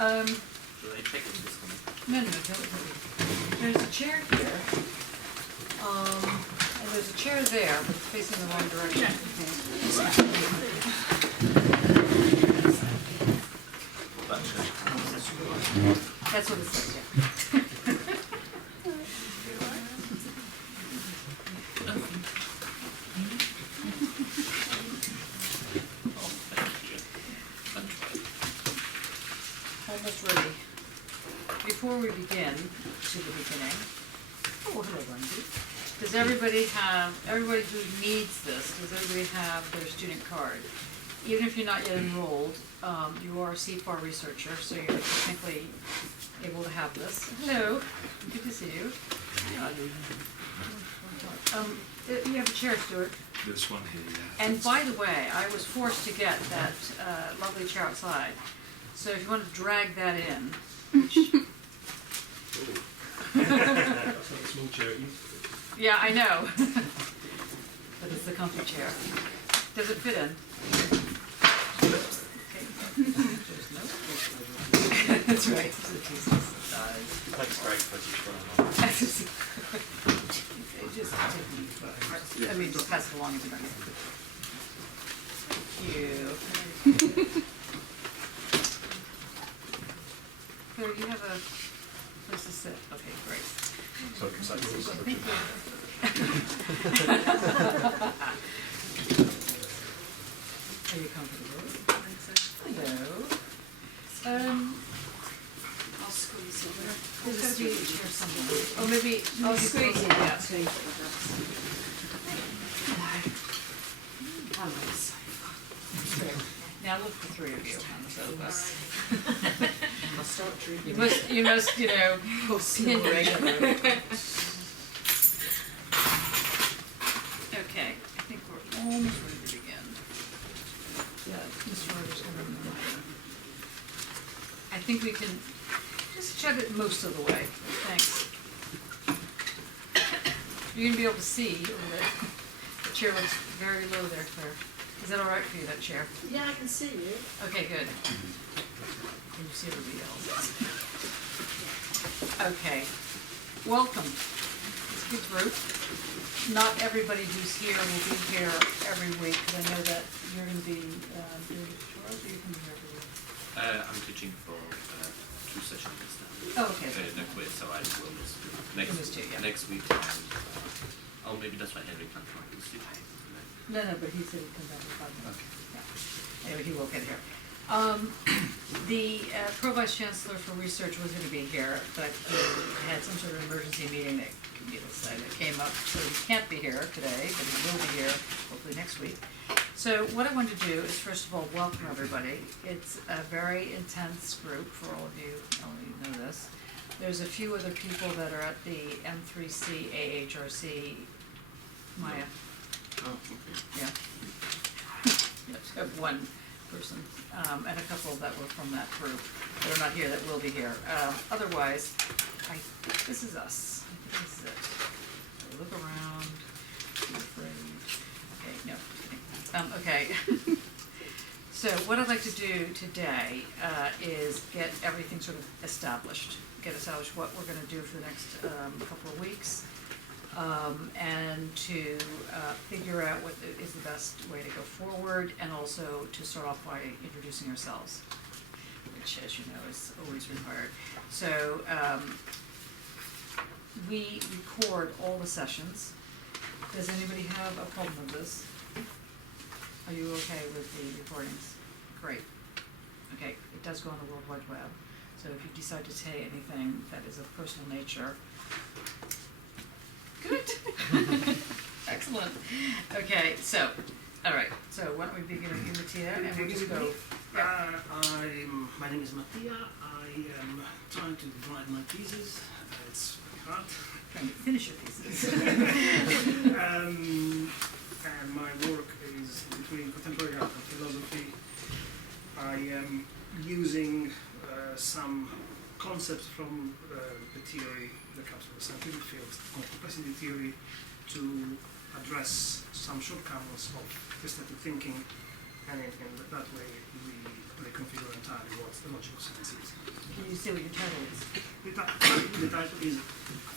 Should I take this one? No, don't. There's a chair here, and there's a chair there, but it's facing the wrong direction. That's what it says, yeah. Almost ready. Before we begin, to the beginning, oh, hello, Wendy. Does everybody who needs this, does everybody have their student card? Even if you're not yet enrolled, you are a CFAR researcher, so you're technically able to have this. Hello, good to see you. You have a chair, Stuart. This one here, yeah. And by the way, I was forced to get that lovely chair outside. So if you want to drag that in, which... That's not a small chair. Yeah, I know. But it's the comfy chair. Does it fit in? Okay. That's right. Like straight footage. Just take me. Just pass it along if you don't need it. Thank you. Claire, do you have a place to sit? Okay, great. So Thank you. Are you comfortable? Hello. I'll squeeze it. There's got to be a chair somewhere. Oh, maybe. Oh, squeeze it. Yeah. Now look at the three of you on the sofa. I'll start drinking. You must, pin each other. Okay, I think we're almost ready to begin. Yeah, Mr. Rogers coming in. I think we can just chug it most of the way. Thanks. You're going to be able to see over there. The chair looks very low there, Claire. Is that all right for you, that chair? Yeah, I can see you. Okay, good. Can you see everybody else? Okay. Welcome. It's a good group. Not everybody who's here will be here every week, because I know that you're going to be doing tutorials, or you can be here every week? I'm teaching for 2 sessions now. Oh, okay. No quiz, so I will miss next week. Oh, maybe that's why Henry can't come this week. No, but he said he'd come back in 5 minutes. Okay. Yeah. Anyway, he will get here. The Pro-Vice Chancellor for Research was going to be here, but he had some sort of emergency meeting that came up, so he can't be here today, but he will be here hopefully next week. So what I want to do is, first of all, welcome everybody. It's a very intense group for all of you know this. There's a few other people that are at the M3C AHRC. Maya. Oh, okay. Yeah. You have one person, and a couple that were from that group that are not here that will be here. Otherwise, this is us. I think this is it. So look around. Be afraid. Okay, no. Okay. So what I'd like to do today is get everything sort of established. Get established what we're going to do for the next couple of weeks. And to figure out what is the best way to go forward, and also to start off by introducing ourselves, which, as you know, is always required. So we record all the sessions. Does anybody have a problem with this? Are you okay with the recordings? Great. Okay, it does go on the World Wide Web, so if you decide to say anything that is of personal nature, good. Excellent. Okay, so, all right. So why don't we begin with you, Mattia, and we'll just go. Yeah. My name is Mattia. I am trying to write my thesis. It's very hard. Trying to finish your thesis. And my work is between contemporary art and philosophy. I am using some concepts from the theory that comes from the scientific field, called complexity theory, to address some shortcomings of aesthetic thinking, and in that way we reconfigure entirely what the logical sense is. Can you say what your title is? The title is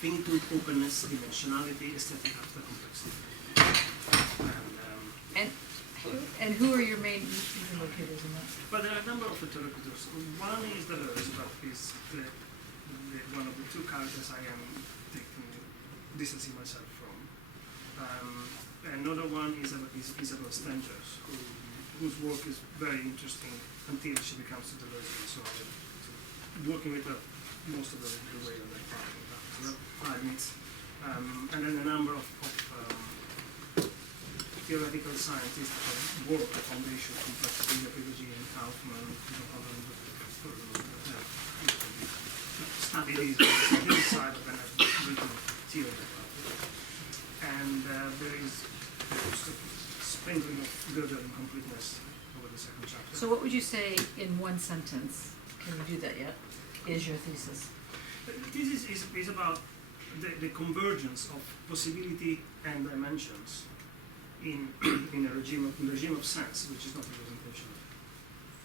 Finitude, Openness, Dimensionality, Aesthetic After Complexity. And who are your main locators in that? But there are a number of interlocutors. One is Deleuze, that is one of the two characters I am taking distancing myself from. Another one is Isabel Stengers, whose work is very interesting until she becomes a Deleuze. So I'm working with her most of the way on that part of that. So that I admit. And then a number of theoretical scientists have worked on the issue of complexity, pedagogy, and Kaufman, studied these on this side, and then have written theory about it. And there is just a sprinkling of Gödel and completeness over the second chapter. So what would you say in one sentence, can you do that yet, is your thesis? This is about the convergence of possibility and dimensions in a regime of sense, which is not representation.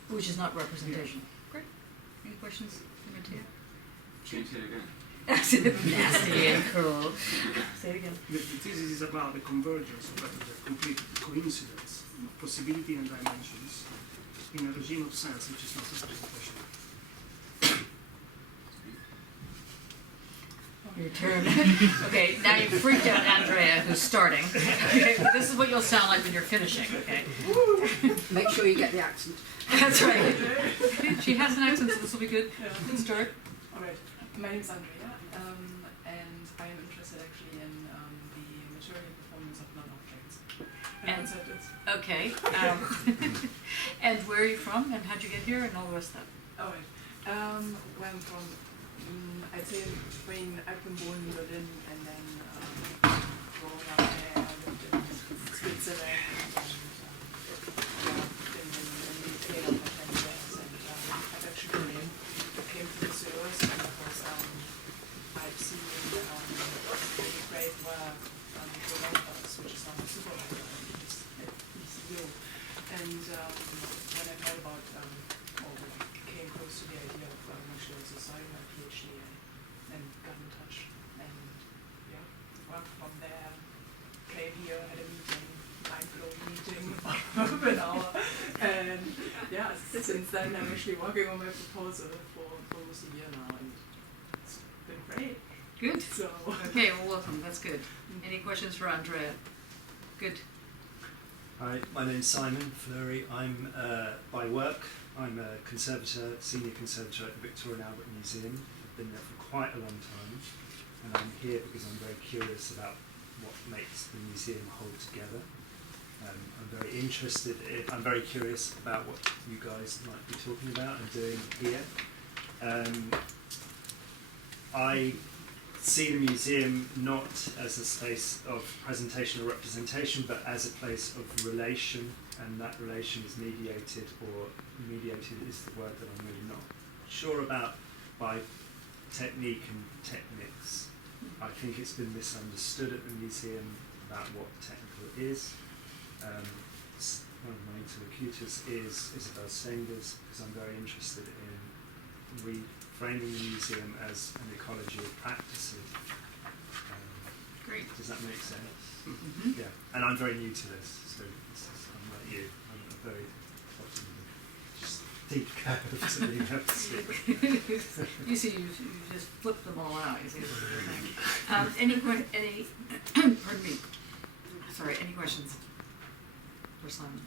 Which is not representation. Great. Any questions, Mattia? Can you say it again? Nasty and cruel. Say it again. The thesis is about the convergence, or rather the complete coincidence of possibility and dimensions in a regime of sense, which is not representation. Your turn. Okay, now you've freaked out Andrea, who's starting. Okay, this is what you'll sound like when you're finishing, okay? Make sure you get the accent. That's right. She has an accent, so this will be good. Yeah. Start. All right. My name is Andrea, and I am interested actually in the material performance of non-objects and And- concepts. Okay. And where are you from, and how'd you get here, and all the rest of that? All right. Where I'm from, I'd say I've been born in Berlin and then growing up there, I lived in Switzerland and been in the UK for 10 years, and I've actually came to this university because I've seen really great work on the Columbus, which is now a supervisor at ECU. And when I heard about, or came close to the idea of actually also starting my PhD and got in touch, and yeah, worked from there, came here, had a meeting, mind-blowing meeting of an hour, and yeah, since then I'm actually working on my proposal for almost a year now, and it's been great. Good. So Okay, well, welcome. That's good. Any questions for Andrea? Good. Hi, my name's Simon Fleury. I'm, by work, I'm a conservator, senior conservator at the Victoria and Albert Museum. I've been there for quite a long time, and I'm here because I'm very curious about what makes the museum hold together. I'm very interested I'm very curious about what you guys might be talking about and doing here. I see the museum not as a space of presentation or representation, but as a place of relation, and that relation is mediated, or mediated is the word that I'm really not sure about, by technique and techniques. I think it's been misunderstood at the museum about what technical is. One of my interlocutors is Isabel Stengers, because I'm very interested in reframing the museum as an ecology of practices. Great. Does that make sense? Mm-hmm. Yeah, and I'm very new to this, so I'm like you. I'm a very just deep curves that you have to see. You see, you just flip them all out. You see, pardon me. Sorry. Any questions for Simon?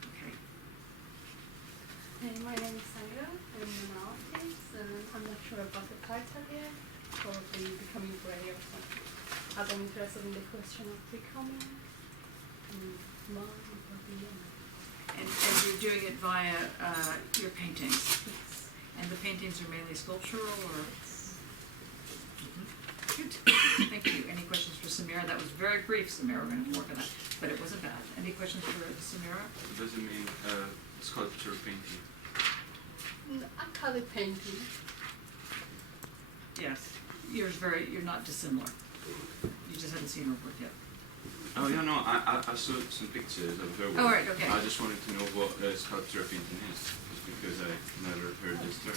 Okay. Hey, my name is Sarah. I'm an artist, and I'm not sure about the title yet. Probably becoming grey or something. As I'm interested in the question of becoming, and mind, body, And you're doing it via your paintings, yes. and the paintings are mainly sculptural, or? Good. Thank you. Any questions for Samira? That was very brief, Samira. We're going to have to work on that, but it wasn't bad. Any questions for Samira? What does it mean, sculpture painting? Acrylic painting. Yes. You're not dissimilar. You just haven't seen her work yet. Oh yeah, no, I saw some pictures of her work. Oh, right, okay. I just wanted to know what sculpture painting is, just because I heard this term.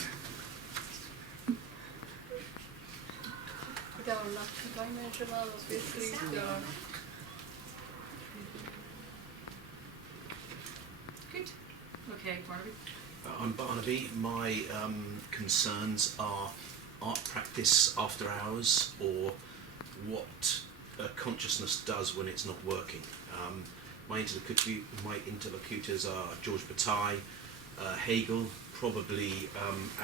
Det var multidimensional och basically Good. Okay, Barnaby. I'm Barnaby. My concerns are art practice after hours, or what consciousness does when it's not working. My interlocutors are George Bataille, Hegel, probably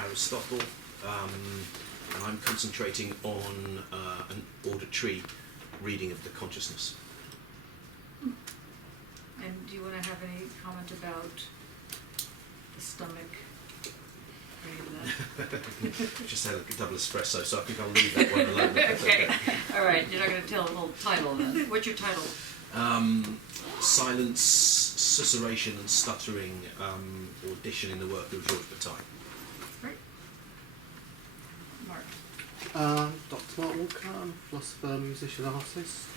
Aristotle, and I'm concentrating on an auditory reading of the consciousness. And do you want to have any comment about the stomach? Just had a double espresso, so I think I'll leave that one alone. If that's Okay. All right. You're not going to tell a little title then. What's your title? Silence, susurration and stuttering, audition in the work of George Bataille. Right. Mark. Dr. Mark Walker, I'm a philosopher, musician, artist.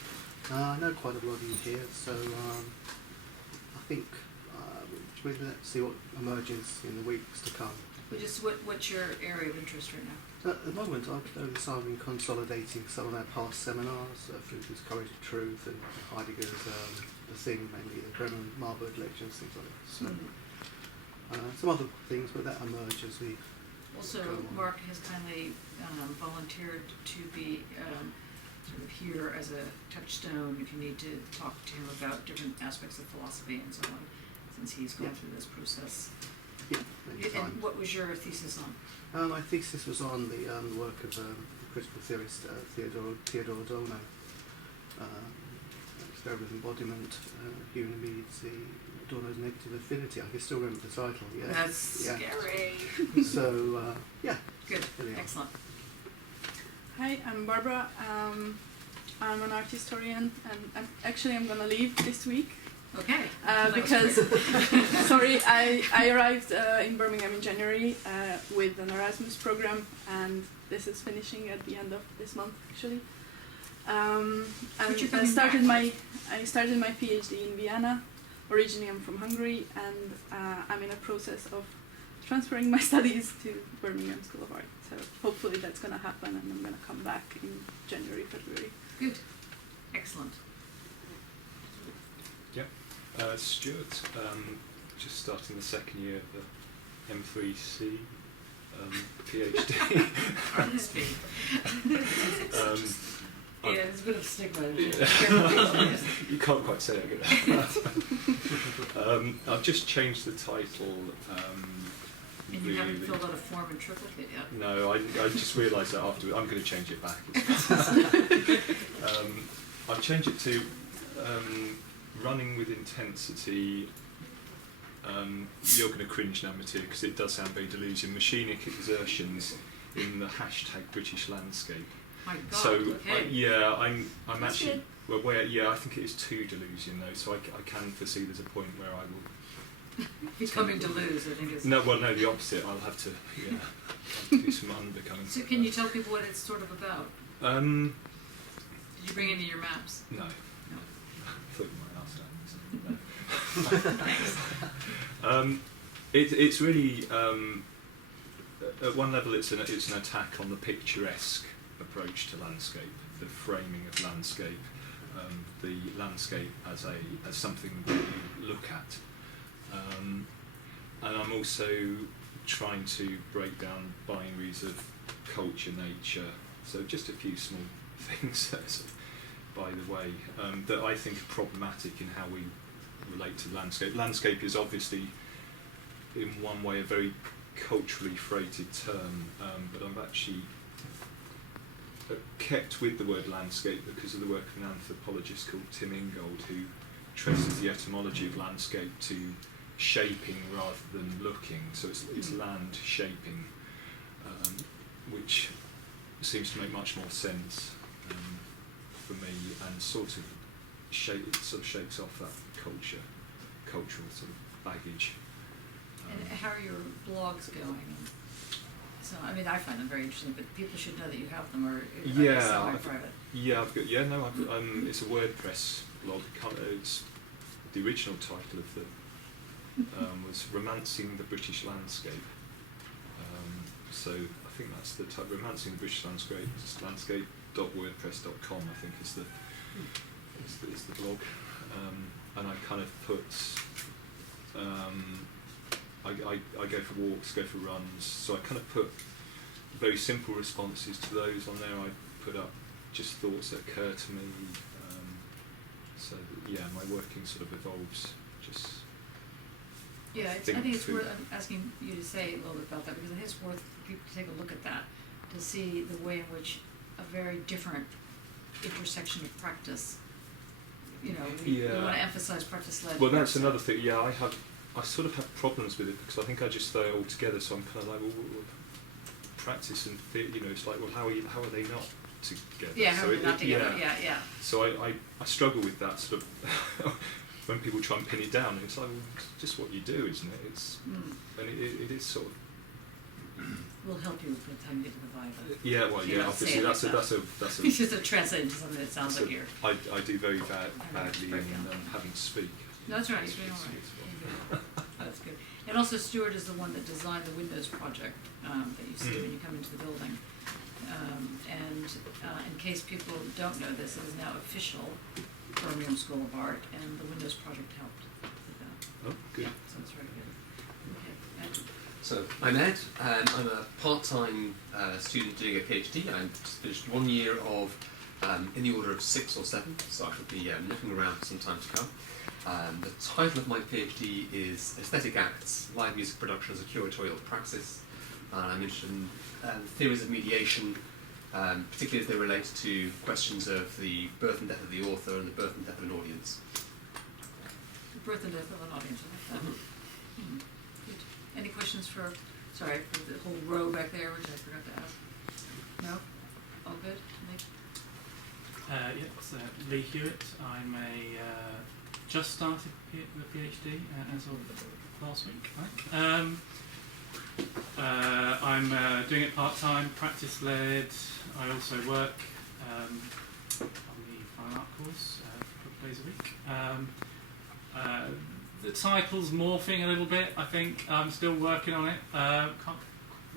I know quite a lot of you here, so I think let's see what emerges in the weeks to come. What's your area of interest right now? At the moment, I've been consolidating some of our past seminars, Fluter's Courage of Truth and Heidegger's The Thing, mainly the Bremen Marburg lectures, things like that. So, some other things, but that emerges. Also, Mark has kindly volunteered to be sort of here as a touchstone if you need to talk to him about different aspects of philosophy and so on, since he's gone through this process. Yeah, anytime. And what was your thesis on? My thesis was on the work of the critical theorist Theodore Adorno. Experiment with embodiment, human immediacy, Adorno's negative affinity. I can still remember the title. Yeah, That's scary. So yeah. Good. There we are. Excellent. Hi, I'm Barbara. I'm an art historian, and I'm gonna leave this week Okay. because sorry, I arrived in Birmingham in January with an Erasmus program, and this is finishing at the end of this month actually. And But you're I coming started back. I started my PhD in Vienna. Originally, I'm from Hungary, and I'm in a process of transferring my studies to Birmingham School of Art. So hopefully that's going to happen, and I'm going to come back in January, February. Good. Excellent. Stuart, just starting the second year of the M3C PhD. Art speak. Yeah, there's a bit of stigma. You can't quite say it. I've just changed the title. And you haven't filled out a form in triplicate yet. No, I just realised that afterwards. I'm going to change it back. I've changed it to running with intensity. You're going to cringe now, Mattia, because it does sound very delusion. Machinic exertions in the hashtag British landscape. My God. So Okay. I'm That's actually good. I think it is too delusion though. So I can foresee there's a point where I will. Becoming to lose, I think is. No, well, no, the opposite. I'll have to do some unbecoming. So can you tell people what it's sort of about? Did you bring any of your maps? No. No. I thought you might ask that. No. It's really at one level it's an attack on the picturesque approach to landscape, the framing of landscape, the landscape as something that you look at, and I'm also trying to break down binaries of culture, nature. So just a few small things, by the way, that I think are problematic in how we relate to landscape. Landscape is obviously, in one way, a very culturally freighted term, but I've actually kept with the word landscape because of the work of an anthropologist called Tim Ingold, who traces the etymology of landscape to shaping rather than looking. So it's land shaping, which seems to make much more sense for me, and sort of shakes off that cultural sort of baggage. And how are your blogs going? So, I mean, I find them very interesting, but people should know that you have them, or are they semi-private? I've got it's a WordPress blog. It's the original title of the was Romancing the British Landscape, So I think that's the type. Romancing the British Landscape. Landscape.wordpress.com. I think is the blog, and I kind of put. I go for walks, go for runs. So I kind of put very simple responses to those on there. I put up just thoughts that occur to me. So that, yeah, my working sort of evolves. Just Yeah, I think it's worth asking you to say a little bit about that, because I think it's worth people to take a look at that, to see the way in which a very different intersection of practice, we want to emphasize practice-led. Well, that's another thing. Yeah, I sort of have problems with it because I think I just throw it all together. So I'm kind of like, well, practice and it's like, well, how are they not together? Yeah, how so are they not together? Yeah. So I struggle with that sort of when people try and pin it down. It's like, well, it's just what you do, isn't it? It's and it is sort of. We'll help you by the time you get to the Bible. Yeah, well, yeah, obviously that's a It's just a translate into something that sounds like you're. I do very badly in having to speak. No, that's right. You're doing all right. That's good. And also, Stuart is the one that designed the Windows project that you see when you come into the building. And in case people don't know this, it is now official Birmingham School of Art, and the Windows project helped with that. Oh, good. Yeah, so it's very good. Okay, Ed. So I'm Ed, and I'm a part-time student doing a PhD. I just finished 1 year of in the order of 6 or 7, so I shall be looking around for some time to come. The title of my PhD is Aesthetic Acts, Live Music Production as a Curatorial Praxis. I'm interested in theories of mediation, particularly as they relate to questions of the birth and death of the author and the birth and death of an audience. The birth and death of an audience, I like that. Good. Any questions for the whole row back there, which I forgot to ask? No? All good? Nick? It's Lee Hewitt. I'm just started the PhD as of last week, right? I'm doing it part-time, practice-led. I also work on the fine art course a couple of days a week. The title's morphing a little bit, I think. I'm still working on it. Can't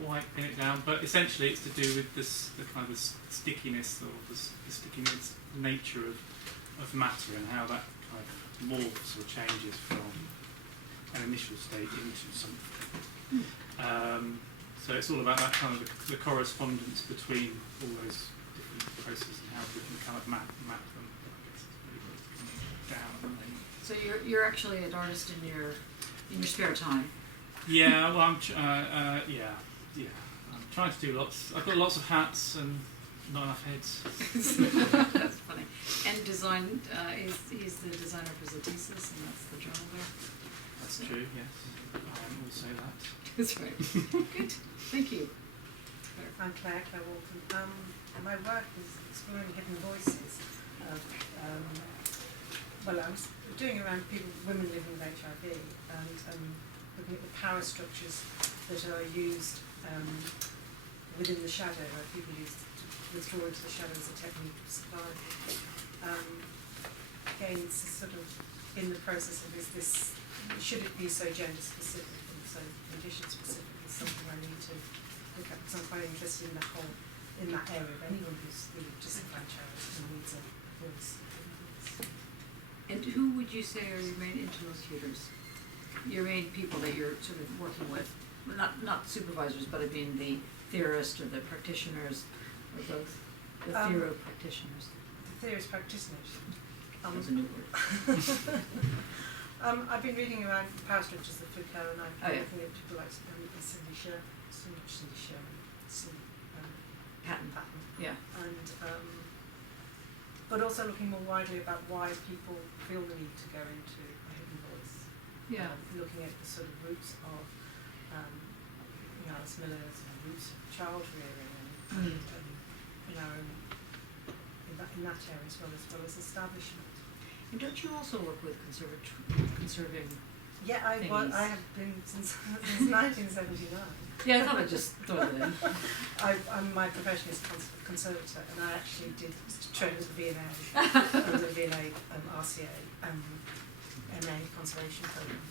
quite pin it down, but essentially it's to do with the kind of stickiness or the stickiness nature of matter and how that kind of morphs or changes from an initial state into something. So it's all about that kind of the correspondence between all those different processes and how we can kind of map them. I guess it's really what it's coming down. So you're actually an artist in your spare time. Yeah, well, I'm trying to do lots. I've got lots of hats and not enough heads. That's funny. And design, he's the designer for the thesis, and that's the journal there. That's true. Yes, I will say that. That's right. Good. Thank you. I'm Claire Walton. And my work is exploring hidden voices of, I was doing around women living with HIV and looking at the power structures that are used within the shadow, where people use to withdraw into the shadow as a technique of survival. Again, it's sort of in the process of should it be so gender specific and so condition specific is something I need to look at, because I'm quite interested in that area of anyone who's really disenfranchised and needs a voice. And who would you say are your main interlocutors? Your main people that you're sort of working with? Not supervisors, but I mean the theorists or the practitioners, or both? The theory practitioners. The theorist practitioners. That's a new word. I've been reading around power structures of Foucault, and I've been looking at people like Cindy Sherman, Patton. Yeah. And but also looking more widely about why people feel the need to go into a hidden voice. Yeah. Looking at the sort of roots of Alice Miller's roots of child rearing and in that area as well as establishment. And don't you also work with conserving? Yeah, I have been since 1979. Yeah, I thought I'd just throw it in. My profession is conservator, and I actually did train as a V&A, under the V&A RCA MA conservation program.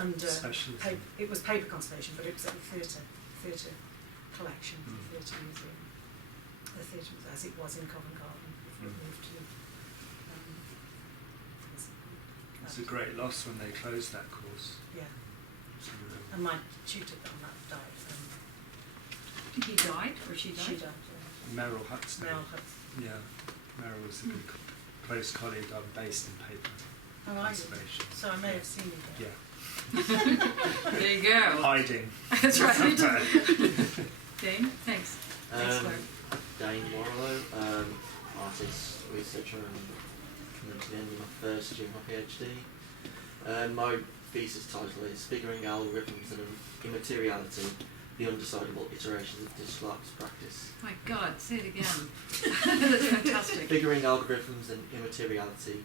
And what specialism? It was paper conservation, but it was at the theatre collection for the Theatre Museum. The theatre as it was in Covent Garden before it moved to. It's a great loss when they closed that course. Yeah. So, And my tutor on that died. He died, or she died? She died. Meryl Huxley. Meryl Huxley. Yeah, Meryl was a good close colleague. I'm based in paper Oh, are you? conservation. So I may have seen you there. Yeah, There you go. hiding. That's right. somewhere. Dane, thanks. Thanks, Claire. Dane Warlow, artist, researcher, and coming to the end of my first year of my PhD. My thesis title is Figuring Algorithms and Immateriality, the Undecidable Iterations of Digital Arts Practice. My God, say it again. That's fantastic. Figuring Algorithms and Immateriality,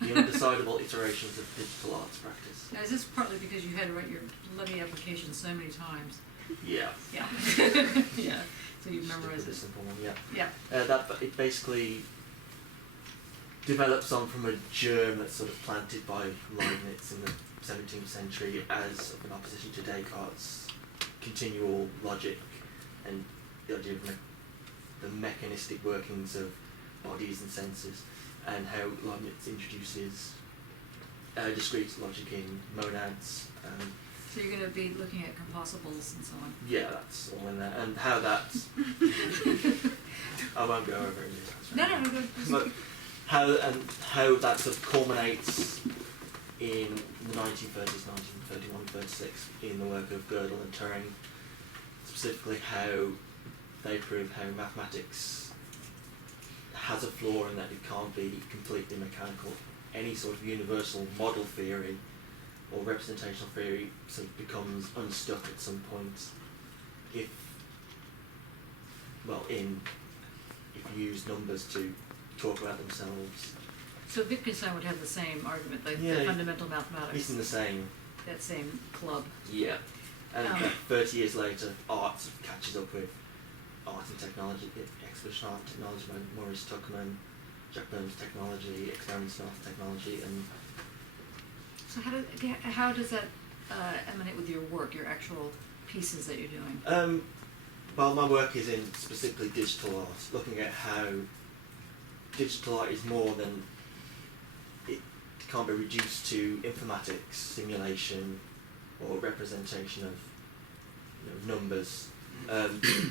the Undecidable Iterations of Digital Arts Practice. Now, is this partly because you had to write your bloody application so many times? Yeah. Yeah. Yeah. So you memorize a it. simple one, yeah. Yeah. It basically develops on from a germ that's sort of planted by Leibniz in the 17th century as of an opposition to Descartes' continual logic and the idea of the mechanistic workings of bodies and senses, and how Leibniz introduces discrete logic in monads. So you're going to be looking at compossibles and so on. Yeah, that's all in there, and how that's. I won't go over it. No, go. But how that sort of culminates in the 1930s, 1931, 36, in the work of Gödel and Turing, specifically how they prove how mathematics has a flaw in that it can't be completely mechanical. Any sort of universal model theory or representational theory sort of becomes unstuck at some point if you use numbers to talk about themselves. So Wittgenstein would have the same argument, like Yeah, the fundamental mathematics. He's in the same. That same club. Yeah. And 30 years later, art sort of catches up with art and technology, expedition art technology by Maurice Tuckman, Jack Burns technology, experimental art technology, and So how does that emanate with your work, your actual pieces that you're doing? Well, my work is in specifically digital art, looking at how digital art is more than it can't be reduced to informatics, simulation, or representation of numbers.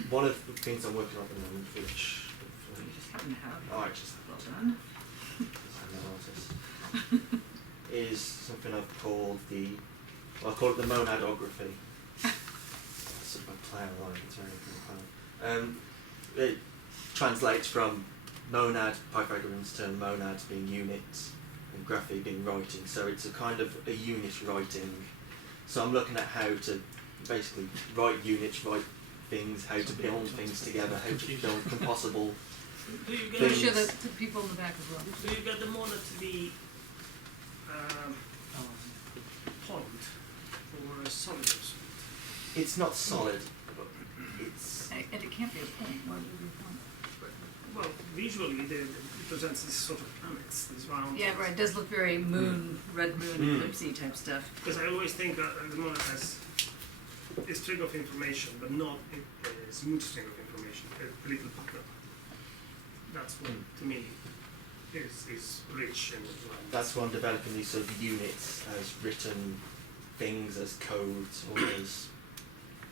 One of the things I'm working on at the moment, which You just happen to have. I just Well have done. I'm an artist, is something I've called I call it the monadography. That's sort of a play on line, it's very cool. It translates from monad, Pythagorean's term monad being units, and graphy being writing, so it's a kind of a unit writing. So I'm looking at how to basically write units, write things, how to build things together, how to build compossible Do you Can you get show the people in the back as well? do you get the monad to be point for a solid absolute? It's not solid, but it's... And it can't be a point. Why would it be a point? Well, visually it presents this sort of planets, this round. Yeah, right. It does look very moon, red moon, eclipsey type stuff. Because I always think that the monad has a string of information, but not a smooth string of information, a little pattern. That's what, to me, is rich and like. That's why I'm developing these sort of units as written things, as codes, or as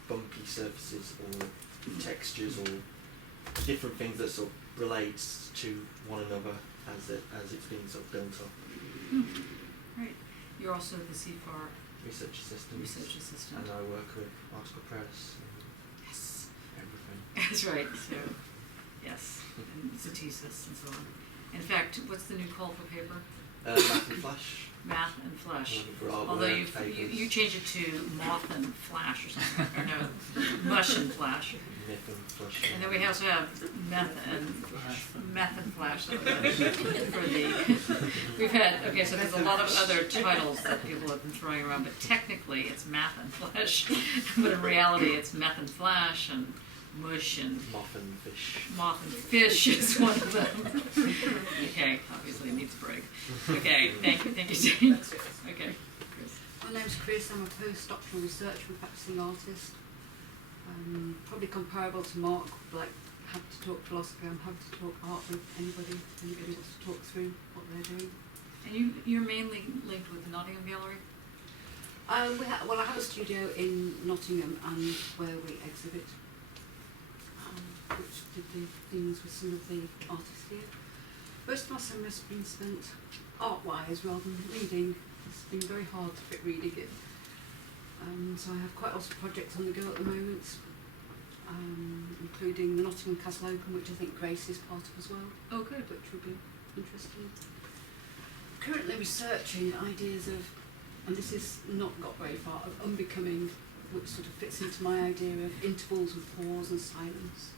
bumpy surfaces, or textures, or different things that sort of relates to one another as it's being sort of built up. Right. You're also the CFAR Research assistant. research assistant. And I work with Article Press Yes. and everything. That's right. So, yes. And it's a thesis and so on. In fact, what's the new call for paper? Math and Flash. Math and Flash. For artwork, Although you papers. changed it to Moth and Flash or something. Or no, Mush and Flash. Myth and Flash. And then we also have Meth and Flash. For the we've had so there's a lot of other titles that people have been throwing around, but technically it's Math and Flash. But in reality it's Meth and Flash and Mush and Moth and Fish. Moth and Fish is one of them. Okay, obviously it needs a break. Okay, thank you, Jane. Okay, Chris. My name's Chris, I'm a post-doctoral researcher and practicing artist. Probably comparable to Mark, like happy to talk philosophy, I'm happy to talk art with anybody wants to talk through what they're doing. And you're mainly linked with the Nottingham Gallery? Well, I have a studio in Nottingham and where we exhibit, which did the things with some of the artists here. Most of my summer has been spent art-wise rather than reading. It's been very hard to fit reading in. So I have quite a lot of projects on the go at the moment, including the Nottingham Castle Open, which I think Grace is part of as well. Oh, good. Which will be interesting. Currently researching ideas of, and this has not got very far, of unbecoming, which sort of fits into my idea of intervals and pause and silence.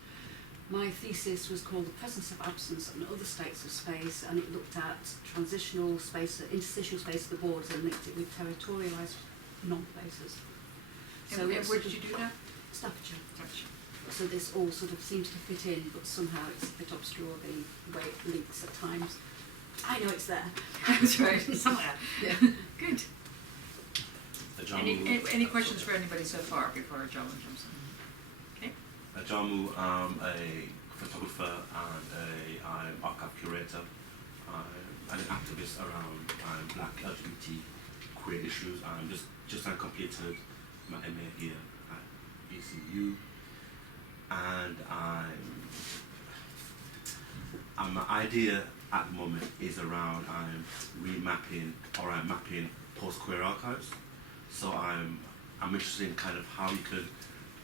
My thesis was called The Presence of Absence and Other States of Space, and it looked at transitional space, interstitial space of the borders, and linked it with territorialised non-places. So where did you do that? Staffordshire. So this all sort of seems to fit in, but somehow it's a bit obscure the way it links at times. I know it's there. That's right, somewhere. Yeah. Good. Any questions for anybody so far before John jumps in? Okay. Jamu, I'm a photographer and I'm archive curator. I'm an activist around Black LGBT queer issues. I'm just completed my MA here at BCU, and my idea at the moment is around remapping or I'm mapping post-queer archives. So I'm interested in kind of how you could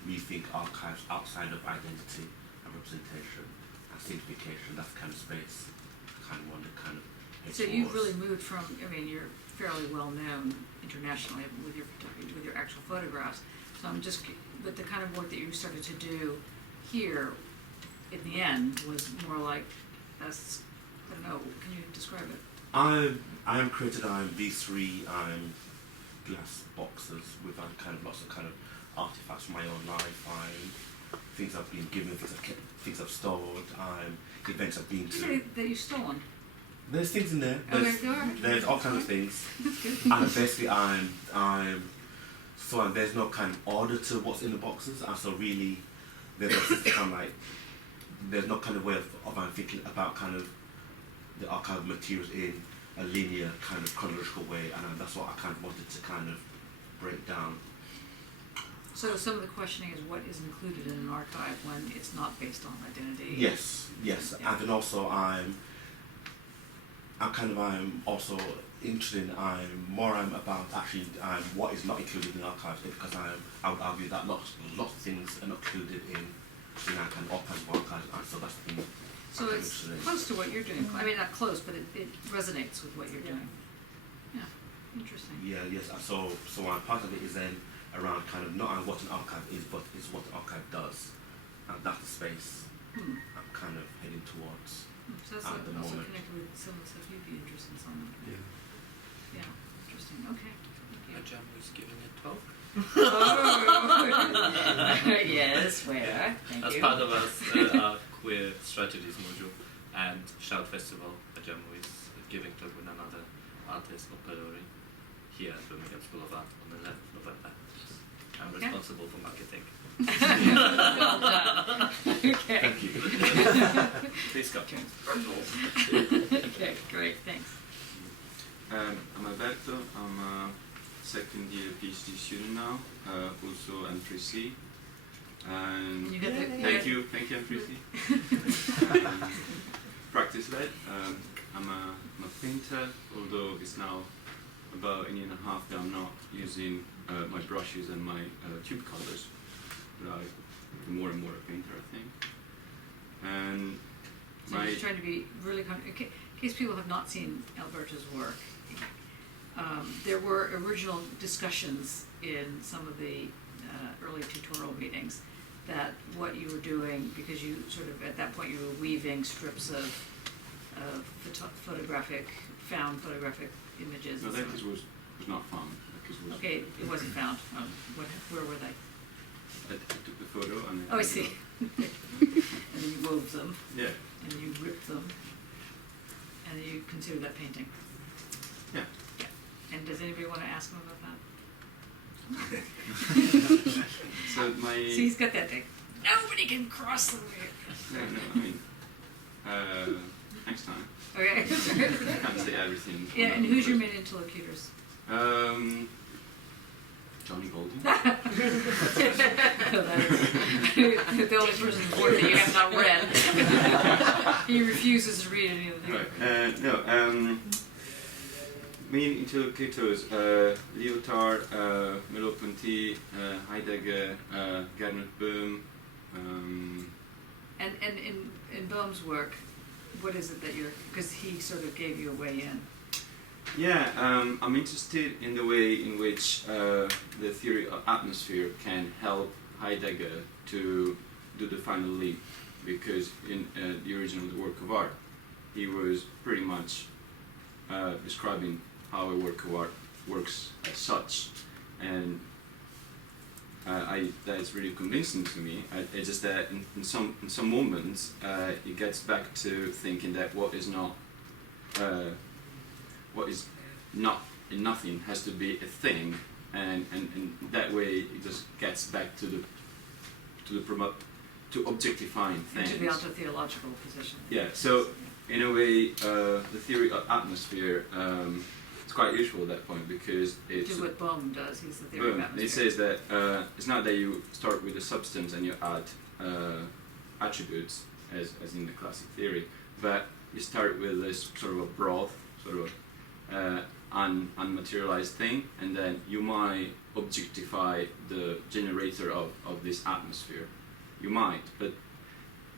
rethink archives outside of identity and representation and signification. That's the kind of space I kind of want to kind of explore. So you've really moved from, I mean, you're fairly well known internationally with your actual photographs. So I'm just, but the kind of work that you started to do here in the end was more like, I don't know, can you describe it? I am created V3 glass boxes with kind of lots of kind of artifacts from my own life. Things I've been given, things I've stored, events I've been to. Did you say that you've stolen? There's things in there. Okay, There's all kinds of things. And basically so there's no kind of order to what's in the boxes, and so really there's there's no kind of way of thinking about kind of the archival materials in a linear kind of chronological way, and that's what I kind of wanted to kind of break down. So some of the questioning is what is included in an archive when it's not based on identity. Yes, yeah. And then also I'm also interested in about actually what is not included in archives, because I would argue that lots of things are not included in our kind of archives, and so that's the thing. So it's close to what you're doing. I mean, not close, but it resonates with what you're doing. Yeah, interesting. Yeah, yes. So part of it is then around kind of not what an archive is, but it's what an archive does, and that's the space I'm kind of heading towards. So that's at the also moment. connected with some of the stuff you'd be interested in. Some. Yeah, interesting. Okay. Thank you. Jamu's giving a talk. Yes, where? Thank As you. part of our Queer Strategies module, and Shout Festival, Jamu is giving talk with another artist, Operori, here at Birmingham School of Art on the 11th of November. I'm responsible for marketing. Well done. Okay. Thank you. Please come. Okay, great, thanks. I'm Alberto. I'm a second year PhD student now, also M3C. And You get the- thank you M3C. Practice led. I'm a painter, although it's now about a year and a half that I'm not using my brushes and my tube colors. But I'm more and more a painter, I think. And So you're just trying to be really in case people have not seen Alberto's work, there were original discussions in some of the early tutorial meetings that what you were doing, because you sort of at that point you were weaving strips of found photographic images. No, that was not found. Okay, it wasn't found. Where were they? I took the photo and Oh, I see. And then you wove them. Yeah. And you ripped them. And then you considered that painting. Yeah. And does anybody want to ask him about that? So so my See, he's got that thing. Nobody can cross the way. no, I mean next time. Okay. I can't say everything. Yeah, and who's your main interlocutors? Johnny Golding. That is the only person in the board that you have not read. He refuses to read any of the Right. Main interlocutors: Lyotard, Merleau-Ponty, Heidegger, Gernot Böhm. And in Boehm's work, what is it that you're? Because he sort of gave you a way in. Yeah, I'm interested in the way in which the theory of atmosphere can help Heidegger to do the final leap, because in the original work of art, he was pretty much describing how a work of art works as such, and that's really convincing to me. It's just that in some moments it gets back to thinking that what is not in nothing has to be a thing, and that way it just gets back to objectifying things. To the ontological position. Yeah. So in a way, the theory of atmosphere it's quite useful at that point, because it's Which is what Boehm does. He's the theory of atmosphere. it says that it's not that you start with a substance and you add attributes as in the classic theory, but you start with this sort of a broad, sort of unmaterialized thing, and then you might objectify the generator of this atmosphere. You might, but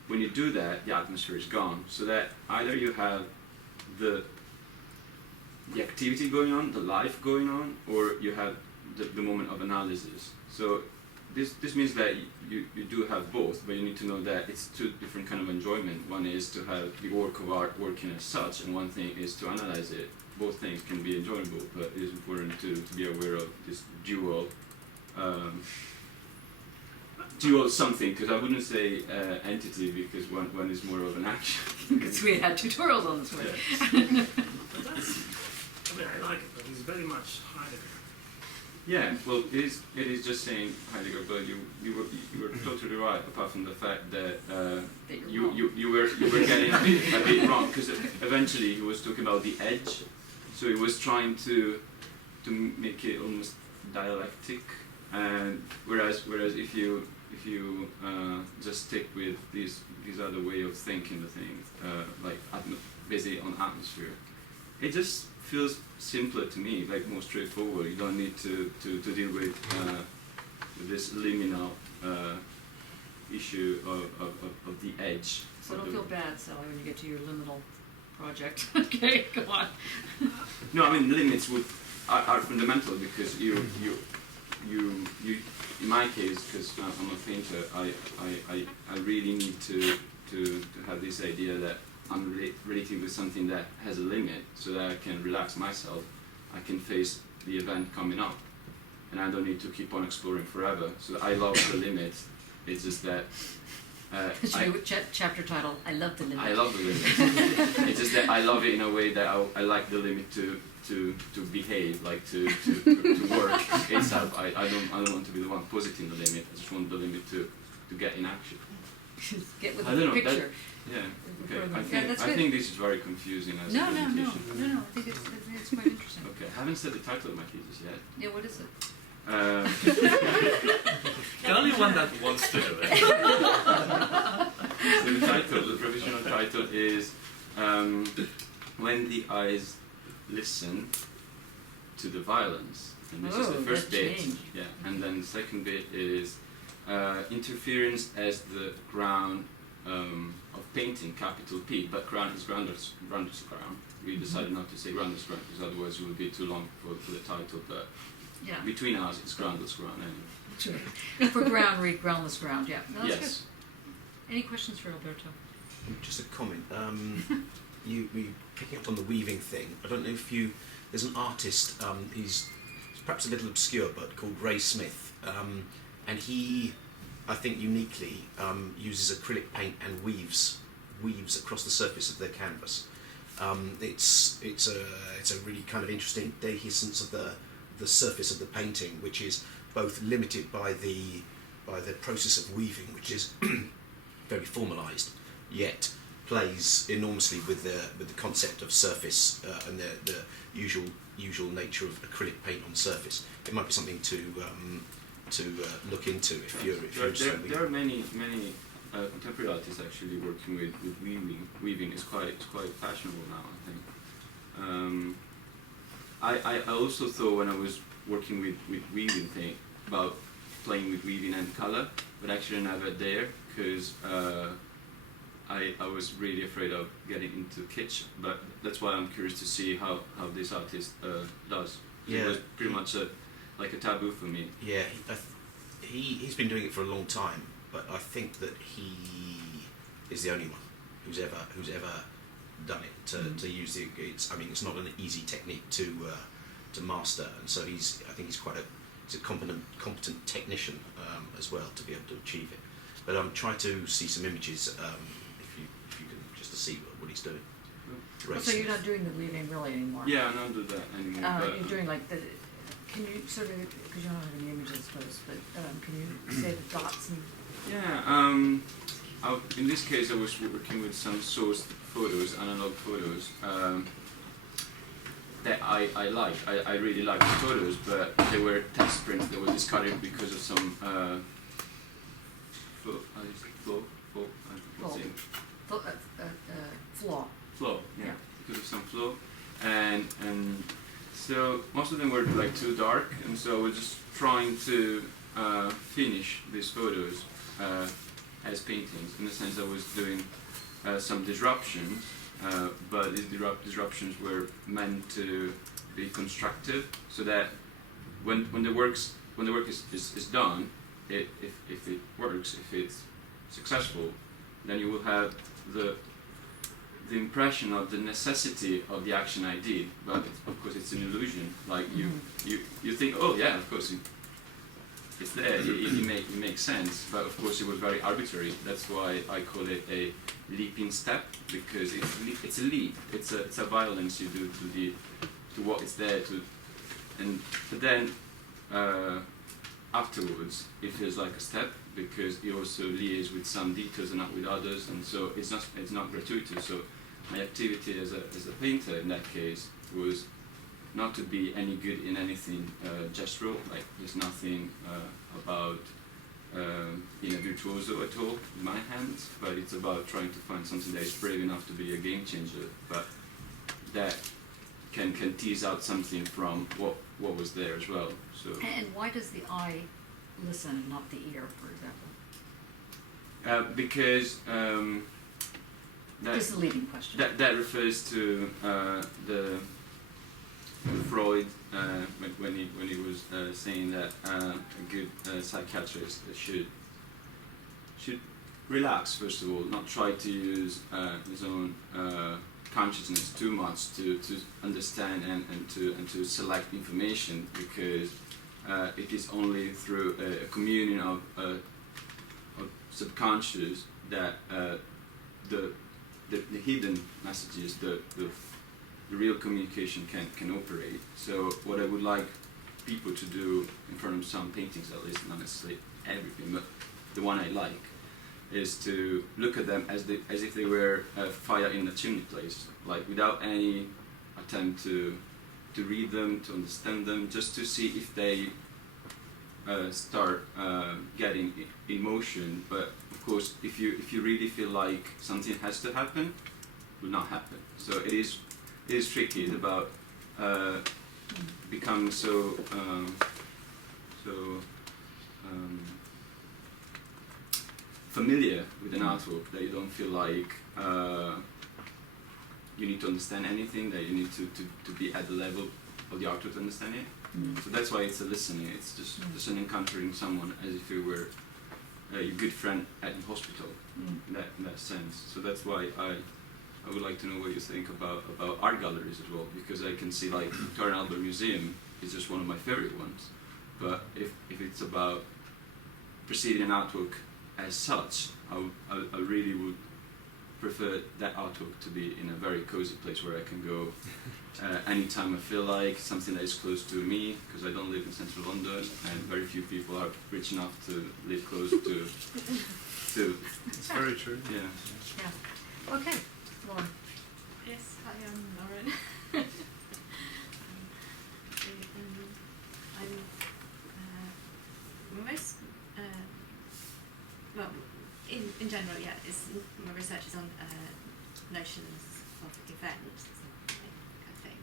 when you do that, the atmosphere is gone. So that either you have the activity going on, the life going on, or you have the moment of analysis. So this means that you do have both, but you need to know that it's two different kind of enjoyment. One is to have the work of art working as such, and one thing is to analyze it. Both things can be enjoyable, but it is important to be aware of this dual something, because I wouldn't say entity, because one is more of an action. Because we had tutorials on this one. Yeah. But that's, I mean, I like it, but it's very much Heidegger. Yeah, well, it is just saying Heidegger, but you were totally right, apart from the fact that you were getting a bit wrong, because eventually he was talking about the edge, so he was trying to make it almost dialectic, and whereas if you just stick with these other way of thinking the things, like basically on atmosphere, it just feels simpler to me, like more straightforward. You don't need to deal with this liminal issue of the edge. So don't feel bad, Sally, when you get to your liminal project. Okay, go on. No, I mean limits are fundamental, because you in my case, because I'm a painter, I really need to have this idea that I'm relating with something that has a limit, so that I can relax myself. I can face the event coming up, and I don't need to keep on exploring forever. So I love the limit. It's just that chapter title: I love the limit. I love the limit. It's just that I love it in a way that I like the limit to behave, like to work itself. I don't want to be the one positing the limit. I just want the limit to get in action. Get with I don't the know, picture. Okay. I that's think good. this is very confusing as a No. presentation. I think it's quite interesting. Okay, I haven't said the title of my thesis yet. Yeah, what is it? The only one that wants to do it. So the provisional title is When the Eyes Listen to the Violence. And this is the first bit. Change. Yeah, and then the second bit is interference as the ground of painting, capital P, but ground is groundless ground. We decided not to say groundless ground, because otherwise it would be too long for the title, but Yeah. between us it's groundless ground anyway. Sure. For ground, read groundless ground. Yeah. No, that's Yes. good. Any questions for Alberto? Just a comment. You picking up on the weaving thing. I don't know if you. There's an artist. He's perhaps a little obscure, but called Ray Smith, and he, I think, uniquely uses acrylic paint and weaves across the surface of the canvas. It's a really kind of interesting dehiscence of the surface of the painting, which is both limited by the by the process of weaving, which is very formalised, yet plays enormously with the concept of surface and the usual nature of acrylic paint on surface. It might be something to look into if you're interested. There are many contemporary artists actually working with weaving. Weaving is quite fashionable now, I think. I also thought when I was working with weaving thing about playing with weaving and color, but actually never there because I was really afraid of getting into kitsch. But that's why I'm curious to see how this artist does. Yeah. It was pretty much like a taboo for me. Yeah, he's been doing it for a long time, but I think that he is the only one who's ever done it to use the. It's not an easy technique to master, and so I think he's a competent technician as well to be able to achieve it. But I'm trying to see some images if you can just to see what he's doing. So you're not doing the weaving really anymore? Yeah, I don't do that anymore. You're doing like the. Can you sort of, because you don't have any images, I suppose, but can you say the dots and? Yeah. In this case, I was working with some sourced photos, analog photos. That I like. I really like the photos, but they were test prints that were discarded because of some flaw. Yeah, because of some flaw, and so most of them were like too dark, and so I was just trying to finish these photos as paintings. In a sense, I was doing some disruptions. But these disruptions were meant to be constructive, so that when the work is done, if it works, if it's successful, then you will have the impression of the necessity of the action I did. But of course, it's an illusion. Like you think, oh yeah, of course it's there. It makes sense. But of course, it was very arbitrary. That's why I call it a leaping step, because it's a leap. It's a violence you do to what is there but then afterwards it feels like a step, because you also liaise with some details and not with others, and so it's not gratuitous. So my activity as a painter in that case was not to be any good in anything gestural. Like there's nothing about in a virtuoso at all in my hands, but it's about trying to find something that is brave enough to be a game changer, but that can tease out something from what was there as well. So. And why does the eye listen, not the ear, for example? Because just a leading question. That refers to the Freud when he was saying that a good psychiatrist should relax first of all, not try to use his own consciousness too much to understand and to select information, because it is only through a communion of subconscious that the hidden messages, the real communication can operate. So what I would like people to do in front of some paintings, at least, not necessarily everything, but the one I like, is to look at them as if they were a fire in a chimney place, like without any attempt to read them, to understand them, just to see if they start getting emotion. But of course, if you really feel like something has to happen, it will not happen. So it is tricky. It's about becoming so familiar with an artwork that you don't feel like you need to understand anything, that you need to be at the level of the artwork to understand it. So that's why it's a listening. It's just an encountering someone as if you were your good friend at the hospital, in that sense. So that's why I would like to know what you think about art galleries as well, because I can see like Victoria and Albert Museum is just one of my favorite ones. But if it's about perceiving an artwork as such, I really would prefer that artwork to be in a very cozy place where I can go anytime I feel like, something that is close to me, because I don't live in central London, and very few people are rich enough to live close to. It's very true. Yeah. Yeah. Okay, Lauren. Yes, hi, I'm Lauren. I'm most, well, in general, yeah, my research is on notions of events, I think,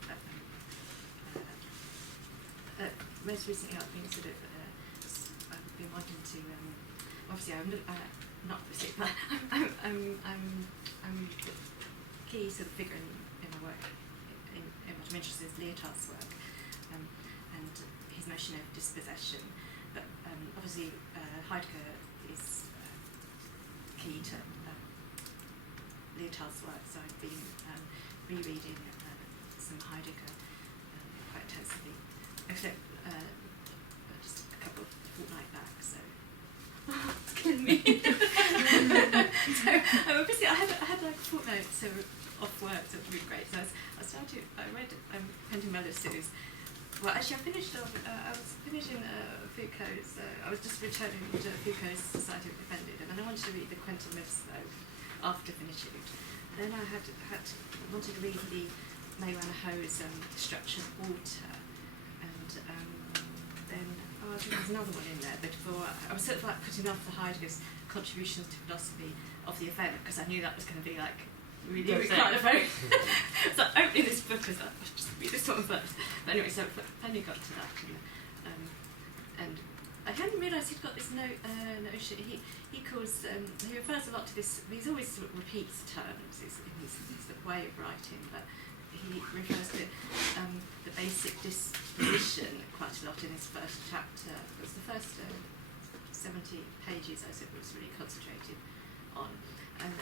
but most recently I've been sort of, I've been wanting to, obviously I'm not obviously, but I'm the key sort of figure in my work, in what I'm interested in is Lyotard's work, and his notion of dispossession. But obviously Heidegger is key to Lyotard's work, so I've been rereading some Heidegger quite intensively, except just a couple of fortnight back, so it's killing me. So obviously I had like a fortnight so off work, so it was really great. So I read Quentin Melis's. Well, actually, I was finishing Foucault's. I was just returning to Foucault's Society of the Offended, and then I wanted to read the Quentin Melis after finishing it. Then I wanted to read the Maywell Ho's Structure of Water, and then I think there's another one in there. But I was sort of like putting off the Heidegger's contributions to philosophy of the event, because I knew that was going to be like really kind of very. So opening this book, I was like, I'll just read this one first. But anyway, so finally got to that, and I hadn't realised he'd got this notion. He calls he refers a lot to this. He's always sort of repeats terms in his way of writing, but he refers to the basic disposition quite a lot in his first chapter. It was the first 70 pages I said was really concentrated on, and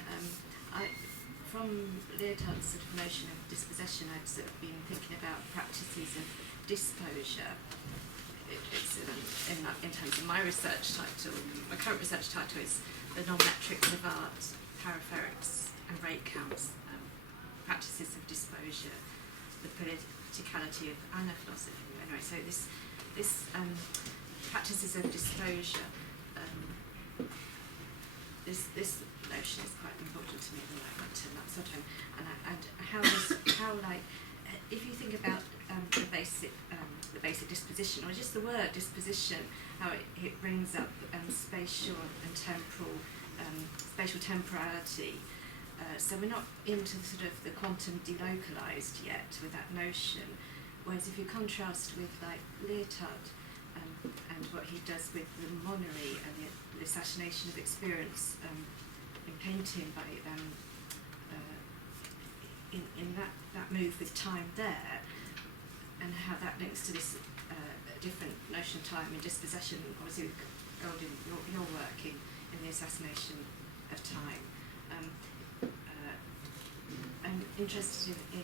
from Lyotard's sort of notion of dispossession, I've sort of been thinking about practices of disposure. It's in terms of my research title, my current research title is The Non-Metrics of Art, Parapherics and Rate Counts, Practices of Disposure, the Politicality of Ana-Philosophy. Anyway, so this practices of disposure, this notion is quite important to me at the moment, and that sort of, and how like if you think about the basic disposition, or just the word disposition, how it brings up spatial and temporal, spatial temporality. So we're not into sort of the quantum delocalized yet with that notion. Whereas if you contrast with like Lyotard and what he does with the monery and the assassination of experience in painting by in that move with time there, and how that links to this different notion of time and dispossession, obviously Gold in your work in the assassination of time. I'm interested in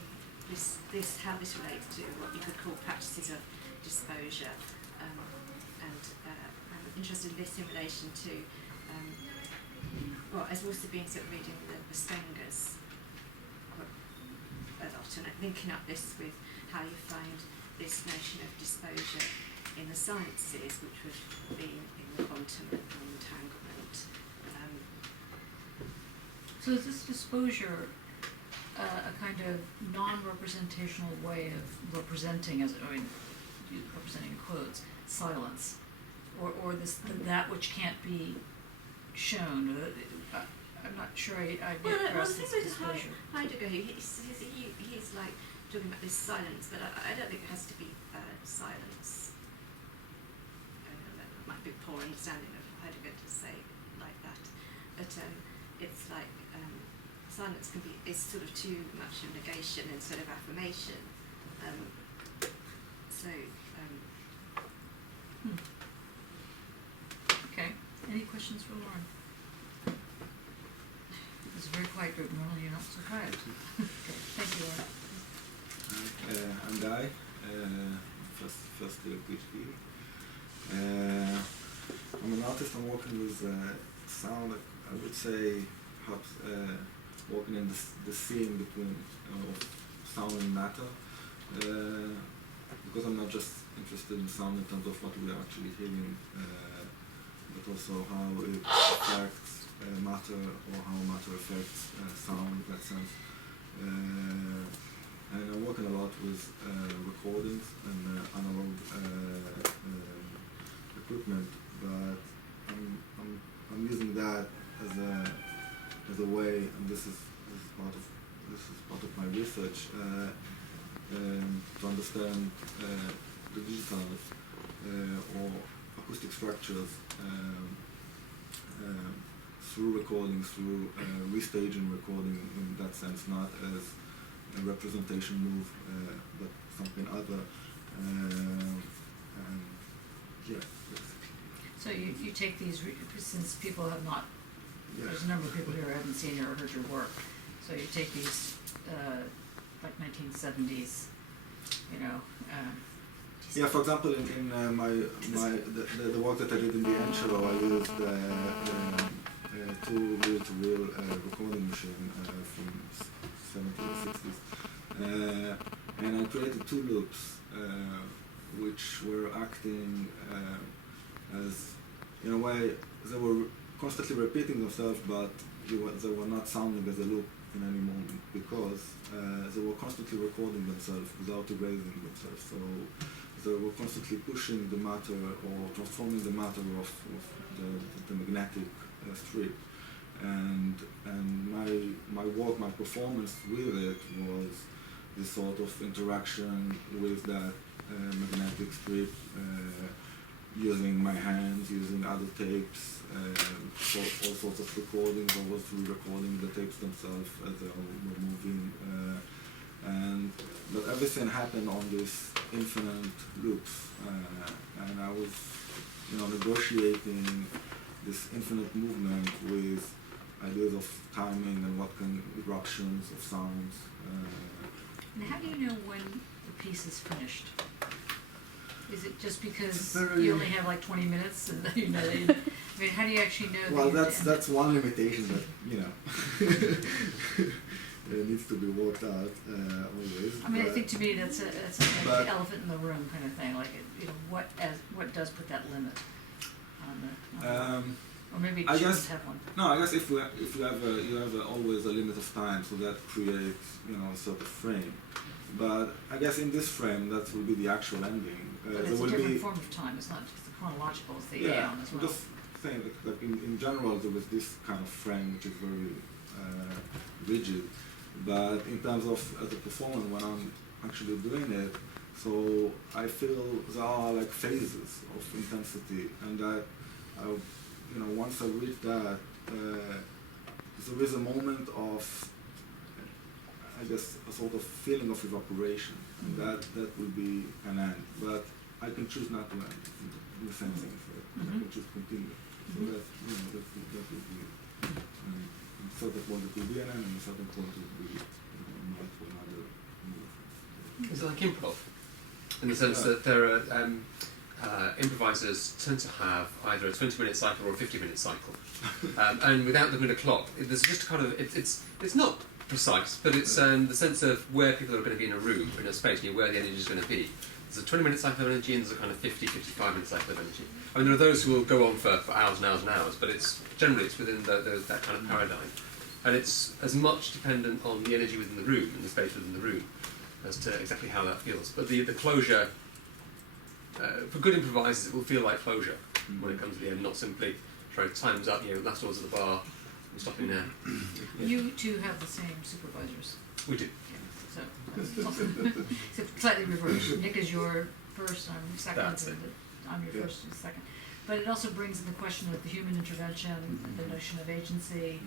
this how this relates to what you could call practices of disposure, and I'm interested in this in relation to well, I've also been sort of reading the Stengers a lot, and linking up this with how you find this notion of disposure in the sciences, which would be in the quantum entanglement. So is this disposure a kind of non-representational way of representing, representing in quotes, silence, or this that which can't be shown? I'm not sure I get across this disposure. Heidegger, he's like talking about this silence, but I don't think it has to be silence. I know that might be a poor understanding of Heidegger to say like that, but it's like silence is sort of too much of negation instead of affirmation. Okay. Any questions for Lauren? It's a very quiet group. Normally you're not so quiet. Okay. Thank you, Lauren. I'm Guy, first year PhD. I'm an artist. I'm working with sound. I would say perhaps working in the scene between sound and matter, because I'm not just interested in sound in terms of what we are actually hearing, but also how it affects matter, or how matter affects sound in that sense. And I'm working a lot with recordings and analog equipment, but I'm using that as a way, and this is part of my research, to understand the digital or acoustic structures through recording, through restaging recording in that sense, not as a representation move, but something other. Yeah. So you take these, since people have not, there's a number of people here who haven't seen or heard your work, so you take these like 1970s, you know. Yeah, for example, in the work that I did in the intro, I used two reel-to-reel recording machine from 70s, 60s, and I created two loops which were acting as, in a way, they were constantly repeating themselves, but they were not sounding as a loop in any moment, because they were constantly recording themselves without erasing themselves. So they were constantly pushing the matter or transforming the matter of the magnetic strip. And my work, my performance with it was this sort of interaction with that magnetic strip, using my hands, using other tapes, all sorts of recordings. I was re-recording the tapes themselves as they were moving, but everything happened on this infinite loops, and I was, negotiating this infinite movement with ideas of timing and what can eruptions of sounds. And how do you know when the piece is finished? Is it just because you only have like 20 minutes and I mean, how do you actually know? Well, that's one limitation that needs to be worked out always. I mean, I think to me that's like the elephant in the room kind of thing. Like, what does put that limit on the? Or maybe you shouldn't have one. No, I guess if you have always a limit of time, so that creates a sort of frame. But I guess in this frame, that will be the actual ending. But it's a different form of time. It's not just the chronological; it's the aeon as well. I'm just saying that in general there was this kind of frame which is very rigid. But in terms of as a performer, when I'm actually doing it, so I feel there are like phases of intensity, and that once I reach that, there is a moment of, I guess, a sort of feeling of evaporation, and that will be an end. But I can choose not to end in the same thing. I can choose to continue. So that will be. At a certain point it will be an end, and at a certain point it will be not for another move. Is it like improv? In the sense that there are improvisers tend to have either a 20-minute cycle or a 50-minute cycle, and without the minute clock, there's just kind of it's not precise, but it's the sense of where people are going to be in a room, in a space, where the energy is going to be. There's a 20-minute cycle of energy, and there's a kind of 55-minute cycle of energy. I mean, there are those who will go on for hours and hours and hours, but it's generally within that kind of paradigm, and it's as much dependent on the energy within the room and the space within the room as to exactly how that feels. But the closure, for good improvisers, it will feel like closure when it comes to the end, not simply time's up, last orders of the bar, I'm stopping now. You two have the same supervisors. We do. So it's slightly reversed. Nick is your first, I'm second, and I'm your first and second. But it also brings in the question of the human intervention, the notion of agency.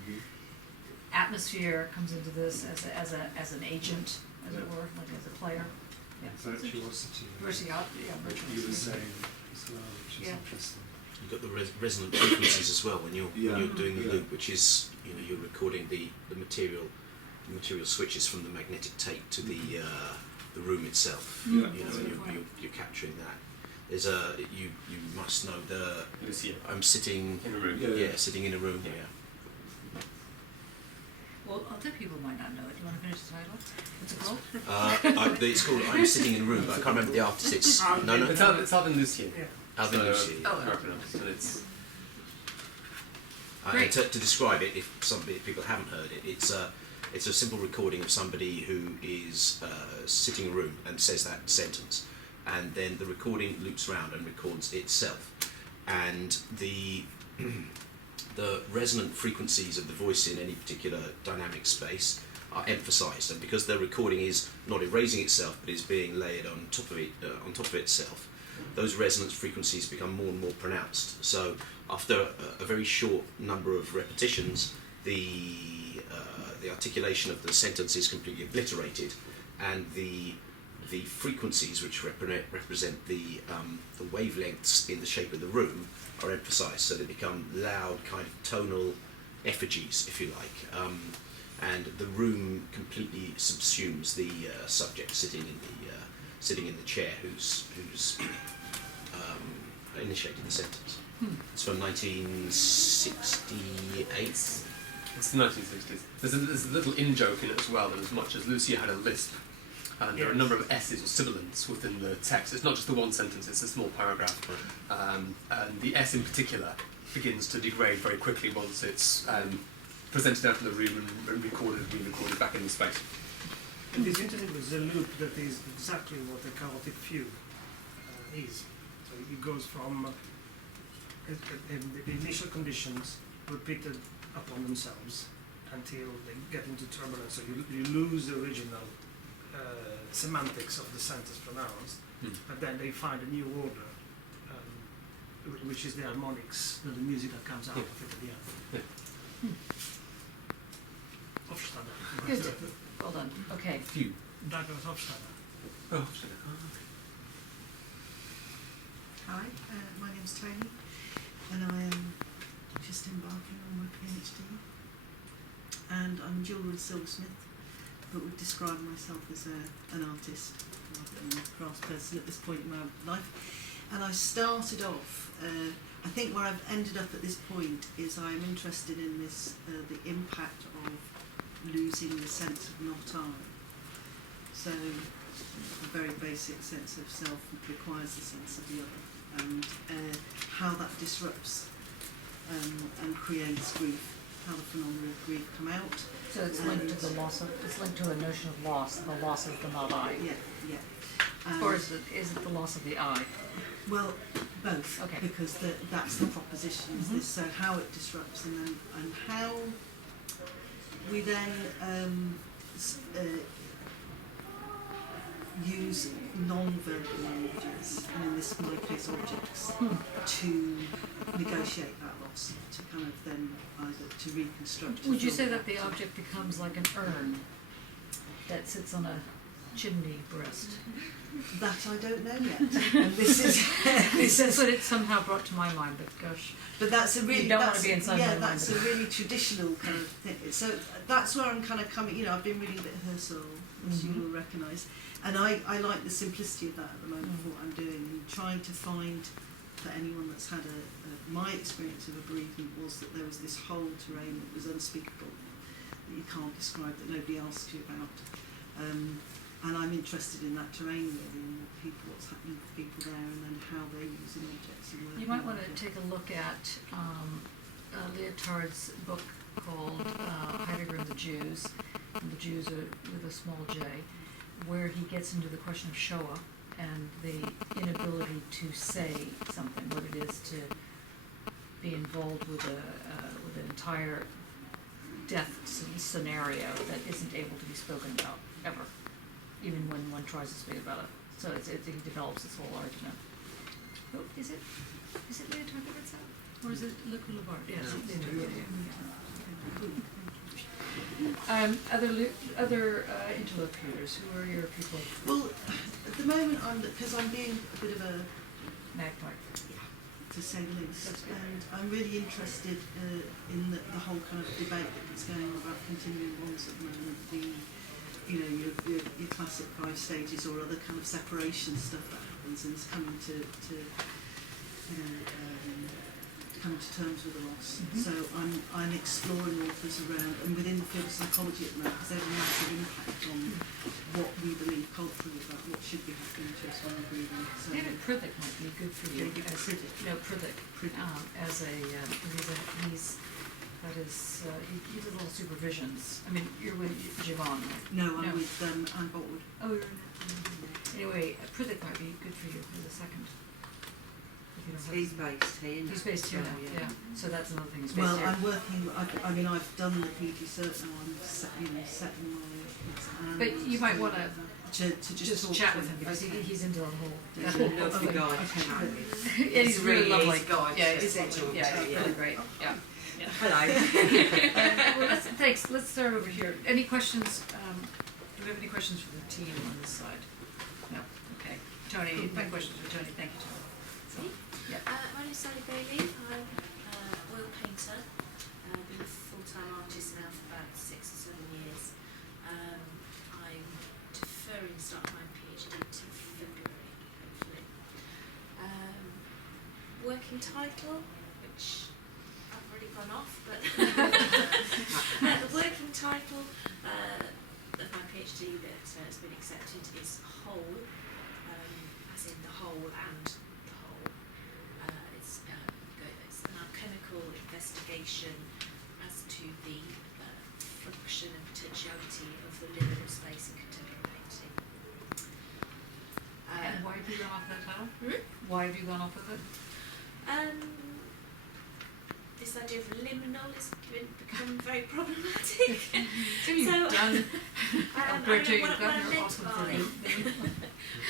Atmosphere comes into this as an agent, as it were, like as a player. Virtuosity. Virtuosity. You were saying as well, which is interesting. You've got the resonant frequencies as well when you're doing the loop, which is you're recording the material switches from the magnetic tape to the room itself. You're capturing that. There's you must know I'm sitting in a room. Sitting in a room. Yeah. Well, other people might not know it. Do you want to finish the title? What's it called? It's called I'm Sitting in a Room, but I can't remember the artist. It's It's Alvin Lucier. Alvin Lucier. And it's and to describe it, if people haven't heard it, it's a simple recording of somebody who is sitting in a room and says that sentence, and then the recording loops around and records itself, and the resonant frequencies of the voice in any particular dynamic space are emphasized, and because the recording is not erasing itself but is being layered on top of itself, those resonance frequencies become more and more pronounced. So after a very short number of repetitions, the articulation of the sentence is completely obliterated, and the frequencies which represent the wavelengths in the shape of the room are emphasized, so they become loud kind of tonal effigies, if you like, and the room completely subsumes the subject sitting in the chair who's initiated the sentence. It's from 1968. It's the 1960s. There's a little in-joke in it as well, that as much as Lucia had a lisp, and there are a number of S's or sibilants within the text. It's not just the one sentence, it's a small paragraph. And the S in particular begins to degrade very quickly once it's presented out in the room and re-recorded back in the space. And it's interesting, there's a loop that is exactly what a chaotic fugue is. So it goes from the initial conditions repeated upon themselves until they get into turbulence. So you lose the original semantics of the sentence pronounced, but then they find a new order, which is the harmonics, the music that comes out of it at the end. Hofstadter. Good. Well done. Okay. Fugue. Douglas Hofstadter. Oh, Hi, my name's Tony, and I am just embarking on my PhD, and I'm a jewellery silversmith, but would describe myself as an artist rather than a craftsperson at this point in my life. And I started off, I think where I've ended up at this point is I am interested in this, the impact of losing the sense of not I. So a very basic sense of self requires the sense of the other, and how that disrupts and creates grief, how the phenomena of grief come out. So it's linked to the loss of, it's linked to a notion of loss, the loss of the not I. Yeah. Or is it the loss of the I? Well, both. Okay. Because that's the proposition. Is this so how it disrupts and how we then use non-verbal languages, and in this my case objects, to negotiate that loss, to kind of then either to reconstruct. Would you say that the object becomes like an urn that sits on a chimney breast? That I don't know yet. And this is that's what it somehow brought to my mind, but gosh. But that's a really, you don't want to be inside my mind. that's a really traditional kind of thing. So that's where I'm kind of coming, you know, I've been reading a bit of Husserl, as you will recognise, and I like the simplicity of that at the moment for what I'm doing, and trying to find, for anyone that's had my experience of a bereavement was that there was this whole terrain that was unspeakable, that you can't describe, that nobody asks you about. And I'm interested in that terrain really, and what's happening with people there, and then how they're using objects and working. You might want to take a look at Lyotard's book called Heidegger and the Jews, and the Jews are with a small j, where he gets into the question of Shoah and the inability to say something, what it is to be involved with an entire death scenario that isn't able to be spoken about ever, even when one tries to speak about it. So he develops this whole argument. Oh, is it Lyotard that writes that? Or is it Le Coulevard? Yes, it's Lyotard. Other interlocutors, who are your people? Well, at the moment, because I'm being a bit of a magpie, to say the least, and I'm really interested in the whole kind of debate that's going on about continuing bonds at the moment. Your classic 5 stages or other kind of separation stuff that happens, and it's coming to come to terms with a loss. So I'm exploring authors around, and within the field of psychology at the moment, because they have a massive impact on what we believe culturally about what should be happening to us when we're grieving. So David Prithik might be good for you. David Prithik. No, Prithik. As a, he does little supervisions. I mean, you're with Javon, right? no, I'm with Anne Boltwood. Oh, you're in it. Anyway, Prithik might be good for you for the second. If you don't have- He's based here. He's based here now, yeah. So that's another thing, he's based Well, here. I'm working. I mean, I've done the PhD cert now. I'm setting my exams. But you might want to to just talk chat to with him because he's into that whole. He's that a whole lovely thing. guy. And he's really lovely. guy. Yeah, he's lovely. Yeah, he's really great. Yeah. Hello. Well, thanks. Let's start over here. Any questions? Do we have any questions for the team on this side? No. Okay. Tony, my questions for Tony. Thank you, Tony. So, yeah. My name's Sally Bailey. I'm an oil painter. I've been a full-time artist now for about 6 or 7 years. I'm deferring to start my PhD to February, hopefully. Working title, which I've already gone off, but the working title of my PhD that has been accepted is whole, as in the whole and the whole. It's an alchemical investigation as to the function and potentiality of the liminal space in contemporary painting. And why have you gone off that title? Hmm? Why have you gone off with it? This idea of liminal has become very problematic. So you've done Alberto, you've what got I your meant awesome by thing.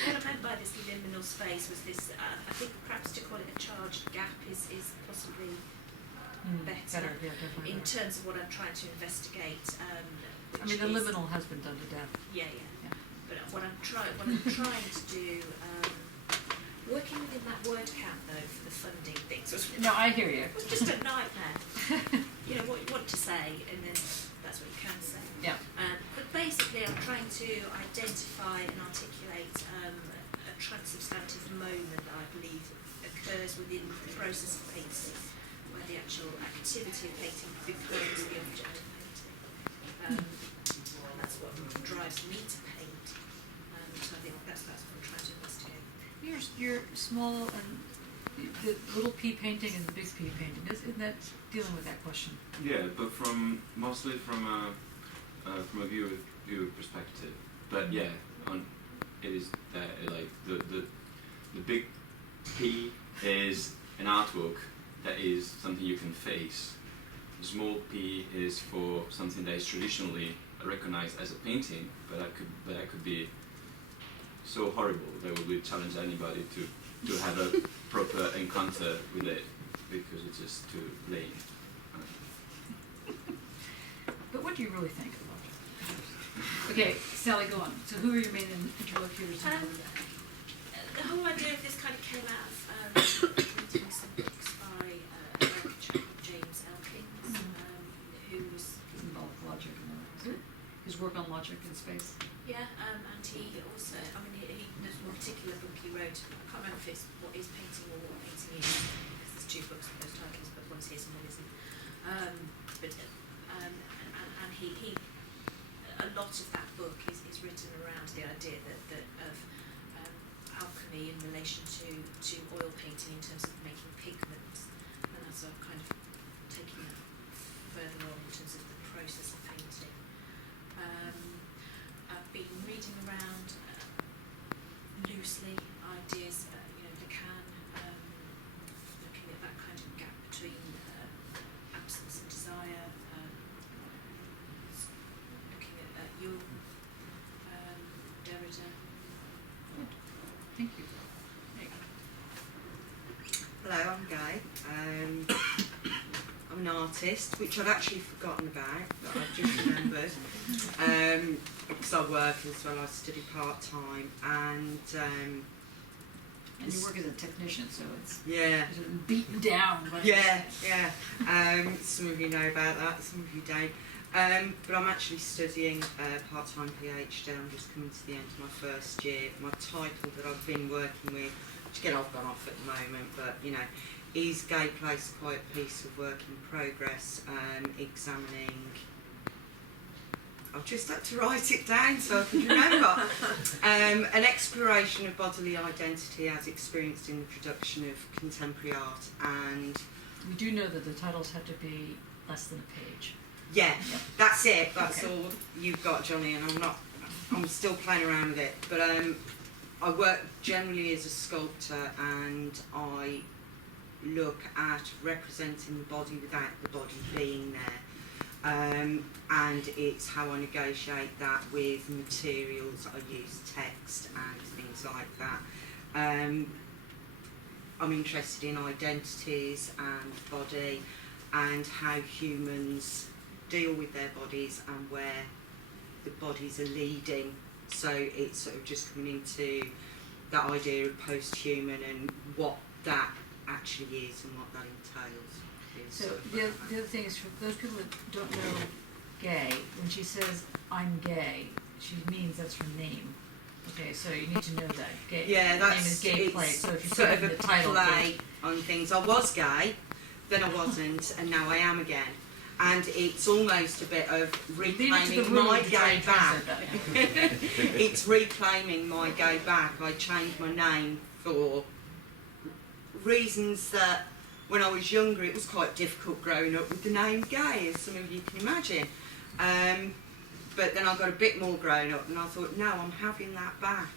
what I meant by this liminal space was this. I think perhaps to call it a charged gap is possibly better, Yeah, definitely. in terms of what I'm trying to investigate. I mean, the liminal has been done to death. Yeah. But what I'm trying to do, working within that word count though for the funding things was No, I hear you. It was just a nightmare. You know what you want to say, and then that's what you can say. Yeah. But basically, I'm trying to identify and articulate a transubstantive moment that I believe occurs within the process of painting, where the actual activity of painting becomes the object of painting. And that's what drives me to paint. So I think that's what I'm trying to investigate. You're small and the little P painting and the big P painting, isn't that dealing with that question? Yeah, but mostly from a viewer perspective. But yeah, it is like the big P is an artwork that is something you can face. The small P is for something that is traditionally recognized as a painting, but that could be so horrible that would challenge anybody to have a proper encounter with it because it's just too lame. But what do you really think about it? Okay, Sally, go on. So who are your main interlocutors? The whole idea of this kind of came out of reading some books by a chap called James Elkins, who was involved with logic and all that. His work on logic in space. Yeah, and he also, there's one particular book he wrote, I can't remember if it's What is Painting or What Painting Is, because there's 2 books with those titles, but one's his and one isn't. And he a lot of that book is written around the idea that of alchemy in relation to oil painting in terms of making pigments, and that's sort of kind of taking it further on in terms of the process of painting. I've been reading around loosely ideas, Lacan, looking at that kind of gap between absence and desire, looking at Jung, Derrida. Thank you. Hello, I'm Gay. I'm an artist, which I've actually forgotten about, but I've just remembered. Because I work as well, I study part-time, and you work as a technician, so it's beaten down. But yeah. Some of you know about that, some of you don't. But I'm actually studying part-time PhD. I'm just coming to the end of my first year. My title that I've been working with, which again I've gone off at the moment, but is Gay Place a Quiet Piece of Work in Progress, examining... I've just had to write it down so I can remember. An exploration of bodily identity as experienced in the production of contemporary art, and... We do know that the titles have to be less than a page. Yeah, that's it. That's Okay. all you've got, Johnny, and I'm still playing around with it. But I work generally as a sculptor, and I look at representing the body without the body being there. And it's how I negotiate that with materials. I use text and things like that. I'm interested in identities and body and how humans deal with their bodies and where the bodies are leading. So it's sort of just coming into that idea of post-human and what that actually is and what that entails. So the other thing is, for those people that don't know gay, when she says I'm gay, she means that's her name. Okay, so you need to know that. Gay, Yeah, her that's name is Gay it's Place. So if you sort put of in a the title, play on things. I was gay, then I wasn't, and now I am again. And it's almost a bit of reclaiming my gay back. It's reclaiming my gay back. I changed my name for reasons that when I was younger it was quite difficult growing up with the name gay, as some of you can imagine. But then I got a bit more grown up and I thought, no, I'm having that back.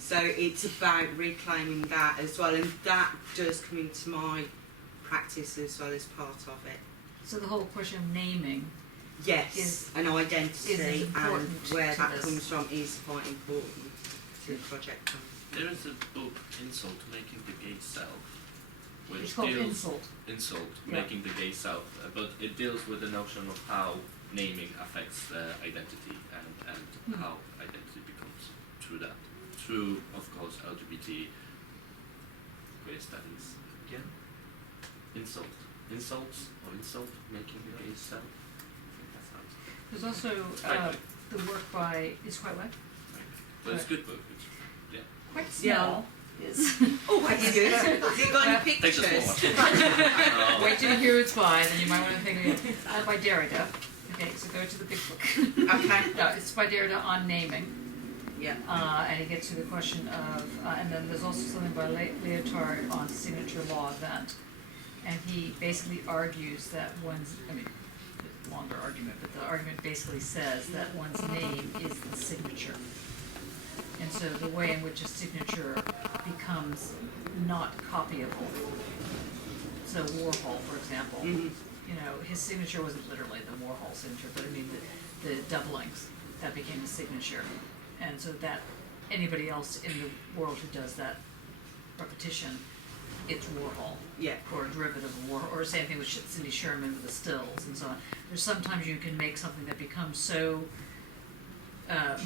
So it's about reclaiming that as well, and that does come into my practice as well as part of it. so the whole question of naming, Yes, and identity is and important where to that this. comes from is quite important to the project. There is a book, Insult, Making the Gay Self, which It's called deals Insult. Yeah. Making the Gay Self, but it deals with the notion of how naming affects identity and how identity becomes through that, through, of course, LGBT queer studies. Again, insult, making the gay self. I think that sounds. There's also Right. the work by, it's quite what? But it's a good book. It's, yeah. Quite small. Is Oh, that's good. Has it got any Takes us pictures? forward. Wait till you hear who it's by, then you might want to think by Derrida. Okay, so go to the big book. Okay. No, it's by Derrida on naming. Yeah. And it gets to the question of, and then there's also something by Leotard on signature law event. And he basically argues that one's, I mean, longer argument, but the argument basically says that one's name is the signature. And so the way in which a signature becomes not copyable. So Warhol, for example, you know, his signature wasn't literally the Warhol signature, but I mean the doublings, that became a signature. And so that anybody else in the world who does that repetition, it's Warhol. Yeah. Or a derivative of Warhol, or same thing with Cindy Sherman with the stills and so on. There's sometimes you can make something that becomes so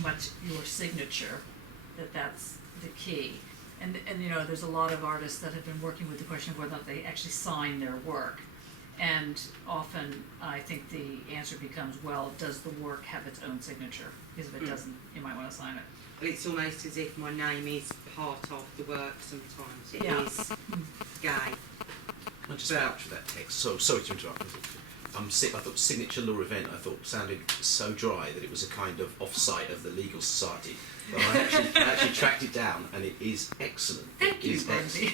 much your signature that that's the key. And you know, there's a lot of artists that have been working with the question of whether or not they actually sign their work. And often I think the answer becomes, well, does the work have its own signature? Because if it doesn't, you might want to sign it. It's almost as if my name is part of the work sometimes. It Yeah. is gay. I just vouch for that text. So sorry to interrupt. I thought signature law event. I thought sounded so dry that it was a kind of off-site of the legal society. But I actually tracked it down, and it is excellent. Thank you, Brandy.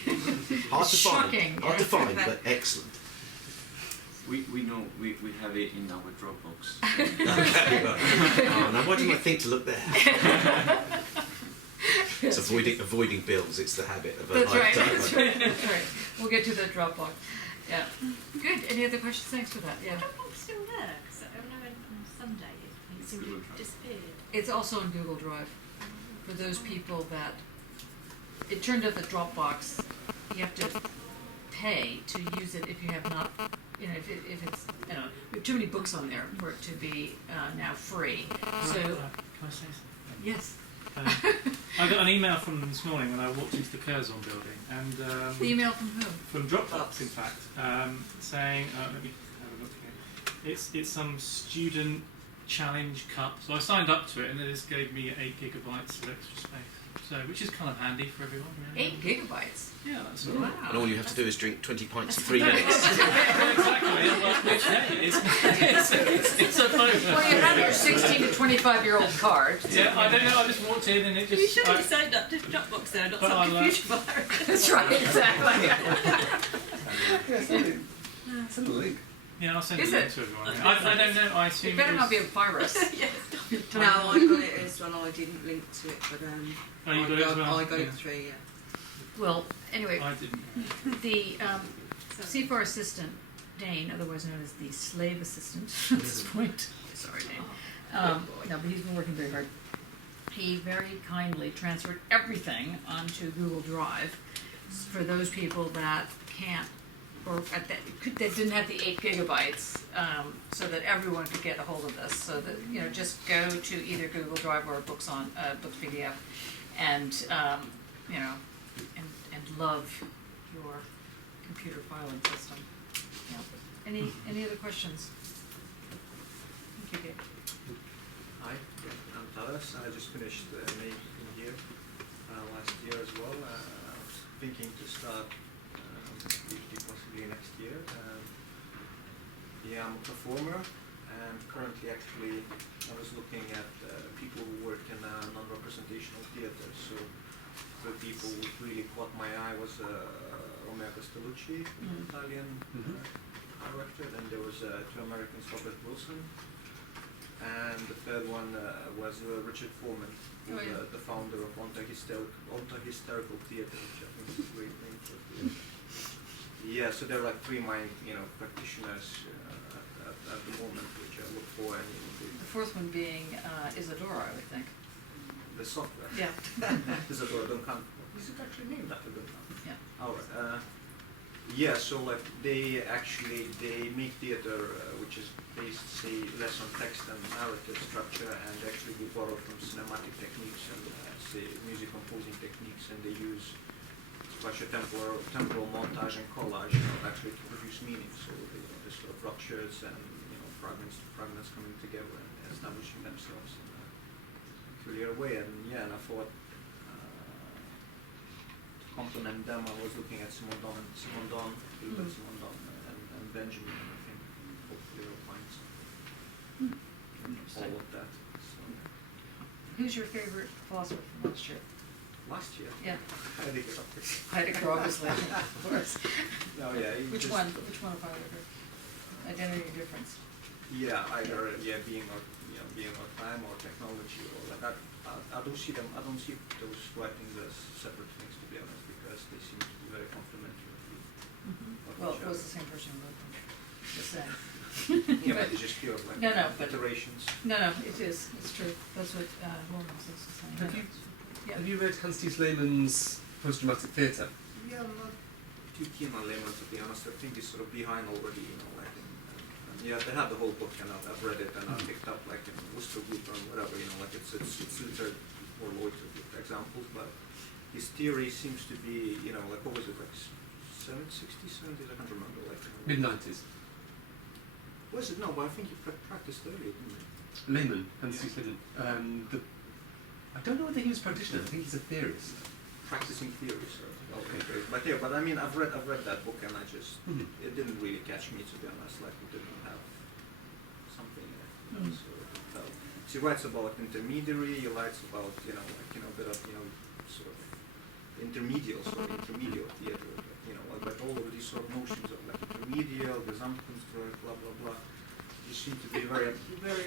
Hard to Shocking, find. Hard to find, but excellent. We know we have it in our Dropbox. Okay. Oh, now why didn't I think to look there? It's avoiding bills. It's the habit of a That's right, lifetime. that's right, that's right. We'll get to the Dropbox. Yeah. Good. Any other questions? Thanks for that. Yeah. Dropbox still there? Because I know on Sunday it seemed to have disappeared. It's also on Google Drive. For those people that, it turned out that Dropbox, you have to pay to use it if you have not, you know, if it's, you know, we have too many books on there for it to be now free. So, Can I say something? yes. I got an email from them this morning when I walked into the Curzon building, and The email from whom? from Dropbox, in fact, saying, let me have a look here. It's some student challenge cup. So I signed up to it, and they just gave me 8 gigabytes of extra space. So, which is kind of handy for everyone, really. 8 gigabytes. Yeah, that's Wow. And all you have to do is drink 20 pints in 3 minutes. Exactly. It's a phone. Well, you have your 16 to 25-year-old card. Yeah, I don't know. I just walked in and it just. You should have signed up to Dropbox there, not But some I computer virus. That's right, exactly. It's in the link. Yeah, I'll send Is it it? to everyone. I don't know. I assume It better was, not be a virus. No, I got it as well. I didn't link to it, but Oh, you got it as well? I got Yeah. it through. Yeah. Well, anyway, I didn't. the CFAR assistant, Dane, otherwise known as the slave assistant at this point. Sorry, Dane. No, but he's been working very hard. He very kindly transferred everything onto Google Drive for those people that can't, or that didn't have the 8 gigabytes, so that everyone could get a hold of this. So that, you know, just go to either Google Drive or Books PDF, and you know, and love your computer filing system. Yeah. Any other questions? Thank you, Gabe. Hi, I'm Taras. I just finished MA in here last year as well. I was thinking to start PhD possibly next year. Yeah, I'm a performer, and currently actually I was looking at people who work in non-representational theatre. So the people who really caught my eye was Romeo Castellucci, an Italian director. Then there was 2 Americans, Robert Wilson. And the third one was Richard Foreman, who's the founder of Onto-Hysterical Theatre, which I think is a great name for theatre. Yeah, so there are like 3 main, practitioners at the moment, which I look for. And The 4th one being Isadora, I would think. the software. Yeah. Isadora Duncan. Is it actually named after Duncan? Yeah. All right. Yeah, so like they make theater which is based, say, less on text and narrative structure, and actually we borrow from cinematic techniques and say music composing techniques, and they use spatio-temporal montage and collage, actually to produce meaning. So the sort of ruptures and fragments coming together and establishing themselves in a clear way. And yeah, and I thought. Complement them, I was looking at Simon Don, Simon Don, and Benjamin, and I think hopefully we'll find all of that. So. Who's your favorite philosopher from last year? Last year? Yeah. Heidegger. Heidegger, obviously, of course. No, yeah. Which one of Heidegger? Identity and Difference. Yeah, either being or time or technology, or like I don't see them. I don't see those writings as separate things, to be honest, because they seem to be very complementary. Well, it was the same person who wrote them. Just saying. Yeah, but it's just pure like iterations. No, it is. It's true. That's what Lawrence is saying. Have you read Hans-Thies Lehmann's Post-Dramatic Theatre? Yeah, I'm not too keen on Lehmann, to be honest. I think he's sort of behind already, yeah, they have the whole book, and I've read it, and I've picked up like in Worcester Group or whatever, like it's littered or loitered with examples, but his theory seems to be, like what was it, like 60s, 70s, I can't remember, like Mid-90s. Was it? No, but I think he practiced earlier, didn't he? Lehmann, Hans-Thies Lehmann. I don't know whether he was a practitioner. I think he's a theorist. Practicing theories. Okay, great. But yeah, I mean, I've read that book, and I just it didn't really catch me, to be honest. Like it didn't have something in it. So he writes about intermediary. He writes about a bit of sort of intermediate theater. Like all of these sort of notions of like intermedial, Gesamtkunstwerk, blah blah blah. They seem to be very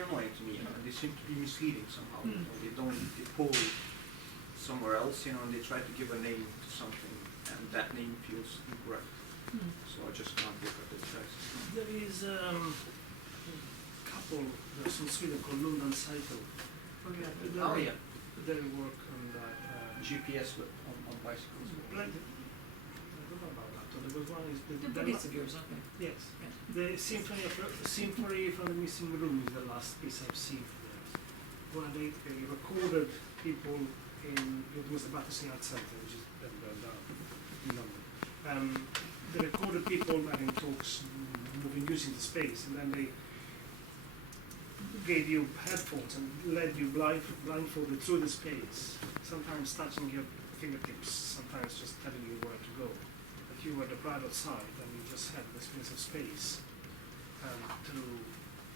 annoying to me, and they seem to be misleading somehow. They pull somewhere else, and they try to give a name to something, and that name feels incorrect. So I just can't look at this text. There is a couple that's in Sweden called Lund and Cycle. Oh yeah. They work on that. GPS on bicycles. Plenty. I don't know about that. There was one is The buddies of yours, aren't they? Yes. The Symphony from the Missing Room is the last piece I've seen from theirs. Where they recorded people it was the Battersea Arts Centre, which is then burned down in London. They recorded people having talks, moving, using the space, and then gave you headphones and led you blindfolded through the space, sometimes touching your fingertips, sometimes just telling you where to go. But you were at the private side and you just had this piece of space through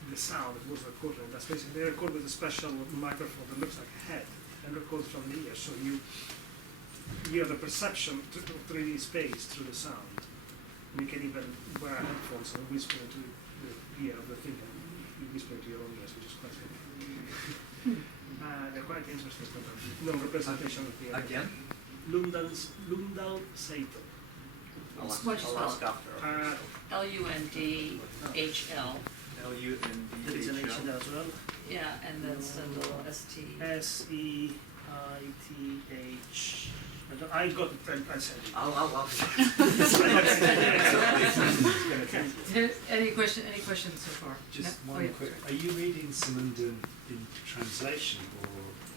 the sound that was recorded in that space. And they record with a special microphone that looks like a head and records from the ear. So you have the perception of 3D space through the sound. And you can even wear headphones and whisper into the ear of the thing, and you whisper into your own ears, which is quite funny. They're quite interesting. No representation of the Again? Lundal Saito. I'll ask after. Lundhl. There is an H in there as well. Yeah, and then Sendel, ST. SEITH. I got it. I said it. I'll Any questions so far? Just No? one Yeah, quick. sorry. Are you reading Simondon in translation or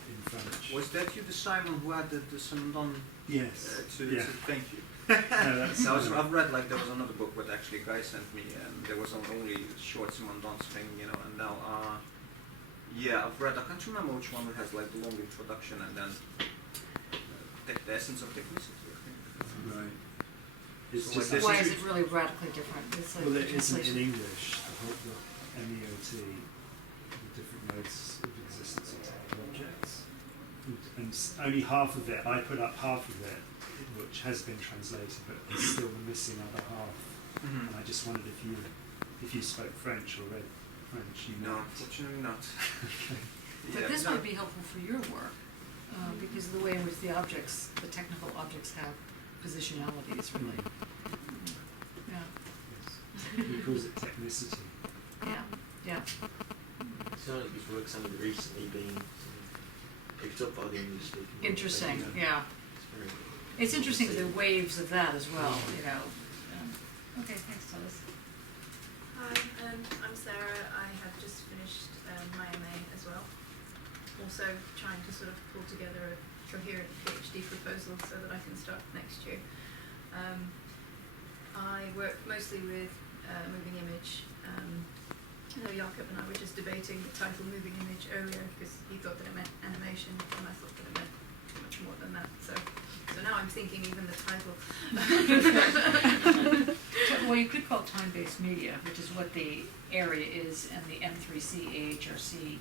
in French? Was that you, the Simon, who added the Simondon Yes. to thank you? No, that's No, fine. I've read, like, there was another book that actually a guy sent me, and there was only short Simondons thing, you know, and now, yeah, I've read, I can't remember which one that has, like, the long introduction and then the essence of technicity, I think. Right. It's So, just like, Why is it really radically different? It's like well, the it isn't in translation. English. The whole the MEOT, the different modes of existence of technical objects, and only half of it. I put up half of it, which has been translated, but there's still the missing other half. Mhm. And I just wondered if you spoke French or read French, you No, might. unfortunately not. But this no. might be helpful for your work, because of the way in which the technical objects have positionalities, really. Yeah, He calls it technicity. yeah. Sounds like his work's only recently been picked up by the English speaking world. Interesting, But, yeah. It's very It's interesting the waves of that as well, you know. Okay, thanks, Thomas. Hi, I'm Sarah. I have just finished my MA as well. Also trying to sort of pull together a coherent PhD proposal so that I can start next year. I work mostly with moving image. I know Jakob and I were just debating the title moving image earlier because he thought that it meant animation and I thought that it meant much more than that. So now I'm thinking even the title. Well, you could call it time-based media, which is what the area is, and the M3C AHRC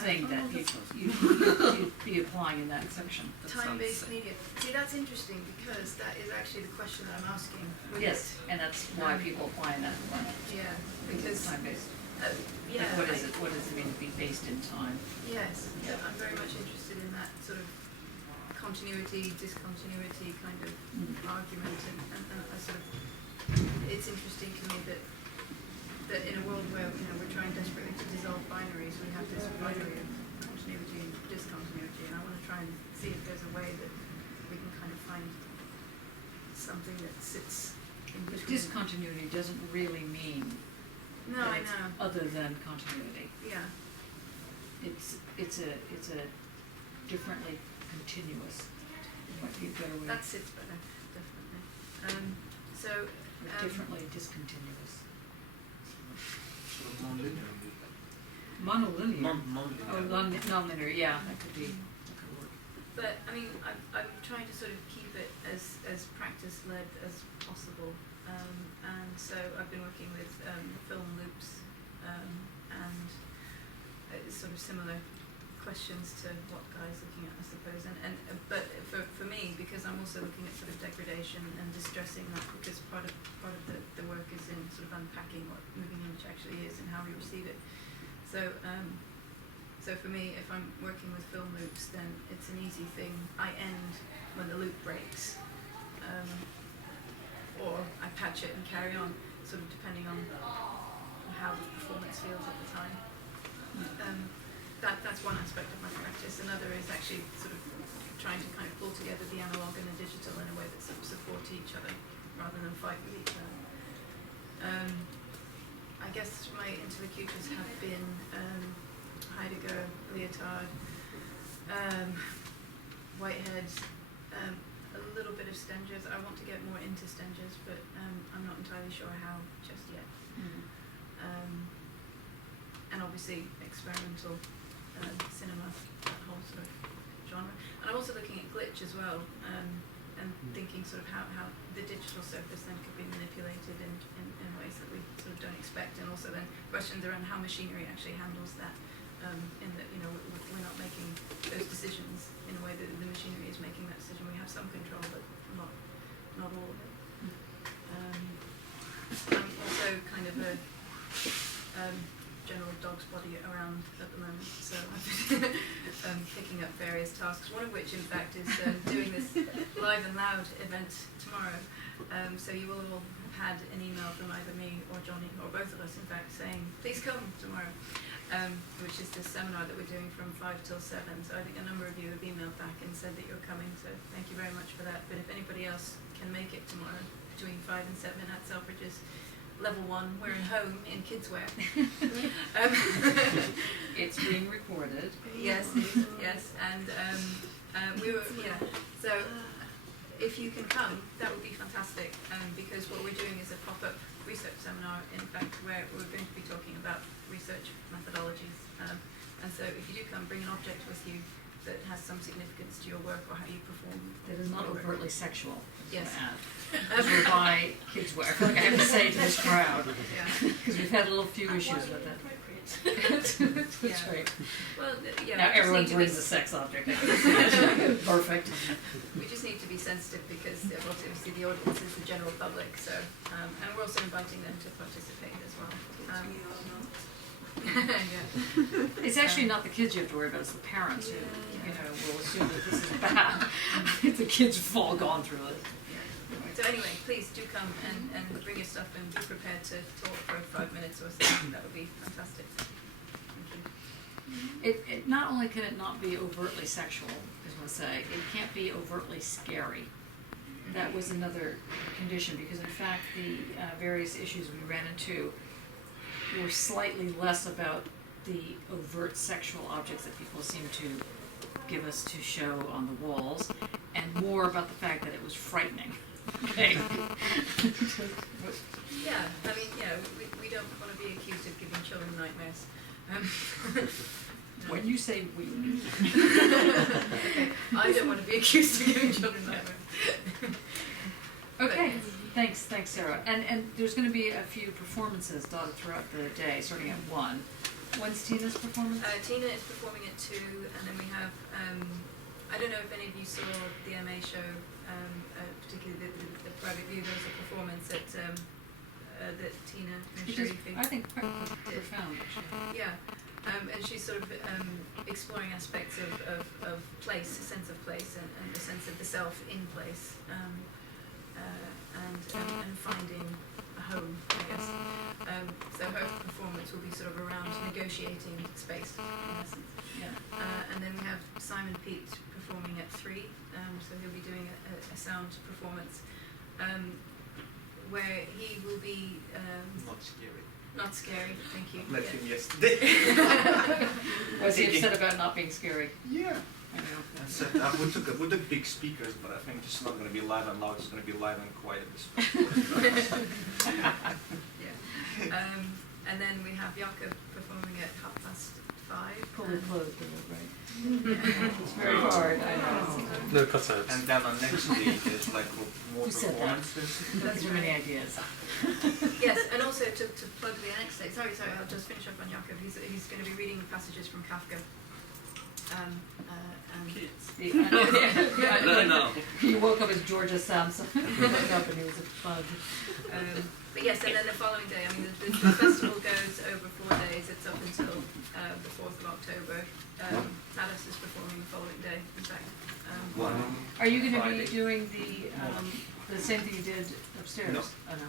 thing that you'd be applying in that section. Time-based media. See, that's interesting because that is actually the question that I'm asking. Yes, and that's why people apply in that one. Yeah, Because it's time-based. yeah. Like what does it mean to be based in time? Yes, Yeah. I'm very much interested in that sort of continuity, discontinuity kind of argument, and I sort of, it's interesting to me that in a world where we're trying desperately to dissolve binaries, we have this binary of continuity and discontinuity, and I want to try and see if there's a way that we can kind of find something that sits in But between. discontinuity doesn't really mean No, that I it's know. other than continuity. Yeah. It's a differently continuous. It might be a better way. That sits better, definitely. Differently discontinuous. Sort of non-linear. Monolinear. Non-linear. Oh, non-linear. Yeah, that could work. But I mean, I'm trying to sort of keep it as practice led as possible, and so I've been working with film loops, and it's sort of similar questions to what Guy's looking at, I suppose. But for me, because I'm also looking at sort of degradation and distressing that, because part of the work is in sort of unpacking what moving image actually is and how we receive it. So for me, if I'm working with film loops, then it's an easy thing. I end when the loop breaks, or I patch it and carry on, sort of depending on how the performance feels at the time. That's one aspect of my practice. Another is actually sort of trying to kind of pull together the analog and the digital in a way that sort of support each other rather than fight with each other. I guess my interlocutors have been Heidegger, Lyotard, Whitehead, a little bit of Stengers. I want to get more into Stengers, but I'm not entirely sure how just yet. And obviously obviously experimental cinema, that whole sort of genre. And I'm also looking at glitch as well, and thinking sort of how the digital surface then could be manipulated in ways that we sort of don't expect, and also then questions around how machinery actually handles that, in that, you know, we're not making those decisions in a way that the machinery is making that decision. We have some control, but not all of it. I'm also kind of a general dog's body around at the moment, so I've been picking up various tasks, one of which in fact is doing this Live and Loud event tomorrow. So you will all have had an email from either me or Johnny, or both of us in fact, saying please come tomorrow, which is this seminar that we're doing from 5 till 7. So I think a number of you have emailed back and said that you're coming, so thank you very much for that. But if anybody else can make it tomorrow between 5 and 7 at Selfridges, Level 1, wearing home in kids wear. It's being recorded. Yes, yes, and we were, yeah, so if you can come, that would be fantastic, because what we're doing is a pop-up research seminar, in fact, where we're going to be talking about research methodologies, and so if you do come, bring an object with you that has some significance to your work or how you perform. That is not your work. overtly sexual. Yes. Because we're by kids wear. I feel like I have to say to this crowd. Yeah. Because we've had a little few issues with it. That's right. Well, yeah. Now everyone brings a sex object. Perfect. We just need to be sensitive because obviously the audience is the general public, so and we're also inviting them to participate as well. Yeah. It's actually not the kids you have to worry about, it's the parents who, you know, will assume that this is bad. The kids have all gone through it. So anyway, please do come and bring your stuff and be prepared to talk for 5 minutes or so. That would be fantastic. Thank you. It not only can it not be overtly sexual, as I say, it can't be overtly scary. That was another condition, because in fact the various issues we ran into were slightly less about the overt sexual objects that people seem to give us to show on the walls, and more about the fact that it was frightening. Okay. Yeah, I mean, yeah, we don't want to be accused of giving children nightmares. When you say we. Okay, I don't want to be accused of giving children nightmares. Okay, thanks, Sarah. And there's going to be a few performances dotted throughout the day, starting at 1. When's Tina's performance? Tina is performing at 2, and then we have, I don't know if any of you saw the MA show, particularly the private view. There was a performance that Tina and Sharifi I think quite profound, actually. Yeah, and she's sort of exploring aspects of place, a sense of place, and the sense of the self in place, and finding a home, I guess. So her performance will be sort of around negotiating space, in essence. Yeah. And then we have Simon Pete performing at 3, so he'll be doing a sound performance, where he will be Not scary. not scary. Thank you. Met Yeah. him yesterday. Was he upset about not being scary? Yeah. I know. I said we took big speakers, but I think it's not going to be live and loud. It's going to be live and quiet. Yeah. And then we have Jakob performing at 5:30. Fully clothed, right? Yeah. It's very hard, I know. No cutouts. And then on next week is like more Who said that? performances. That's too many ideas. Yes, and also to plug the next day. Sorry, I'll just finish up on Jakob. He's going to be reading passages from Kafka. No. He woke up as Georgia Sampson. He woke up and he was a bug. But yes, and then the following day, I mean, the festival goes over 4 days. It's up until the 4th of October. Tadas is performing the following day, in fact. Are you going to be doing the same thing you did upstairs? No. Oh, no.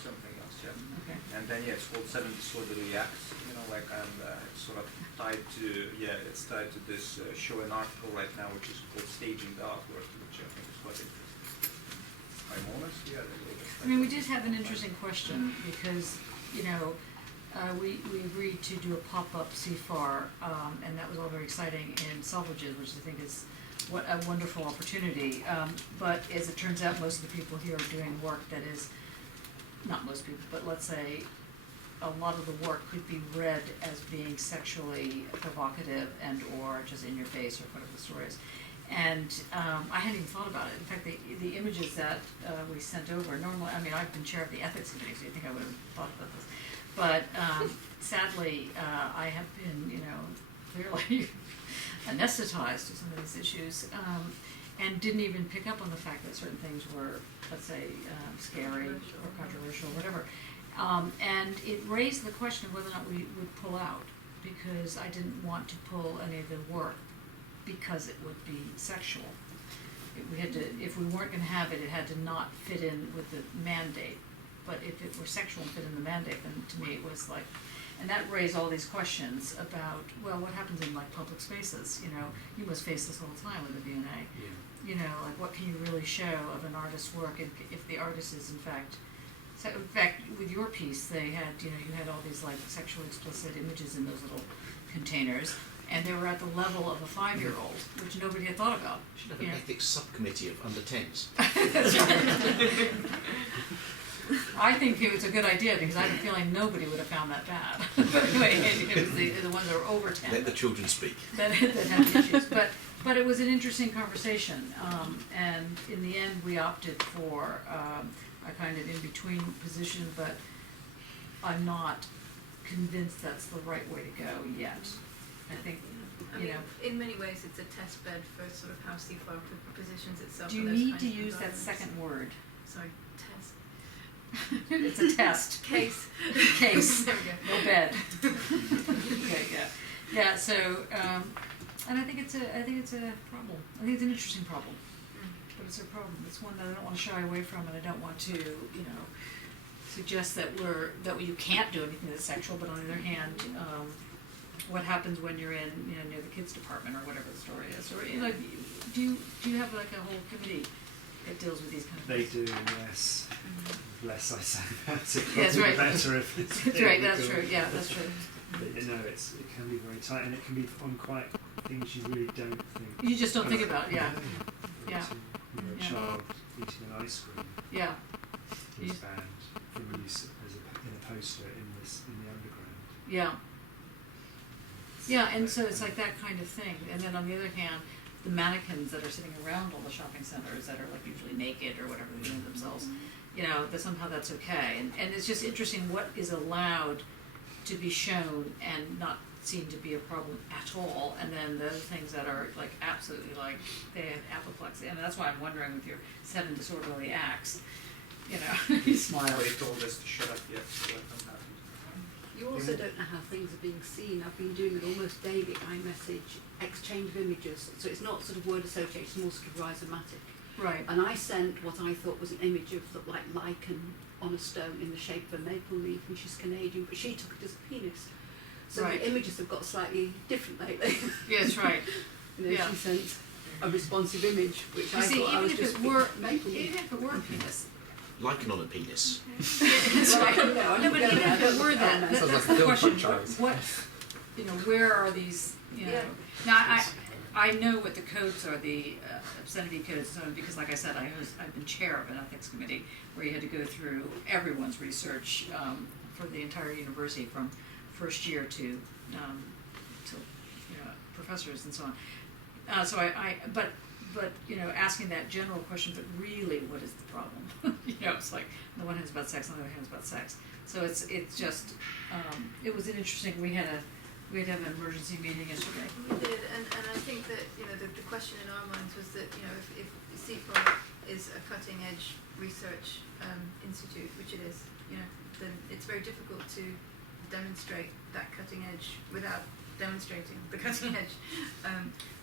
Something else, yeah. Okay. And then it's called 7 Disorderly Acts, like, and it's sort of tied to, it's tied to this show and article right now, which is called Staging the Artwork, which I think is quite interesting. I'm honest, I mean, we did have an interesting question because, we agreed to do a pop-up CFAR, and that was all very exciting in Selfridges, which I think is what a wonderful opportunity. But as it turns out, most of the people here are doing work that is, not most people, but let's say a lot of the work could be read as being sexually provocative and or just in your face or whatever the story is. And I hadn't even thought about it. In fact, the images that we sent over, normally, I mean, I've been chair of the ethics committee, so you think I would have thought about this. But sadly, I have been, you know, clearly anesthetized to some of these issues, and didn't even pick up on the fact that certain things were, let's say, scary or controversial or whatever. And it raised the question of whether or not we would pull out, because I didn't want to pull any of the work because it would be sexual. We had to, if we weren't going to have it, it had to not fit in with the mandate. But if it were sexual and fit in the mandate, then to me it was like, and that raised all these questions about, well, what happens in like public spaces? You know, you must face this all the time with the V&A. Yeah. You know, like what can you really show of an artist's work if the artist is in fact, so in fact, with your piece, they had, you know, you had all these like sexually explicit images in those little containers, and they were at the level of a 5-year-old, which nobody had thought about. Should have an ethics subcommittee of under 10s. I think it was a good idea because I have a feeling nobody would have found that bad. But anyway, it was the ones that were over 10. Let the children speak. That had issues. But it was an interesting conversation, and in the end we opted for a kind of in-between position, but I'm not convinced that's the right way to go yet. I think, you know. In many ways it's a test bed for sort of how CFAR positions itself. Do you need to use that second word? Sorry, test. It's a test. Case. Case. There we go. No bed. Okay, yeah. Yeah, so, and I think it's a problem. I think it's an interesting problem. But it's a problem. It's one that I don't want to shy away from, and I don't want to, you know, suggest that you can't do anything that's sexual, but on the other hand, what happens when you're in, you know, near the kids department or whatever the story is? Or, you know, do you have like a whole committee that deals with these kind of things? They do, yes. Less I say about it, probably right. better if it's That's right, that's true, yeah, that's true. But, you know, it can be very tight, and it can be on quite things you really don't think. You just don't think about, yeah. Yeah. You know, a child eating an ice cream. Yeah. Was banned from use in a poster in the underground. Yeah. Yeah, and so it's like that kind of thing. And then on the other hand, the mannequins that are sitting around all the shopping centers that are like usually naked or whatever they do themselves, you know, that somehow that's okay. And it's just interesting what is allowed to be shown and not seen to be a problem at all, and then the things that are like absolutely like they have apoplexy. And that's why I'm wondering with your 7 disorderly acts, you know, you smile. They told us to shut up yet, so let them happen. You also don't know how things are being seen. I've been doing it almost daily, iMessage, exchange of images, so it's not sort of word association, it's more sort of rhizomatic. Right. And I sent what I thought was an image of like lichen on a stone in the shape of a maple leaf, and she's Canadian, but she took it as a penis. So right. The images have got slightly different lately. Yes, right. You know, yeah. She sent a responsive image, which you I see, thought I was just maple leaf. Even if it were a penis. Lichen on a penis. That's right. No, but even if it were that, that's like the a question. franchise. What, you know, where are these, you know? Yeah. Now, I know what the codes are, the obscenity codes, because like I said, I've been chair of an ethics committee where you had to go through everyone's research for the entire university from first year to you know, professors and so on. So but you know, asking that general question, but really, what is the problem? You know, it's like on the one hand it's about sex, on the other hand it's about sex. So it's just it was an interesting. We had to have an emergency meeting yesterday. We did, and I think that, you know, the question in our minds was that, you know, if CFAR is a cutting edge research institute, which it is, you know, then it's very difficult to demonstrate that cutting edge without demonstrating the cutting edge.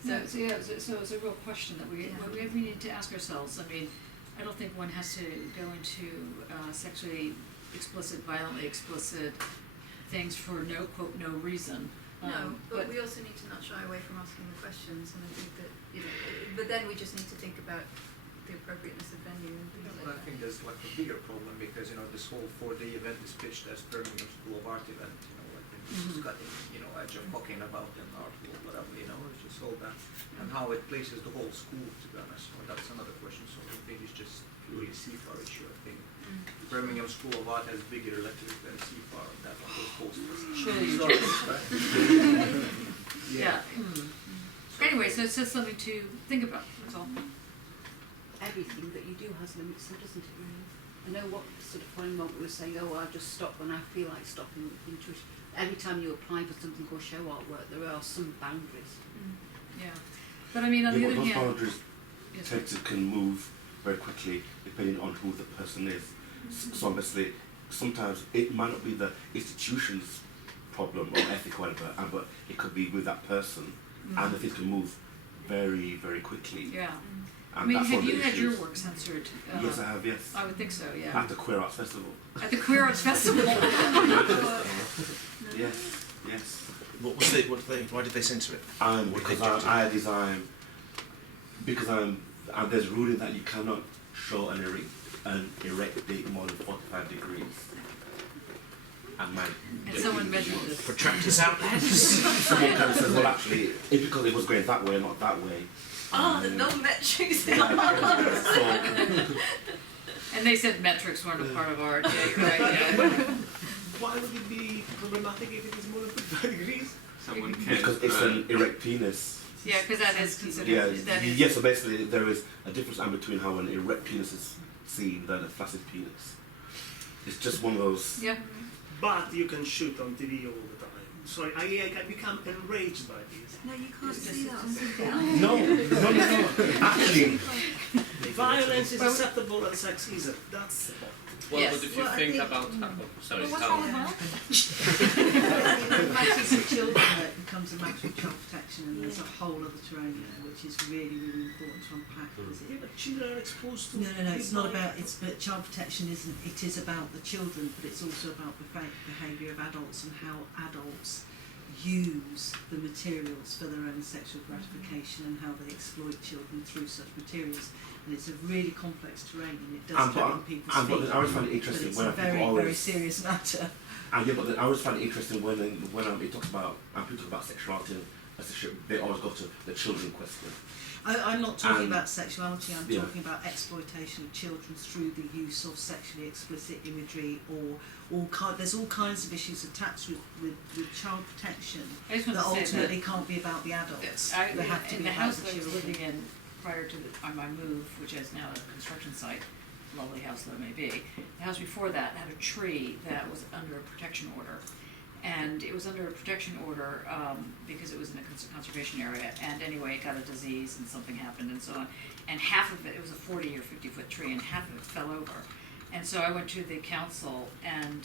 So it's a real question that we need to ask ourselves. I mean, I don't think one has to go into sexually explicit, violently explicit things for no reason. No, but we also need to not shy away from asking the questions, and I think that, you know, but then we just need to think about the appropriateness of venue and things like Well, I that. think there's like a bigger problem because, you know, this whole 4-day event is pitched as Birmingham School of Art event, you know, like in It's got the, edge of talking about an art or whatever, it's just all that. And how it places the whole school, to be honest. Well, that's another question, so I think it's just purely CFAR issue, I think. Birmingham School of Art has bigger letters than CFAR, and that on those posters. Surely you Sorry, do. right? Yeah. Anyway, so it's just something to think about, that's all. Everything that you do has limits, so doesn't it really? I know what sort of point we were saying, I just stop when I feel like stopping intuition. Every time you apply for something or show artwork, there are some boundaries. Yeah. But I mean, on the other those hand... boundaries can move very quickly depending on who the person is. So obviously, sometimes it might not be the institution's problem or ethic or whatever, but it could be with that person, and the things can move very, very quickly. Yeah. And I mean, that's have one of the you had your issues. work censored? Yes, I have, yes. I would think so, yeah. At the Queer Arts Festival. At the Queer Arts Festival? Yes, yes. Why did they censor it? Because I design, and there's ruling that you cannot show an erect date more than 45 degrees. And someone measured this. Protract this out, lads. Someone kind of says, well, actually, it's because it was going that way, not that way. The non-metrics. And they said metrics weren't a part of art. Yeah, you're right. Yeah. Why would it be problematic if it is more than 45 degrees? Someone can. Because it's an erect penis. Yeah, because that is considered. Yeah, that is, yes, so basically there is a difference between how an erect penis is seen than a flaccid penis. It's just one of those. Yeah. But you can shoot on TV all the time. Sorry, I become enraged by this. No, you can't see that on TV. No. Actually, violence is acceptable and sex isn't. That's the point. Well, but if you think about sorry, What's how- wrong with that? Matters of children that becomes a matter of child protection, and there's a whole other terrain there which is really, really important to unpack. Yeah, but children are exposed to. No, it's not about. But child protection isn't. It is about the children, but it's also about the behaviour of adults and how adults use the materials for their own sexual gratification and how they exploit children through such materials. And it's a really complex terrain, and it does play on people's feet. but I always find it interesting it's when a very, people always, very serious matter. And yeah, but I always find it interesting when it talks about people talk about sexuality and they always go to the children question. I'm not talking about sexuality, I'm yeah. talking about exploitation of children through the use of sexually explicit imagery or there's all kinds of issues attached with child protection that ultimately can't be about the adults. They have to in be the about house the that I was children. living in prior to my move, which is now a construction site, lovely house though it may be, the house before that had a tree that was under a protection order. And it was under a protection order because it was in a conservation area. And anyway, it got a disease and something happened and so on. And half of it was a 40 or 50 foot tree, and half of it fell over. And so I went to the council and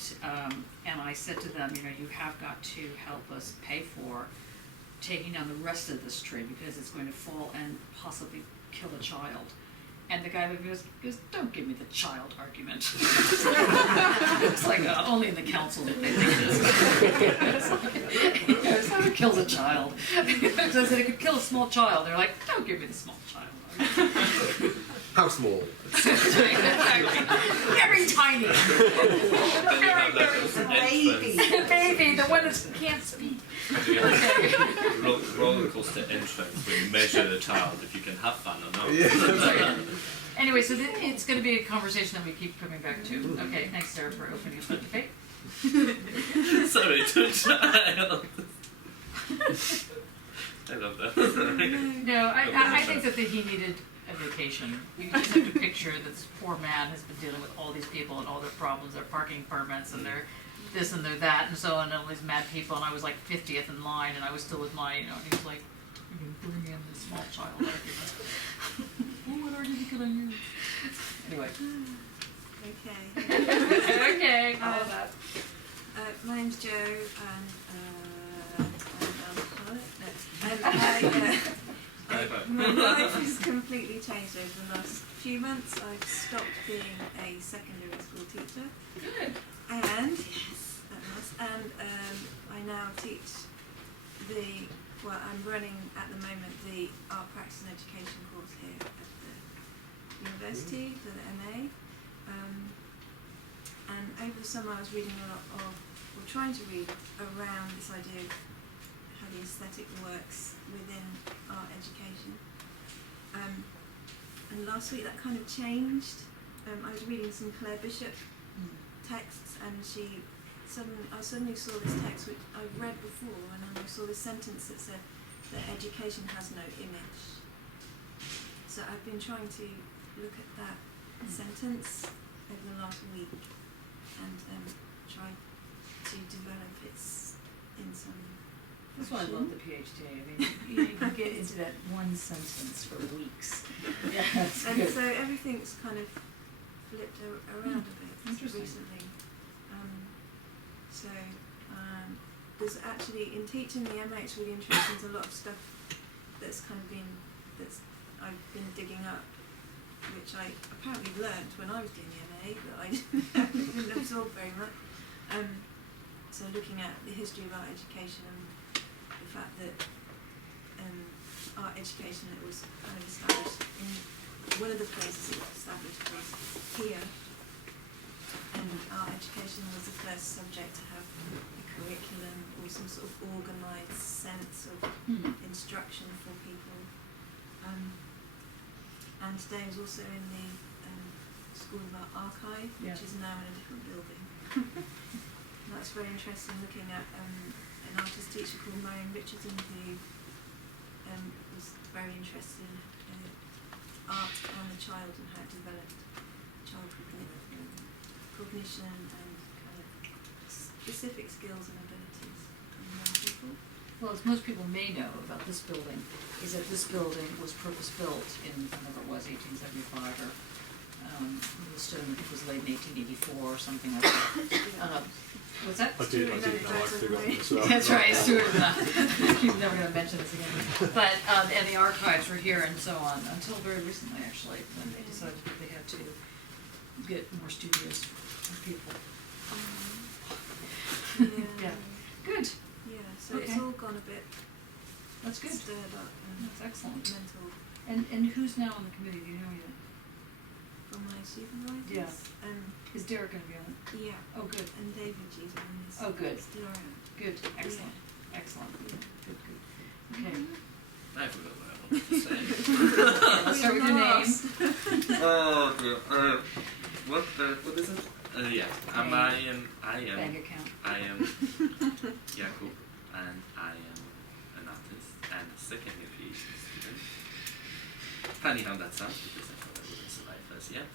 I said to them, you have got to help us pay for taking down the rest of this tree because it's going to fall and possibly kill a child. And the guy goes, don't give me the child argument. It's like, only in the council did they think this. He goes, it kills a child. So I said, it could kill a small child. They're like, don't give me the small child argument. How small? Very tiny. Very, very small. Baby, the one that can't speak. Roller coaster entrance where you measure the child if you can have fun or not. Anyway, so it's going to be a conversation that we keep coming back to. Okay, thanks, Sarah, for opening up that debate. Sorry to child. I love that. No, I think that he needed a vacation. You just have to picture that this poor man has been dealing with all these people and all their problems, their parking permits and their this and their that and so on, and all these mad people, and I was like 50th in line, and I was still with my, and he was like, you can bring in the small child argument. Well, what argument can I use? Anyway. Okay. Okay, all of that. My name's Jo, and my life has completely changed over the last few months. I've stopped being a secondary school teacher. Good. And yes, that was. And I now teach I'm running at the moment the art practice and education course here at the university for the MA. And over the summer I was reading a lot of, or trying to read around this idea of how the aesthetic works within art education. And last week that kind of changed. I was reading some Claire Bishop texts, and I suddenly saw this text which I've read before, and then I saw this sentence that said that education has no image. So I've been trying to look at that sentence over the last week and try to develop its in some. That's why I love the PhD. I mean, you can get into that one sentence for weeks. Yeah, that's And good. so everything's kind of flipped around a bit Interesting. recently. There's actually, in teaching the MA, it's really interesting. There's a lot of stuff that's I've been digging up, which I apparently learnt when I was doing the MA, but I didn't absorb very much. So looking at the history of art education and the fact that art education, it was kind of established in one of the places it was established was here, and art education was the first subject to have a curriculum or some sort of organised sense of instruction for people. And today I was also in the School of Art Archive, which is now in a different building. And that's very interesting, looking at an artist teacher called Marion Richardson, who was very interested in art and the child and how it developed child cognition and kind of specific skills and abilities in young people. Well, as most people may know about this building, is that this building was purpose-built in, whenever it was, 1875, or the stone, I think, was laid in 1884 or something like that. What's that? I did know, I've forgotten. So That's right, Stuart and I. You're never going to mention this again. But, and the archives were here and so on, until very recently, actually, when they decided that they had to get more studios for people. Yeah. Good. Yeah, so Okay. it's all gone a bit That's good. stirred up and That's excellent. mental. And who's now on the committee? Do you know yet? From my supervisors. Yeah. Is Derek going to be on it? Yeah. Oh, good. And David G's on this. Oh, good. Still around. Good. Excellent. Excellent. Good, good. Okay. I forgot what I wanted to say. Okay, let's start with your name. Oh, dear. What is it? Yeah. I am. Bank account. I am Jakub, and I am an artist and a second year PhD student. Funny how that sounds, because I thought I wouldn't survive first year.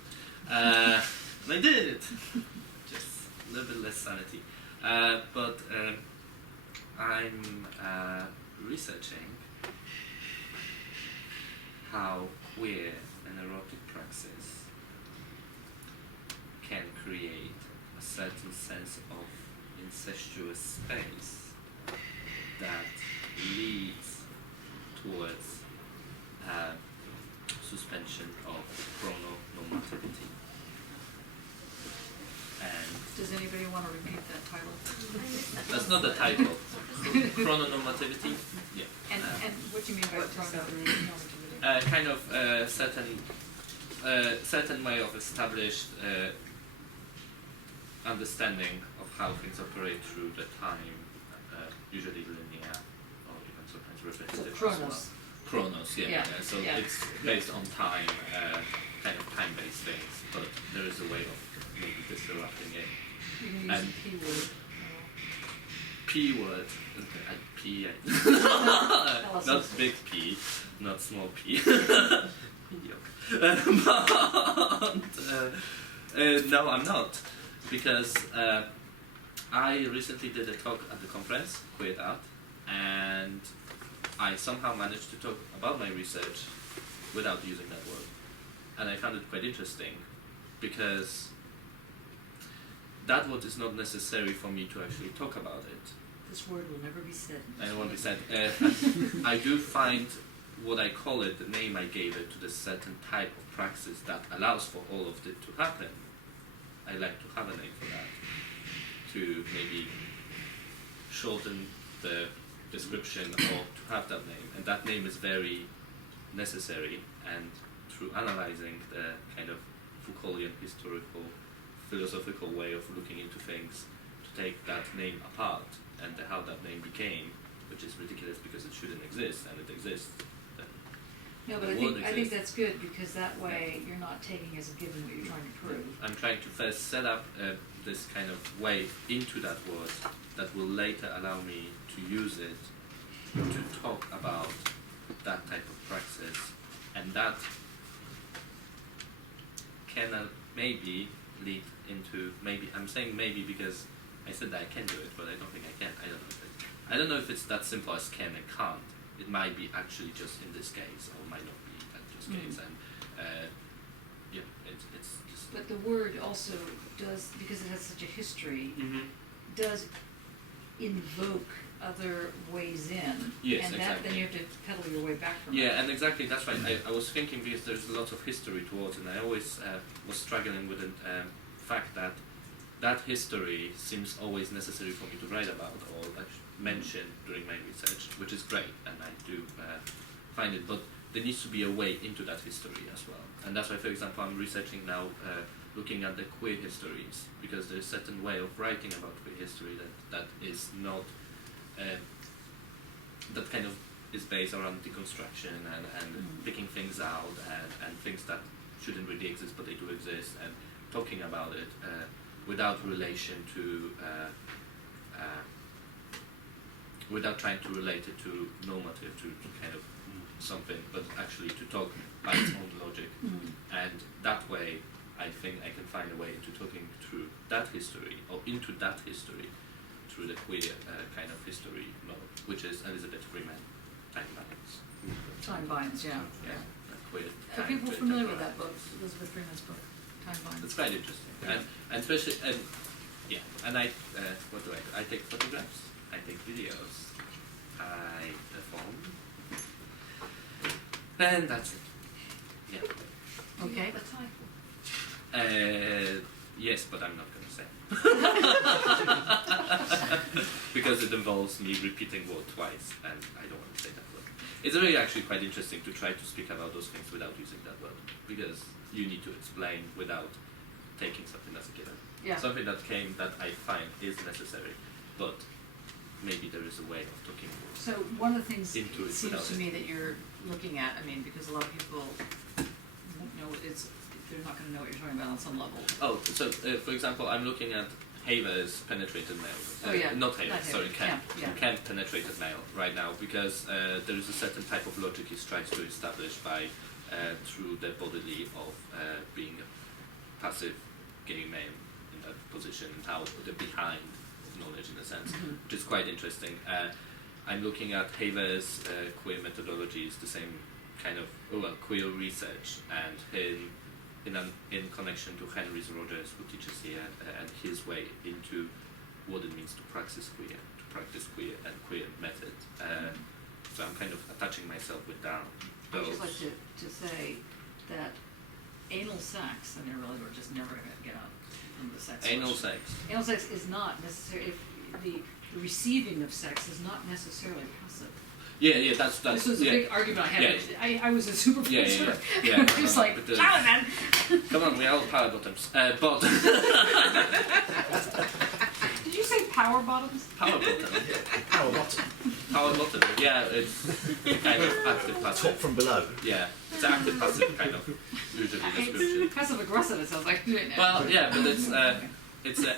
And I did it. Just a little bit less sanity. But I'm researching how queer and erotic praxis can create a certain sense of incestuous space that leads towards suspension of chrononormativity. And Does anybody want to repeat that title? that's not the title. Chrononormativity. Yeah. And what do you mean by chrononormativity? Kind of certain way of established understanding of how things operate through the time, usually linear or even sometimes repetitive. So as well. chronos. Chronos, yeah. Yeah, So yeah. it's based on time, kind of time-based things, but there is a way of maybe disrupting it. You can use And the keyword. P word, P, not big P, not small P. But, no, I'm not, because I recently did a talk at the conference, Queer Art, and I somehow managed to talk about my research without using that word, and I found it quite interesting, because that word is not necessary for me to actually talk about it. This word will never be said. And it won't be said. I do find what I call it, the name I gave it to this certain type of praxis that allows for all of it to happen. I like to have a name for that, to maybe shorten the description or to have that name. And that name is very necessary, and through analyzing the kind of Foucauldian historical philosophical way of looking into things to take that name apart and how that name became, which is ridiculous because it shouldn't exist, and it exists. Then No, but it I won't think exist. that's good, because that way you're not taking as a given what you're trying to prove. I'm trying to first set up this kind of way into that word that will later allow me to use it to talk about that type of praxis, and that can maybe lead into, maybe, I'm saying maybe because I said that I can do it, but I don't think I can. I don't know if it's that simple as can and can't. It might be actually just in this case, or might not be at this case, and yeah, it's just. But the word also does, because it has such a history, does invoke other ways in. Yes, and exactly. then you have to pedal your way back from Yeah, it. and exactly, that's why I was thinking, because there's a lot of history towards it, and I always was struggling with the fact that that history seems always necessary for me to write about or mention during my research, which is great, and I do find it, but there needs to be a way into that history as well. And that's why, for example, I'm researching now, looking at the queer histories, because there's a certain way of writing about queer history that is not, that kind of is based around deconstruction and picking things out and things that shouldn't really exist but they do exist, and talking about it without relation to, without trying to relate it to normative, to kind of something, but actually to talk by its own logic. And that way, I think I can find a way into talking through that history, or into that history, through the queer kind of history mode, which is Elizabeth Freeman, Time Binds. Time Binds, yeah. Queer Are time people to familiar with enterprise. that book, Elizabeth Freeman's book, Time Binds? It's quite interesting, and especially, yeah, and I, what do? I take photographs, I take videos, I perform, and that's it. Yeah. Okay. The title. Yes, but I'm not going to say. Because it involves me repeating word twice, and I don't want to say that word. It's really actually quite interesting to try to speak about those things without using that word, because you need to explain without taking something as a given. Yeah. Something that came that I find is necessary, but maybe there is a way of talking So one of the things into it seems without to it. me that you're looking at, I mean, because a lot of people won't know, they're not going to know what you're talking about on some level. Oh, so for example, I'm looking at Haver's penetrated male. Oh, yeah. Not Haver, sorry, Kemp. Yeah. Kemp penetrated male right now, because there is a certain type of logic he tries to establish by through the bodily of being a passive gay male in that position, and how the behind of knowledge in a sense, which is quite interesting. I'm looking at Haver's queer methodologies, the same kind of queer research, and in connection to Henry Rogers, who teaches here, and his way into what it means to practice queer and queer method. So I'm kind of attaching myself with that. I'd just like to say that anal sex, I mean, really, we're just never going to get out from the sex. Anal question. sex. Anal sex is not necessarily, the receiving of sex is not necessarily passive. Yeah, that's This was a big argument I had. Yeah. I was a supervisor. Yeah. Just like, but, Charlie, man! Come on, we are all power bottoms. But Did you say power bottoms? power bottom. Power bottom. Power bottom. Yeah, it's a kind of active passive. Top from below. Yeah, it's an active passive kind of usually description. It's passive aggressive, it sounds like. Well, yeah, but it's an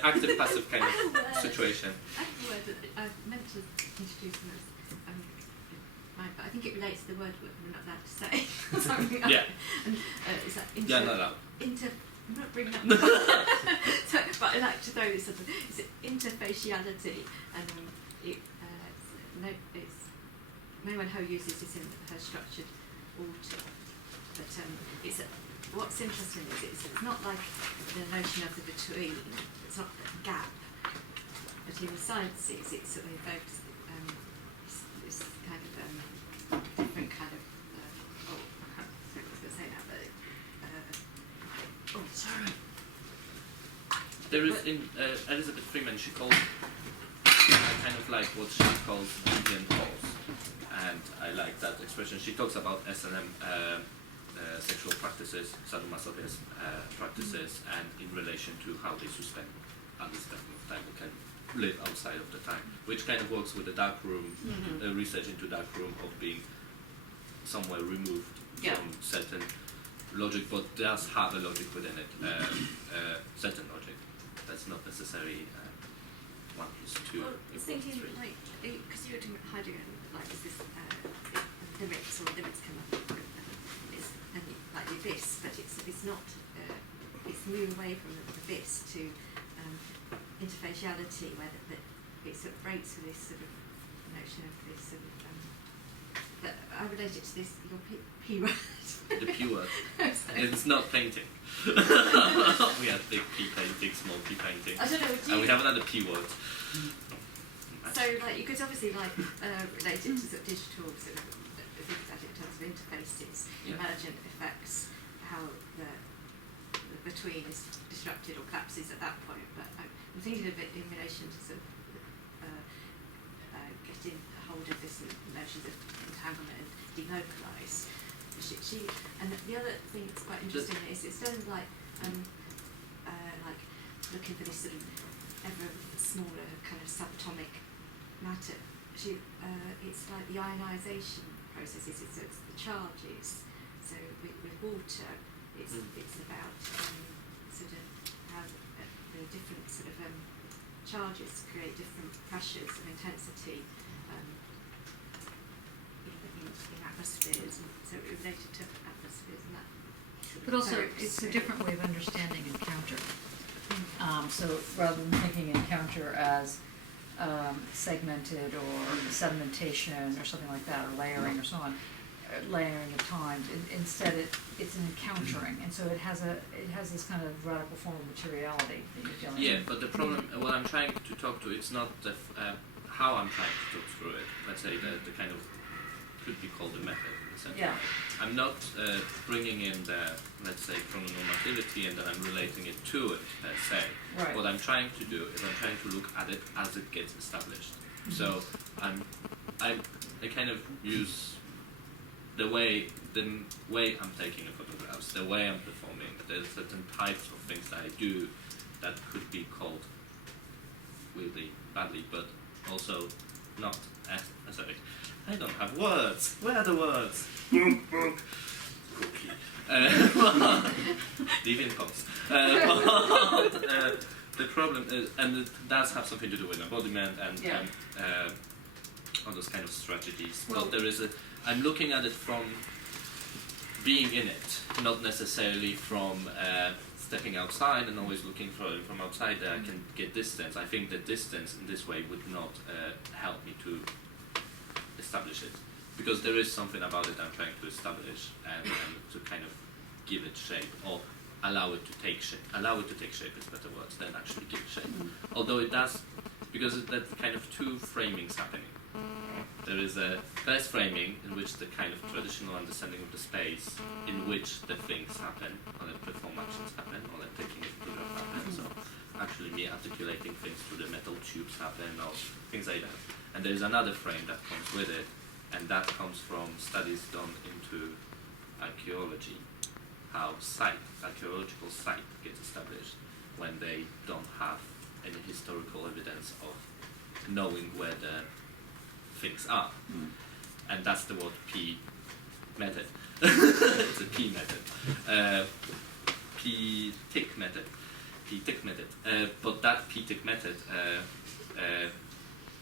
active passive kind of situation. I have a word that I meant to introduce them as, but I think it relates to the word we're not allowed to say. Something else. Yeah. And is that I'm not bringing up. So, but I like to throw this as it's interfaciality, and it's Maywell Ho uses this in her structured alter, but it's what's interesting is it's not like the notion of the between. It's not a gap, but in the sciences it sort of evokes this kind of different kind of. I was going to say that, but sorry. There is in Elizabeth Freeman, she calls kind of like what she calls Indian pause, and I like that expression. She talks about S&M sexual practices, sadomasochism practices, and in relation to how they suspend understanding of time, they can live outside of the time, which kind of works with the dark room, research into dark room of being somewhere removed from certain logic, but does have a logic within it, certain logic. That's not necessarily 1 + 2 Well, I was thinking, 3. like, because you were talking about Heidegger, like, is this limits, or limits come up is like the abyss, but it's not, it's moving away from the abyss to interfaciality, where it sort of breaks with this sort of notion of this sort of, but I relate it to this, your P word. The P word. It's not painting. We have big P painting, small P painting. I don't know, and we have another P word. So, like, you could obviously, like, relate it to sort of digital, sort of, think about it in terms of interfaces, emergent effects, how the between is disrupted or collapses at that point. But I'm thinking of it in relation to sort of getting a hold of this notions of entanglement and delocalise. And the other thing that's quite interesting is it's sort of like looking for this sort of ever smaller kind of subatomic matter. It's like the ionisation processes. It's the charges. So with water, it's about sort of how the different sort of charges create different pressures and intensity in atmospheres, and so it related to atmospheres and that. But also, it's a different way of understanding encounter. So rather than thinking encounter as segmented or sedimentation or something like that, or layering or so on, layering of times, instead it's an encountering, and so it has this kind of radical form of materiality that you're dealing with. Yeah, but the problem, what I'm trying to talk to, it's not the how I'm trying to talk through it. Let's say the kind of could be called the method in a sense. Yeah. I'm not bringing in the, let's say, chrononormativity and then I'm relating it to it per se. Right. What I'm trying to do is I'm trying to look at it as it gets established. So I kind of use the way I'm taking the photographs, the way I'm performing. There's certain types of things that I do that could be called weirdly badly, but also not aesthetic. I don't have words. Where are the words? Cookie. Leave in post. The problem is, and it does have something to do with embodiment and all those kind of strategies. Well, but I'm looking at it from being in it, not necessarily from stepping outside and always looking for it from outside that I can get distance. I think the distance in this way would not help me to establish it, because there is something about it I'm trying to establish and to kind of give it shape, or allow it to take shape. Allow it to take shape is better words than actually give it shape. Although it does, because that's kind of two framings happening. There is a first framing in which the kind of traditional understanding of the space in which the things happen, or the perform actions happen, or the taking a photograph happen. So actually me articulating things through the metal tubes happen, or things like that. And there is another frame that comes with it, and that comes from studies done into archaeology, how archaeological site gets established when they don't have any historical evidence of knowing where the things are. And that's the word P method. It's a P method. P-tick method. P-tick method. But that P-tick method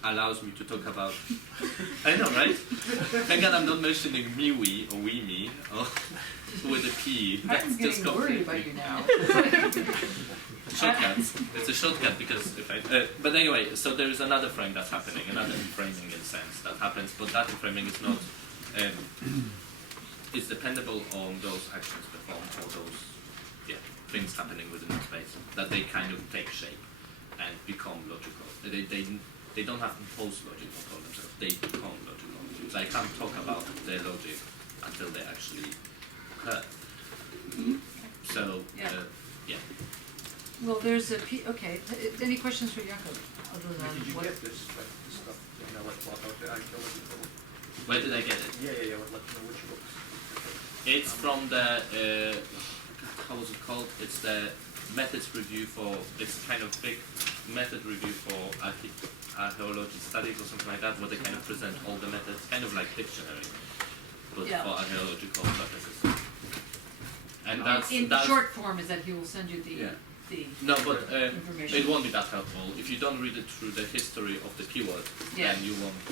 allows me to talk about... I know, right? Thank God I'm not mentioning me-we or we-me or with a P. I'm getting worried about you now. Shortcuts. It's a shortcut because if I... but anyway, so there is another frame that's happening, another framing in a sense that happens, but that framing is not... it's dependable on those actions performed or those things happening within the space, that they kind of take shape and become logical. They don't have imposed logic for themselves, they become logical. So I can't talk about their logic until they actually occur. So, Well, there's a okay. Any questions for Jakob? Other than Did you what? get this stuff? You know, like about the archaeological? Where did I get it? Yeah. Like, which books? It's from the how was it called? It's the methods review for. It's kind of big method review for archaeology studies or something like that, where they kind of present all the methods, kind of like dictionary, but Yeah. for archaeological purposes. And that's in that's short form is that he will send you the Yeah. the no, but information. it won't be that helpful if you don't read it through the history of the keyword. Yeah. Then you won't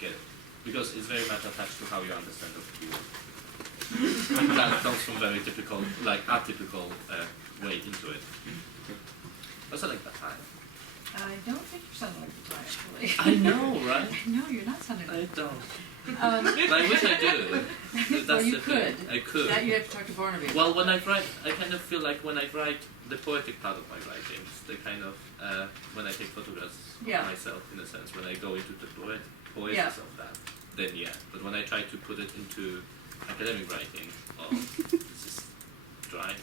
get it because it's very much attached to how you understand the keyword. That comes from very typical, like atypical way into it. Also like that time. I don't think you're sounding like the guy, actually. I know, right? No, you're not sounding like I the guy. don't. But I wish I do. That's Well, you the could. thing. I could. That you have to talk to Barnaby. Well, when I write, I kind of feel like when I write the poetic part of my writings, the kind of when I take photographs Yeah. of myself, in a sense, when I go into the poesis Yeah. of that, then yeah. But when I try to put it into academic writing, it's just dry.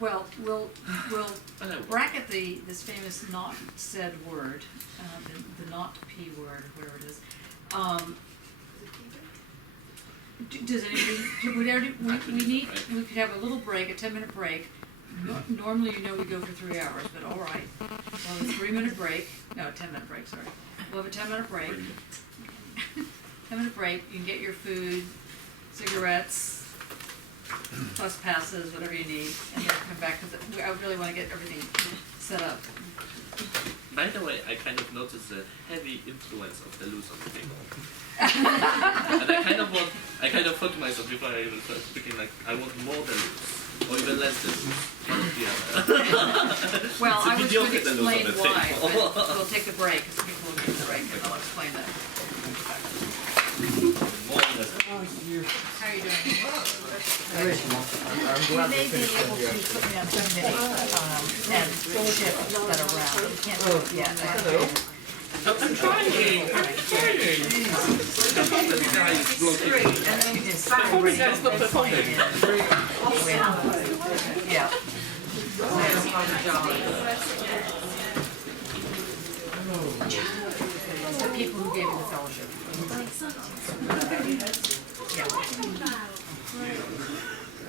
Well, we'll I know. bracket this famous not said word, the not P word, whatever it is. Does anybody? We could have a little break, a 10-minute break. Normally, we go for 3 hours, but all right. We'll have a 3-minute break. No, a 10-minute break. Sorry. We'll have a 10-minute break. 10-minute break. You can get your food, cigarettes, bus passes, whatever you need, and then come back because I really want to get everything set up. By the way, I kind of noticed the heavy influence of the loose on the table. And I kind of thought to myself before I even started speaking, like, I want more than loose, or even less than loose, one or the other. Well, I was going to It's a mediocre explain loose on the why, table. but we'll take a break, because people will take a break, and I'll explain that. More or less. How are you doing? I'm You glad may we be finished able to put me on committee, and shift that around. You can't do it yet. I'm trying. Yeah. The people who gave you the fellowship.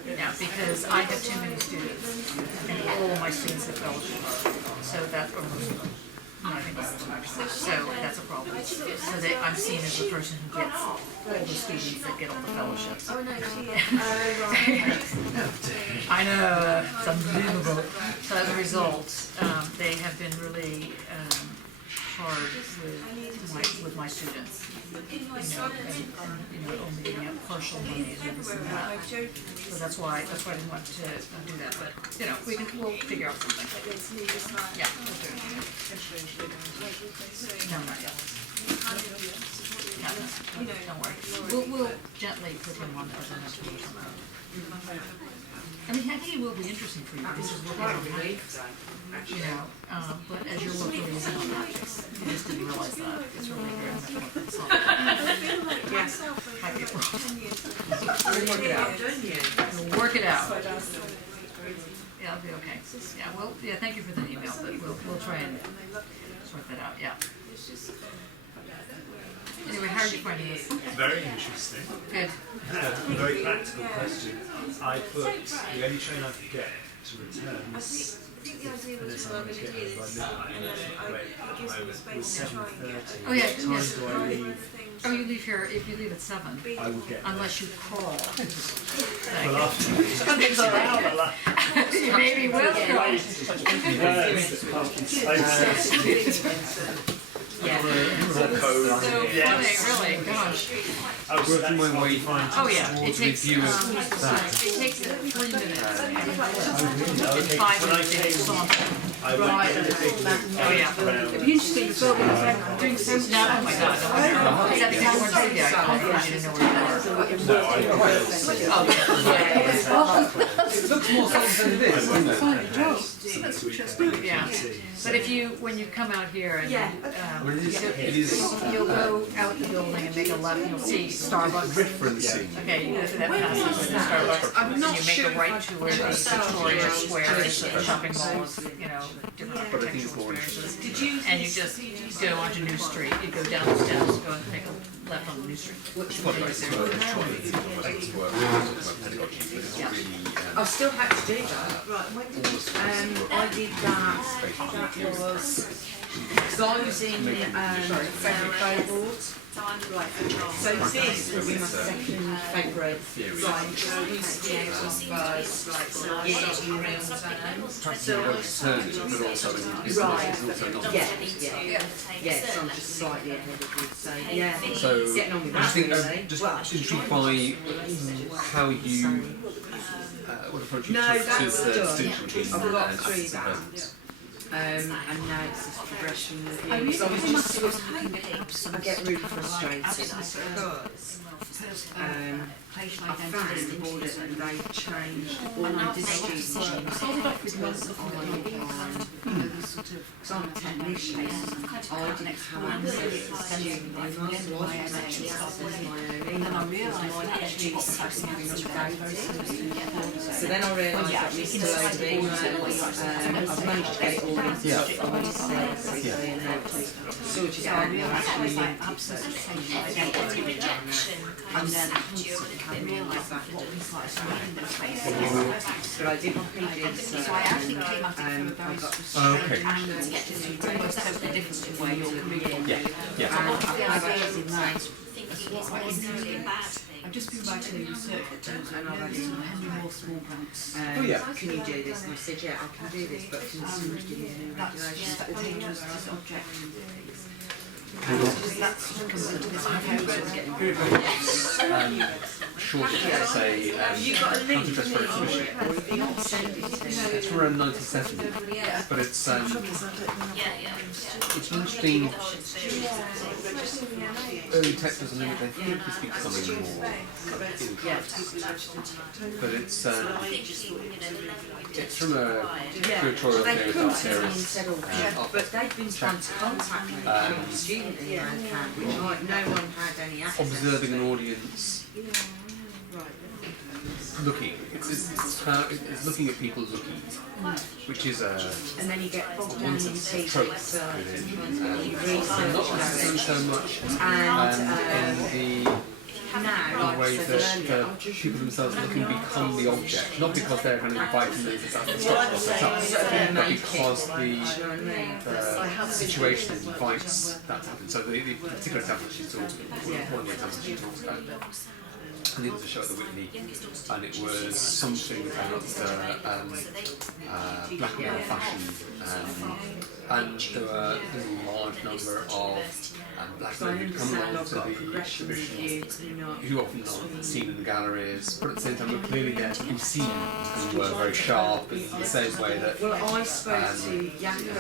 Yeah, because I have too many students, and all my students have fellowships, so that's, or most of them. No, I think most of them actually, so that's a problem. So I'm seen as the person who gets all the students that get all the fellowships. Oh no, I know, it's unbelievable. So as a result, they have been really hard with my students. And only giving out partial money and this and that. So that's why I didn't want to do that. But we'll figure out something. Yeah, we'll do it. No, not yet. No, don't worry. We'll gently put him on as a mentor or something. I mean, I think it will be interesting for you because he's working on hikes, but as you're working on hikes, you just didn't realize that. It's really very much what that's all about. Yes, might be a problem. We'll work it out. We'll work it out. Yeah, it'll be okay. Yeah, well, thank you for the email, but we'll try and sort that out, yeah. Anyway, how are you finding this? Very interesting. Good. Very practical question. I put the only train I could get to return was was 7:30. Oh yeah, What time do I leave? Oh, you leave here, if you leave at 7. I will get unless you crawl. Well, after You maybe will crawl. Yeah. So funny, really, gosh. I was working my way Oh yeah, it takes 3 minutes. 5 minutes. Oh yeah. It'd be interesting to go doing some stuff. Oh my god. Is that because you weren't sitting there? I didn't know where you were. No, I It looks more fun than it is, doesn't it? Yeah, but when you come out here and It is. you'll go out the building and make a left, you'll see Starbucks. Referencing. Okay, you go to that passage with the Starbucks, and you make a right to where the Victoria Square is, the shopping mall is, different architectural experiences. And you just go onto New Street, you go down the steps, go and take a left on the newsroom. It's quite right, it's work, it's work, pedagogy, but it's not really. I still had to do that. Right, when did I did that. That was because I was in February board. So this will be my second February. Right. Perhaps you're returning, but also it's also not. Yeah, so I'm just slightly ahead of you. So yeah, So getting on with I that. think really. just intrigued by how you what approach you No, took to that's the done. distinction between I've got past through and that. present. And now it's this progression of I you. really So I was think just I was hoping I get really frustrated because I found the board and they changed all the students. Because I'm a technician, I didn't have access to student emails, so I was actually accessing my own email because my PhD was moving updated. So then I realised that Mr. Load of emails, I've managed to get it all into Yeah. and now sorted it out now. And then I realised that what was like but I did my PhD, so I actually came at it from a very Okay. angle to get to almost totally different to where you're coming from. Yeah, yeah. And I've actually now I've just been writing a research and I've had some Henry Moore small grants. can you do this? And I said, yeah, I can do this, but can someone give me a new regulation? That's dangerous to subject. Short, let's say, counter-dress for exhibition. It's from around 97, but it's an interesting early text was a little bit, I think we speak something more but it's from a curatorial period of series but they've been trying to contact me from the student email account, which no one had any access observing to. an audience, looking. It's looking at people looking, which is a and then you get bogged down in the trope research not necessarily so much in the way that people themselves looking become the object, not because they're kind of inviting them to stop or set up, but because the situation invites that to happen. So the particular example she talks about, one of the examples she talks about, I think it was a show at the Whitney, and it was something about black male fashion, and there were a large number of black men who'd come along to the exhibition who often not seen in the galleries, but at the same time were clearly there to be seen and were very sharp in the same way that well, I spoke to Yaka,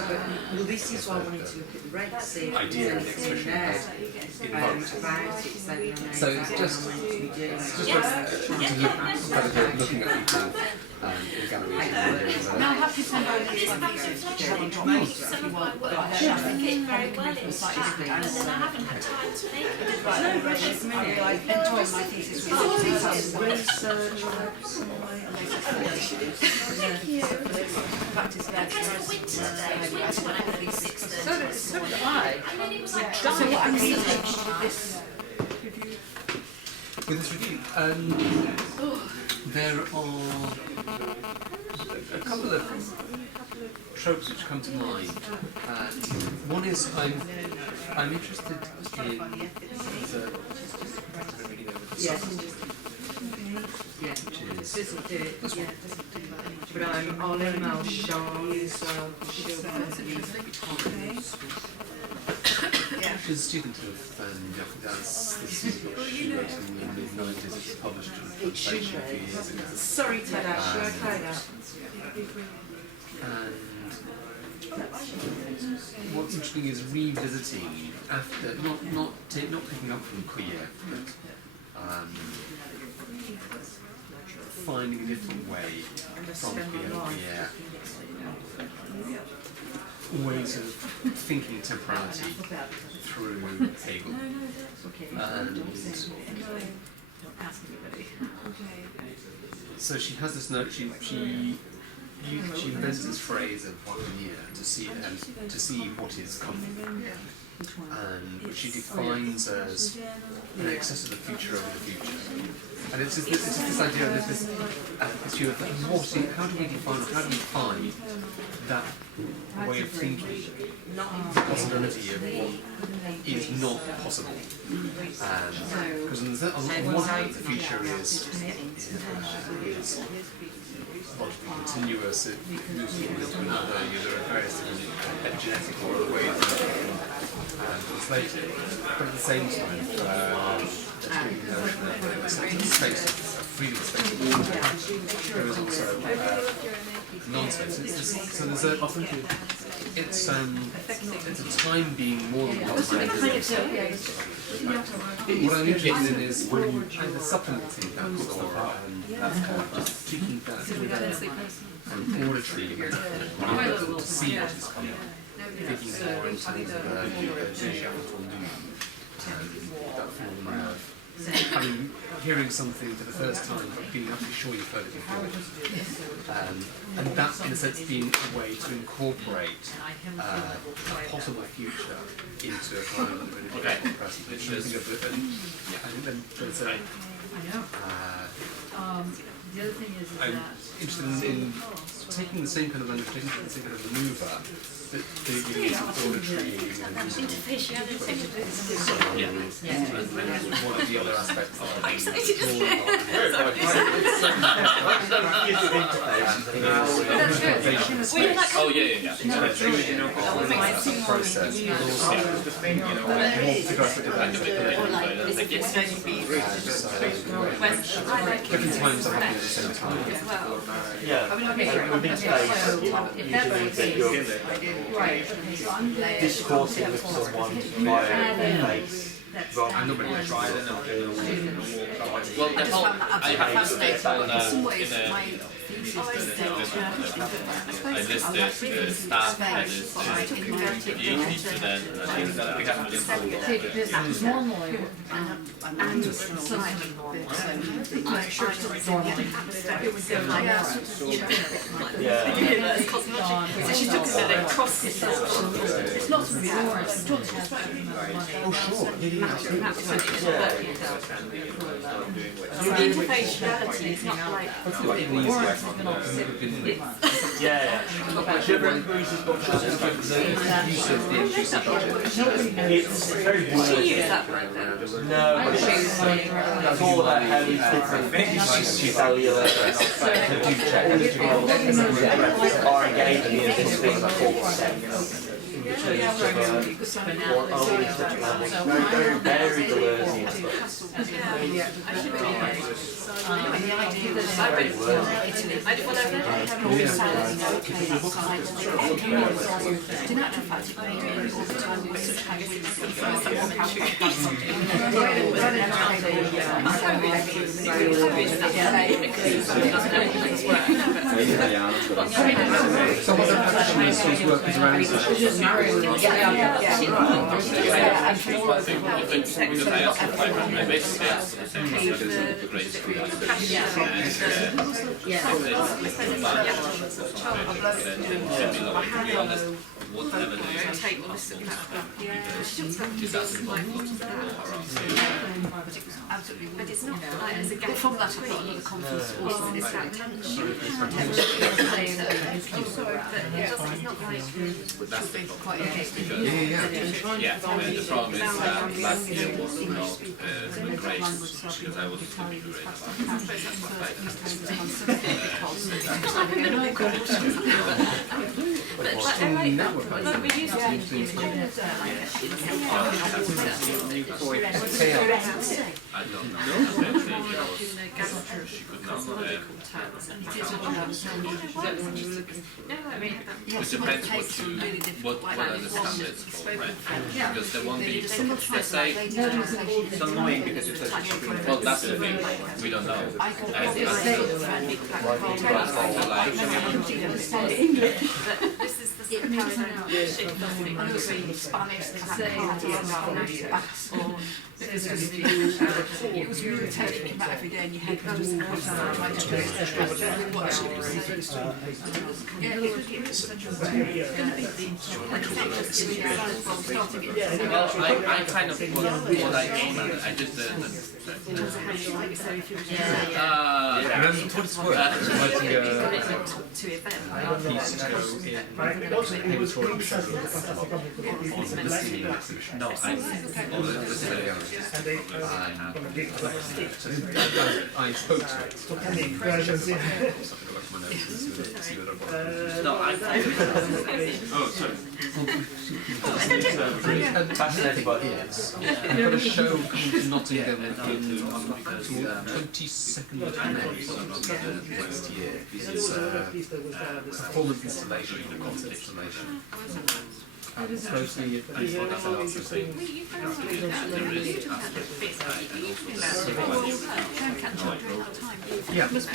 but this is why I wanted to look at the rates, see if idea in the exhibition there about it. So it's just looking at people in galleries. Now I have to send over this one here if you want, but I think it very well in slightly different and then I haven't had time to make it. I enjoyed my thesis with practice there. So did I. And then it was like, So what I'm seeing with this With this review, there are a couple of tropes which come to mind. One is I'm interested in but I'll email Sean as well. She'll She was a student of Jeffrey Dance. This is what she wrote in the mid-90s. It was published in Translation a few years ago. Sorry, Ted, should I play that? And what's interesting is revisiting after, not picking up from queer, but finding a different way from queer, ways of thinking temporality through Hegel. And so she has this note. She invents this phrase of one year to see what is coming, and which she defines as an excess of the future over the future. And it's just this idea of this issue of how do we define, or how do we find that way of thinking, the possibility of what is not possible. Because on one hand, the future is logically continuous, it moves from one to another, there are various different epigenetic ways of translate it, but at the same time, there's a space of freedom, space of order. There is also non-space. So there's it's a time being more than one time. What I'm interested in is either supplementing that or that's kind of just tweaking that with an auditory to see what is coming. Thinking more in terms of the that phenomenon of hearing something for the first time but being absolutely sure you've heard it before. And that, in a sense, being a way to incorporate a possible future into a kind of present. I think then there's the other thing is I'm interested in taking the same kind of language, taking the same kind of maneuver, but using it auditory one of the other aspects of Oh yeah. Process, different times are happening at the same time. Yeah, I think you're discoursing with someone via face. I'm not really try it. Well, I have states on I listed staff headers, PhD student, normally, she took it across the it's not so boring. Oh, sure. The interface reality is not like Yeah. It's very weird. She used that right there. No, but it's all about how these different cellular are engaging in this thing called sense. Very Deleuzian So what the practitioner's work is around whatever they take this and that. But it's not like there's a gap from that between confidence also it's that tension. It's not like quite yeah, and the problem is that last year was not great because I was thinking great but we used to I don't know. She could not. It depends what are the standards for French. Because there won't be, let's say, it's annoying because it's such a well, that's the thing, we don't know. this is the it carries on. Spanish, it was irritating. You came out every day and you had to just I kind of was like, I did the I spoke to it. Fascinating about it. I've got a show called Nottingham in 22nd of May next year. It's a performance installation, a concert installation. It's mostly yeah. It's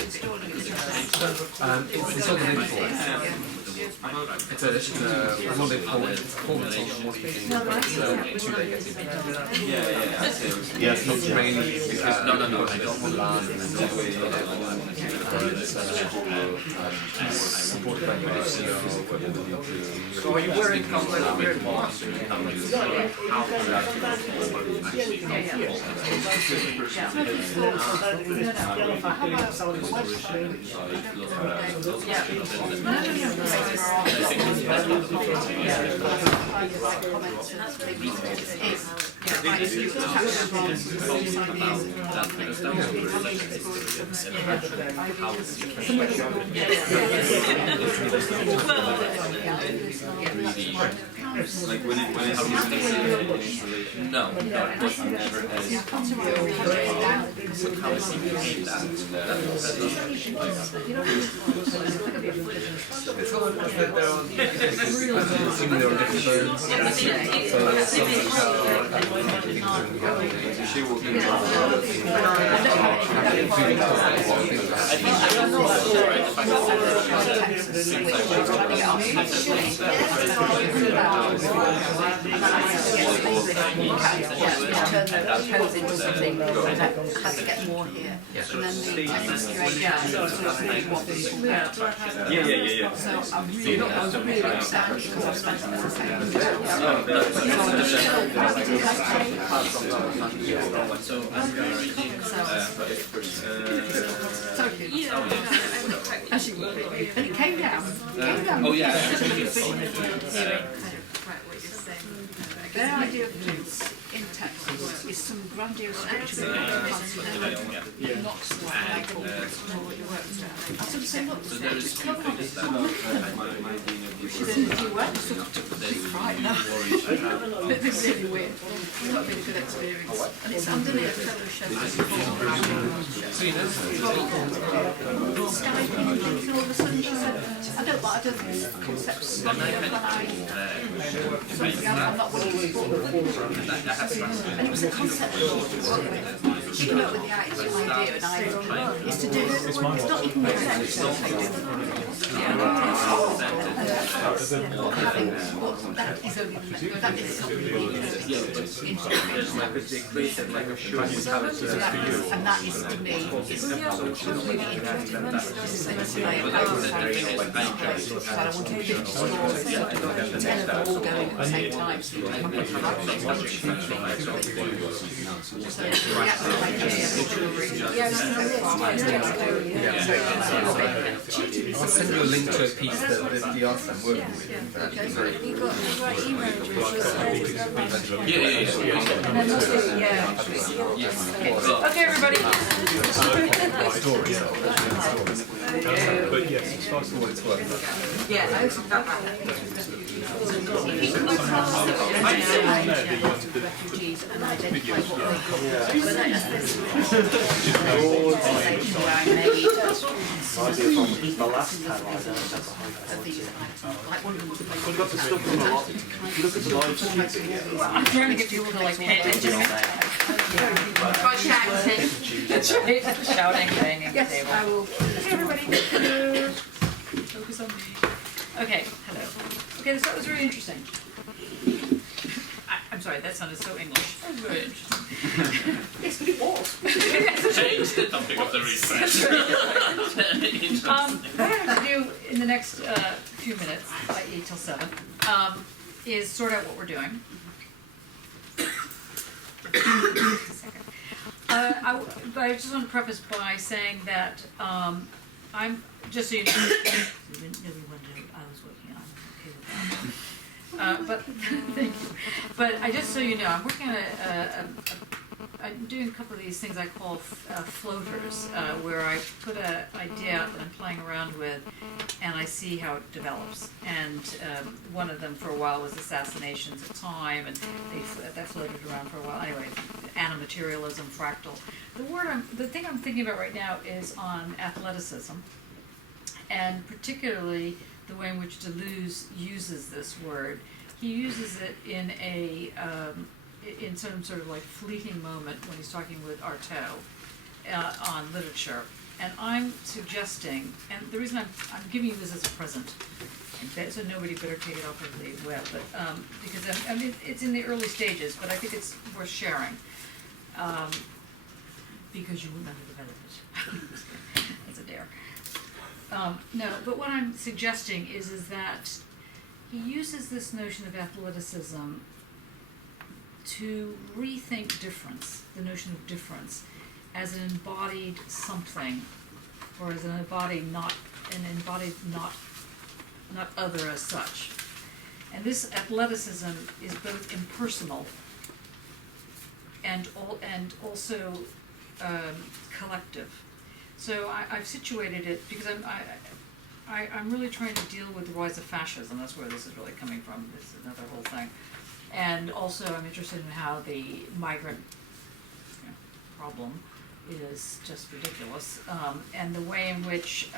on the influence. It's a one-day performance on one evening. It's 2-day getting. Yeah, it's not mainly because no, I don't want supported by UNHCR. So you were in contact with your boss? Like when it no, it wasn't never as how it seemed to be that. It's all there are different birds. So some she will be into something that has to get more here. And then the yeah. So I was really upset because I spent some and it came down. Oh yeah. Their idea of truth in technical work is some grandiose structure not like all your work. I sort of say, look, So there is two things that she's in the US, right now. It's really weird. It's not been a good experience. And it's underneath a fellowship. Skype and all of a sudden she said, I don't think concepts I'm not willing to support them. And it was a concept she came up with the idea and I is to do it's not even the that is only that is something and that is to me is completely interesting. I want to 50 stores, 10 of them all going at the same time. I'll send you a link to a piece that the artist I'm working with. Okay, everybody. But yes, as far as what it's worth. Refugees and identify what the last time I was like one of them was like you got the stuff from a lot. If you look at the live streams, I'm trying to get people to like pay attention. That's right. Shouting, banging the table. I will. Hey everybody. Focus on me. Okay, hello. Okay, so that was very interesting. I'm sorry, that sounded so English. That was very interesting. Yes, but it was. Change the topic of the research. What I'm going to do in the next few minutes, i.e. till 7, is sort out what we're doing. But I just want to preface by saying that I'm, just so you know, you didn't really wonder I was working on, okay with that. But thank you. But just so you know, I'm working on I'm doing a couple of these things I call floaters, where I put an idea out that I'm playing around with, and I see how it develops. And one of them for a while was assassinations of time, and that floated around for a while. Anyway, animaterialism, fractal. The thing I'm thinking about right now is on athleticism, and particularly the way in which Deleuze uses this word. He uses it in in some sort of like fleeting moment when he's talking with Artaud on literature. And I'm suggesting, and the reason I'm giving you this as a present, so nobody better take it off of the web, but because I mean it's in the early stages, but I think it's worth sharing because you wouldn't underdevelop it. That's a dare. No, but what I'm suggesting is that he uses this notion of athleticism to rethink difference, the notion of difference, as an embodied something, or as an embodied not other as such. And this athleticism is both impersonal and also collective. So I've situated it because I'm really trying to deal with the rise of fascism. That's where this is really coming from. This is another whole thing. And also I'm interested in how the migrant problem is just ridiculous, and the way in which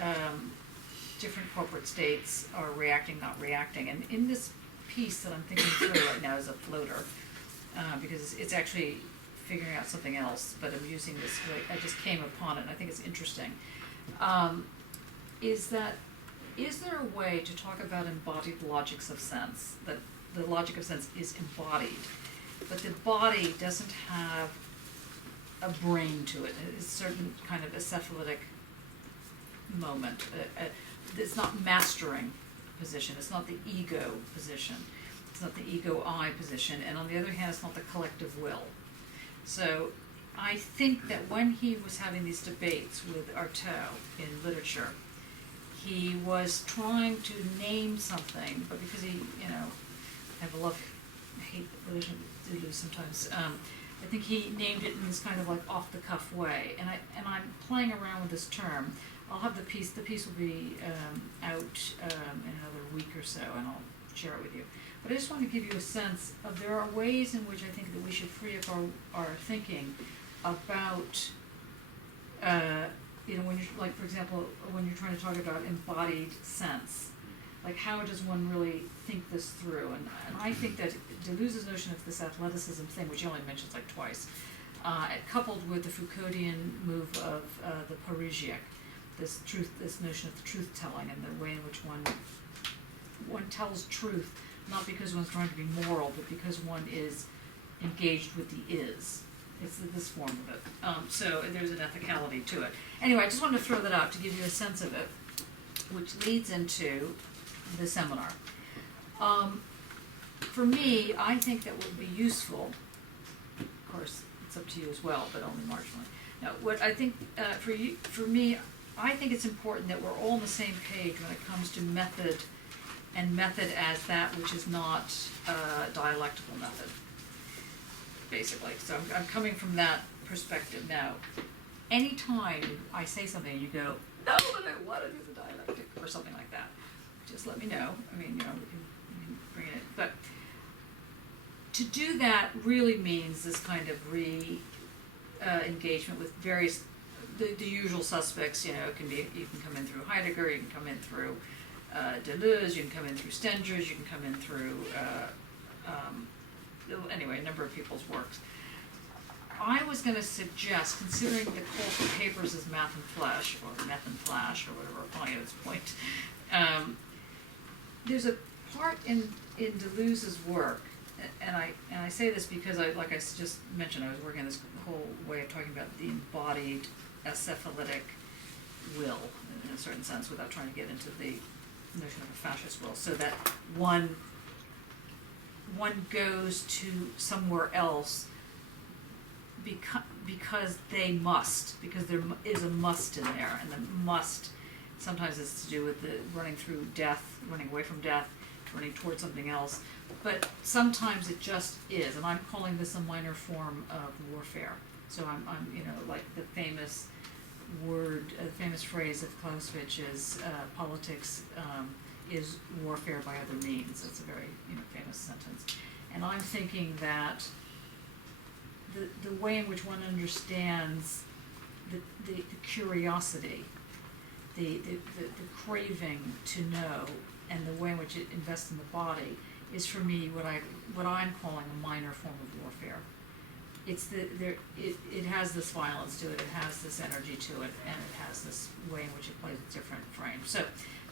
different corporate states are reacting, not reacting. And in this piece that I'm thinking through right now is a floater, because it's actually figuring out something else, but I'm using this, I just came upon it and I think it's interesting. Is there a way to talk about embodied logics of sense, that the logic of sense is embodied, but the body doesn't have a brain to it? It's a certain kind of encephalitic moment. It's not mastering position, it's not the ego position, it's not the ego I position, and on the other hand it's not the collective will. So I think that when he was having these debates with Artaud in literature, he was trying to name something, but because he, I have a love-hate relation to Deleuze sometimes, I think he named it in this kind of like off-the-cuff way, and I'm playing around with this term. I'll have the piece will be out in another week or so, and I'll share it with you. But I just want to give you a sense of there are ways in which I think that we should free up our thinking about, when you're, like, for example, when you're trying to talk about embodied sense, like how does one really think this through? And I think that Deleuze's notion of this athleticism thing, which he only mentions like twice, coupled with the Foucauldian move of the parisiaque, this notion of the truth-telling and the way in which one tells truth, not because one's trying to be moral, but because one is engaged with the is. It's this form of it. So there's an ethicality to it. Anyway, I just wanted to throw that out to give you a sense of it, which leads into the seminar. For me, I think that would be useful, of course, it's up to you as well, but only marginally. Now, what I think, for me, I think it's important that we're all on the same page when it comes to method, and method as that which is not a dialectical method, basically. So I'm coming from that perspective now. Anytime I say something and you go, no, but I want to do the dialectic, or something like that, just let me know. I mean, we can bring it in. But to do that really means this kind of engagement with various, the usual suspects. You can come in through Heidegger, you can come in through Deleuze, you can come in through Stengers, you can come in through, anyway, a number of people's works. I was going to suggest, considering the call for papers as math and flesh, or meth and flash, or whatever, applying at its point, there's a part in Deleuze's work, and I say this because like I just mentioned, I was working on this whole way of talking about the embodied acephalytic will, in a certain sense, without trying to get into the notion of a fascist will, so that one goes to somewhere else because they must, because there is a must in there, and the must sometimes is to do with the running through death, running away from death, running towards something else, but sometimes it just is, and I'm calling this a minor form of warfare. So I'm like the famous famous phrase of Clausewitz is politics is warfare by other means. It's a very famous sentence, and I'm thinking that the way in which one understands the curiosity, the craving to know, and the way in which it invests in the body is for me what I'm calling a minor form of warfare. It's it has this violence to it, it has this energy to it, and it has this way in which it plays with different frames. So,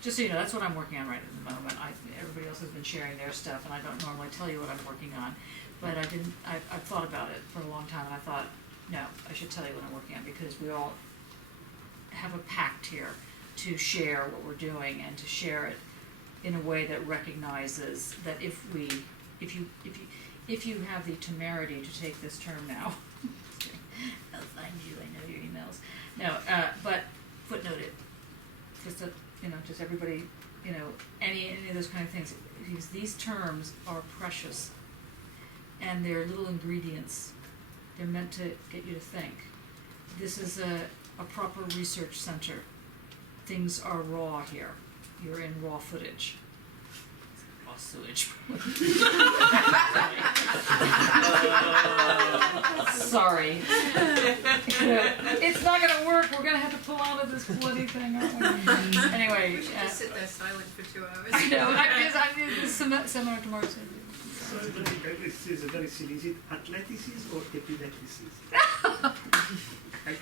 just so you know, that's what I'm working on right at the moment. Everybody else has been sharing their stuff, and I don't normally tell you what I'm working on, but I've thought about it for a long time, and I thought, no, I should tell you what I'm working on, because we all have a pact here to share what we're doing and to share it in a way that recognizes that if you have the temerity to take this term now, I'll find you, I know your emails. No, but footnote it. Just just everybody, any of those kind of things. Because these terms are precious, and they're little ingredients. They're meant to get you to think. This is a proper research center. Things are raw here. You're in raw footage. Raw sewage. Sorry. It's not going to work. We're going to have to pull out of this bloody thing, aren't we? Anyway. We should just sit there silent for 2 hours. I know. I'm this seminar tomorrow. Sorry, but this is a very silly. Is it athleticism or epilepticism?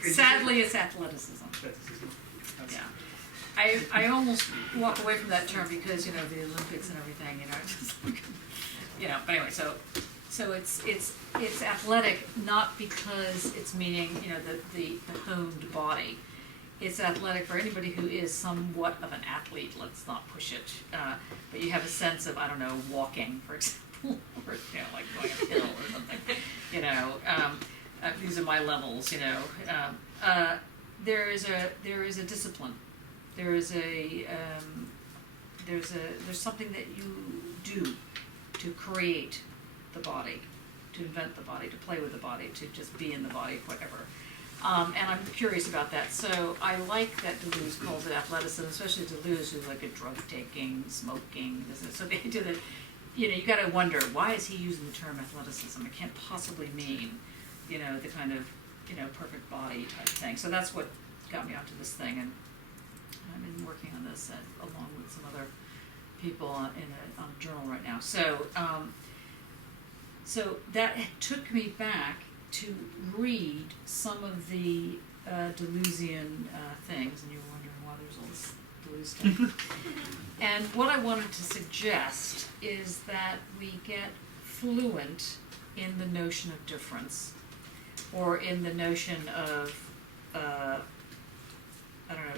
Sadly, it's athleticism. Yeah. I almost walk away from that term because the Olympics and everything, but anyway, so it's athletic, not because it's meaning the honed body. It's athletic for anybody who is somewhat of an athlete. Let's not push it, but you have a sense of walking, for example, or like going uphill or something. These are my levels. There is a discipline. There's something that you do to create the body, to invent the body, to play with the body, to just be in the body, whatever. And I'm curious about that. So I like that Deleuze calls it athleticism, especially Deleuze, who's like a drug-taking, smoking, so the idea that, you gotta wonder, why is he using the term athleticism? It can't possibly mean, the kind of, perfect body type thing. So that's what got me onto this thing, and I've been working on this along with some other people on a journal right now. So, so that took me back to read some of the Deleuzian things, and you were wondering why there's all this Deleuze stuff. And what I wanted to suggest is that we get fluent in the notion of difference, or in the notion of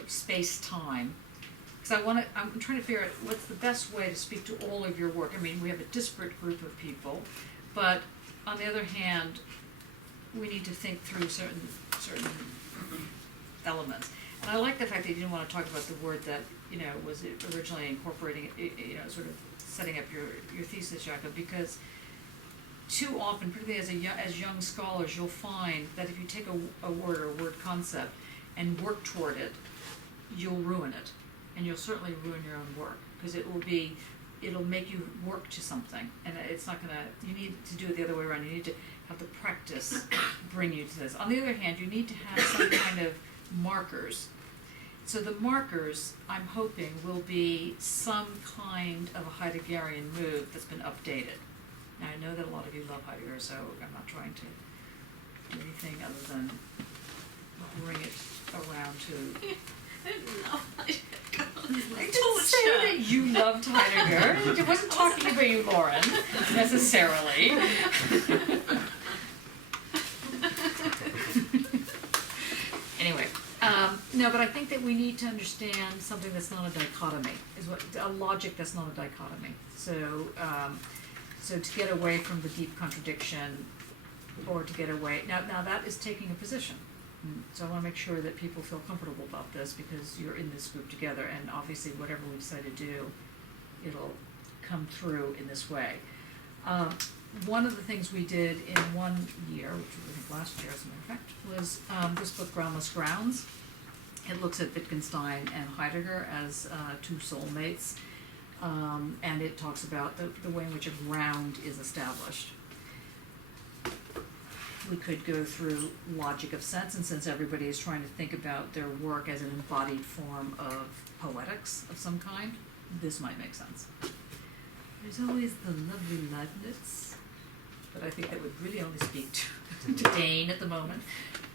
space-time, because I'm trying to figure out what's the best way to speak to all of your work. I mean, we have a disparate group of people, but on the other hand, we need to think through certain elements. And I like the fact that you didn't want to talk about the word that was originally incorporating, sort of setting up your thesis, Jacob, because too often, particularly as young scholars, you'll find that if you take a word or a word concept and work toward it, you'll ruin it, and you'll certainly ruin your own work, because it'll make you work to something, and it's not gonna. You need to do it the other way around. You need to have the practice bring you to this. On the other hand, you need to have some kind of markers. So the markers, I'm hoping, will be some kind of a Heideggerian move that's been updated. Now, I know that a lot of you love Heidegger, so I'm not trying to do anything other than bring it around to... I love Heidegger. I didn't say that you loved Heidegger. It wasn't talking about you, Lauren, necessarily. Anyway, no, but I think that we need to understand something that's not a dichotomy, a logic that's not a dichotomy. So, so to get away from the deep contradiction, or to get away, now that is taking a position. So I want to make sure that people feel comfortable about this, because you're in this group together, and obviously whatever we decide to do, it'll come through in this way. One of the things we did in one year, which was I think last year as a matter of fact, was this book, Groundless Grounds. It looks at Wittgenstein and Heidegger as two soulmates, and it talks about the way in which a ground is established. We could go through logic of sense, and since everybody is trying to think about their work as an embodied form of poetics of some kind, this might make sense. There's always the lovely Leibniz, but I think that would really only speak to Dane at the moment,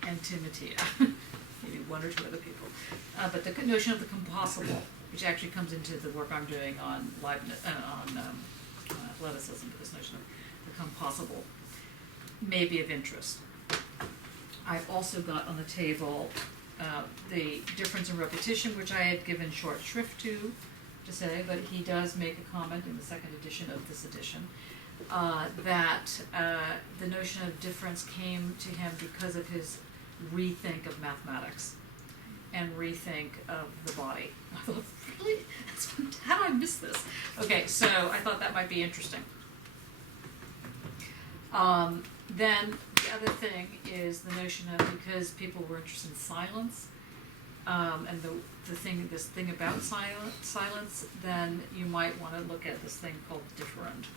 and to Mattia, maybe one or two other people. But the notion of the compossible, which actually comes into the work I'm doing on Leibniz, athleticism, this notion of the compossible, may be of interest. I also got on the table the difference in repetition, which I had given short shrift to say, but he does make a comment in the second edition of this edition that the notion of difference came to him because of his rethink of mathematics and rethink of the body. I thought, really? How did I miss this? Okay, so I thought that might be interesting. Then the other thing is the notion of, because people were interested in silence, and this thing about silence, then you might want to look at this thing called differend.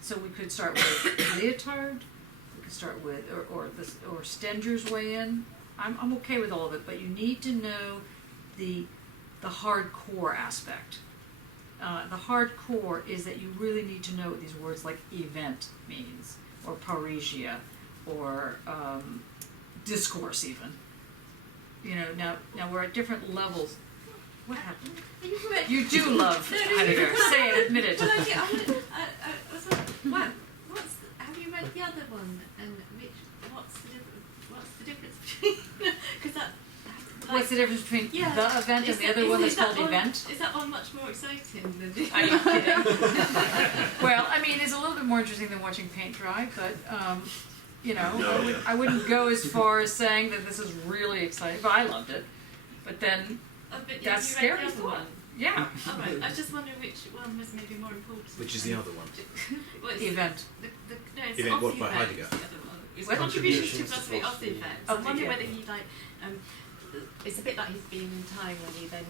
So we could start with Leotard. We could start with or Stenger's way in. I'm okay with all of it, but you need to know the hardcore aspect. The hardcore is that you really need to know what these words like event means, or parrhesia, or discourse even. You know, now we're at different levels. What happened? You do love Heidegger. Say it, admit it. Well, I was like, have you read the other one? And what's the difference between? Because that. What's the difference between the event and the other one that's called event? Is that one much more exciting than the Are you kidding? Well, I mean, it's a little bit more interesting than watching paint dry, but you know, I wouldn't go as far as saying that this is really exciting, but I loved it. But then that's scary. One? Yeah. All right. I was just wondering which one was maybe more important. Which is the other one? The event. No, it's event what by event, Heidegger? The other one. It's contribution to philosophy of the event. So I wonder whether he like. It's a bit like he's been in time when he then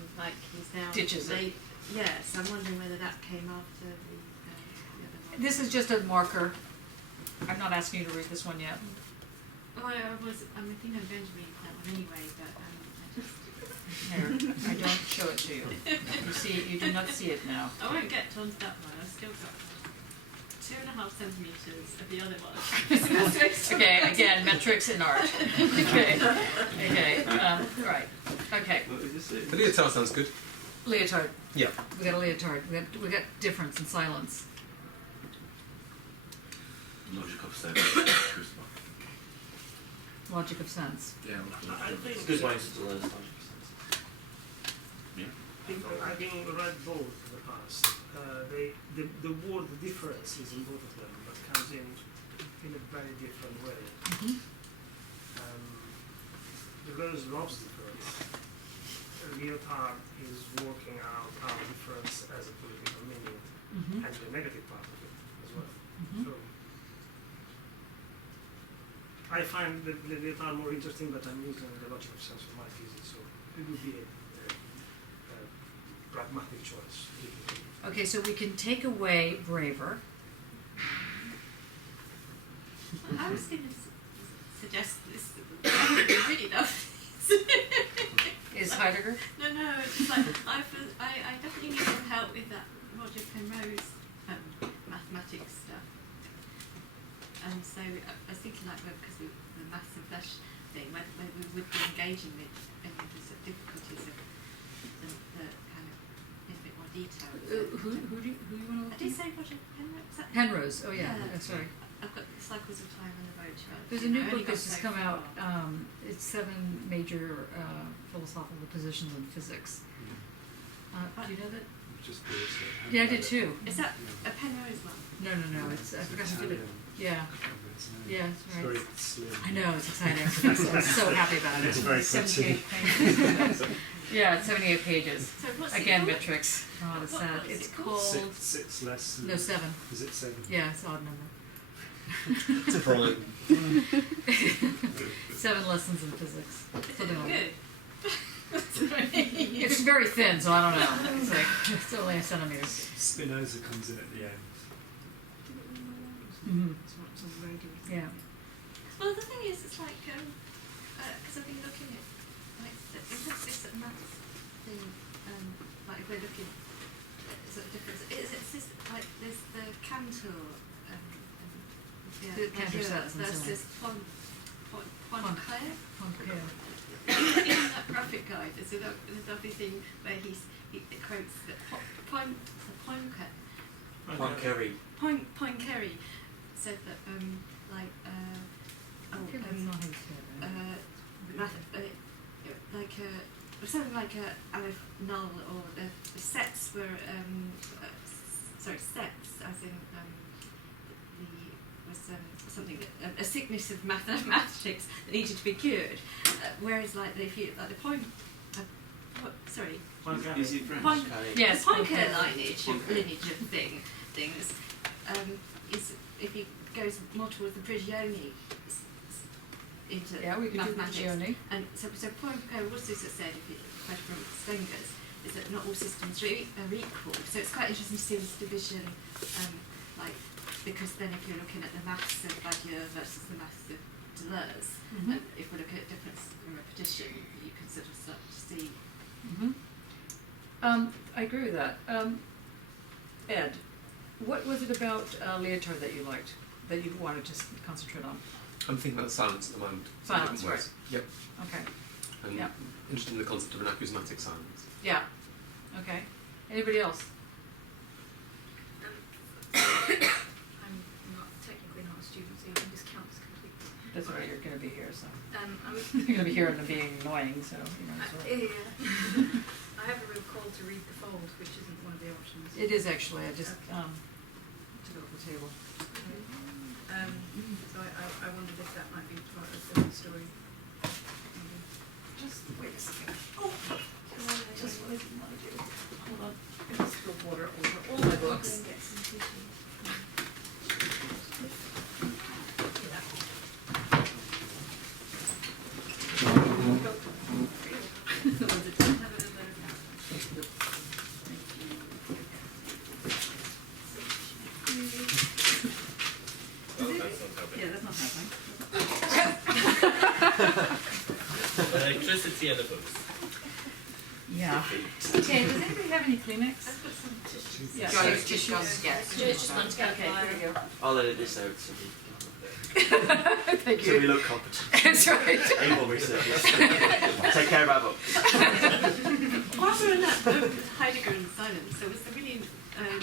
he's now ditches it. Yes, I'm wondering whether that came after the other one. This is just a marker. I'm not asking you to read this one yet. Oh, I think I'm going to read that one anyway, but I just. Here, I don't show it to you. You see it, you do not see it now. I won't get onto that one. I've still got 2.5 centimeters of the other one. Okay, again, metrics in art. Okay, right. Okay. The leotard sounds good. Leotard. Yeah. We got a leotard. We got difference and silence. Logic of sense. Logic of sense. Yeah. I think it's good ways to learn logic of sense. Yeah. Having read both in the past, the word difference is in both of them, but comes in a very different way. Mm-hmm. Deleuze loves difference. Lyotard is working out how difference as a political meaning, Mm-hmm. and the negative part of it as well. Mm-hmm. So I find the Lyotard more interesting, but I'm using the logic of sense for my thesis, so it would be a pragmatic choice. Okay, so we can take away braver. I was going to suggest this. I really love Is Heidegger? No, it's like I definitely need some help with that Roger Penrose mathematics stuff. and so I was thinking like, well, because of the maths and flesh thing, whether we would be engaging with any of the sort of difficulties of the kind of in a bit more detail. Who do you want to? I did say Roger Penrose. Is that Penrose. Oh yeah. Sorry. I've got Cycles of Time on the Road. There's a new book that's just come out. It's 7 major philosophical positions in physics. Do you know that? Just bought it. Yeah, I did too. Is that a Penrose one? No. It's I forgot who did it. Yeah. Yeah, that's right. Very slim. I know, it's exciting. I'm so happy about it. It's very 78 pages. Yeah, it's 78 pages. So what's Again, it called? metrics. Oh, it's sad. It's called... Six lessons. No, 7. Is it 7? Yeah, it's an odd number. It's a problem. 7 lessons in physics. Something like that. Good. It's very thin, so I don't know. It's like, it's only a centimeter. Spinoza comes in at the end. Mm-hmm. That's what's on the radio. Yeah. Well, the thing is, it's like, because I've been looking at, like, this maths thing, like, if we're looking at sort of difference, it's this, like, there's the Cantor, The Cantor sets and so on. versus Poincare. Poincare. In that graphic guide, there's a lovely thing where he quotes that Poincare said that something like a aleph null, or the sets were sets as in something that a sickness of mathematics that needed to be cured, whereas like if you like the point Is it French? Yes, the Poincare lineage of things is if he goes more towards the Prigioni into we could mathematics. do Prigioni. And so Poincare also said, if you quote from Stengers, is that not all systems are equal. So it's quite interesting to see this division, because then if you're looking at the maths of Badiou versus the maths of Deleuze, and if we look at difference in repetition, you can sort of start to see. I agree with that. Ed, what was it about Leotard that you liked, that you wanted to concentrate on? I'm thinking about silence at the moment. Silence, right. Yep. Okay. And interested in the concept of an acousmatic silence. Yeah. Okay. Anybody else? I'm technically not a student, so you can discount this completely. That's all right, you're going to be here, so. I'm You're going to be here and being annoying, so, you know. So. I have a real call to read the fold, which isn't one of the options. It is actually, I just took it off the table. So I wondered if that might be part of the story. Just wait a second. Oh, just what I didn't want to do. Hold on. I just spilled water over all my books. Yeah, that's not happening. Electricity and the books. Yeah. Okay, does anybody have any Kleenex? I've got some tissues. Yeah. Tissues. Yes. Okay, here we go. I'll edit this out so Thank so you. we look competent. That's right. Able researchers. Take care of our books. While we're on that Heidegger and silence, there was a really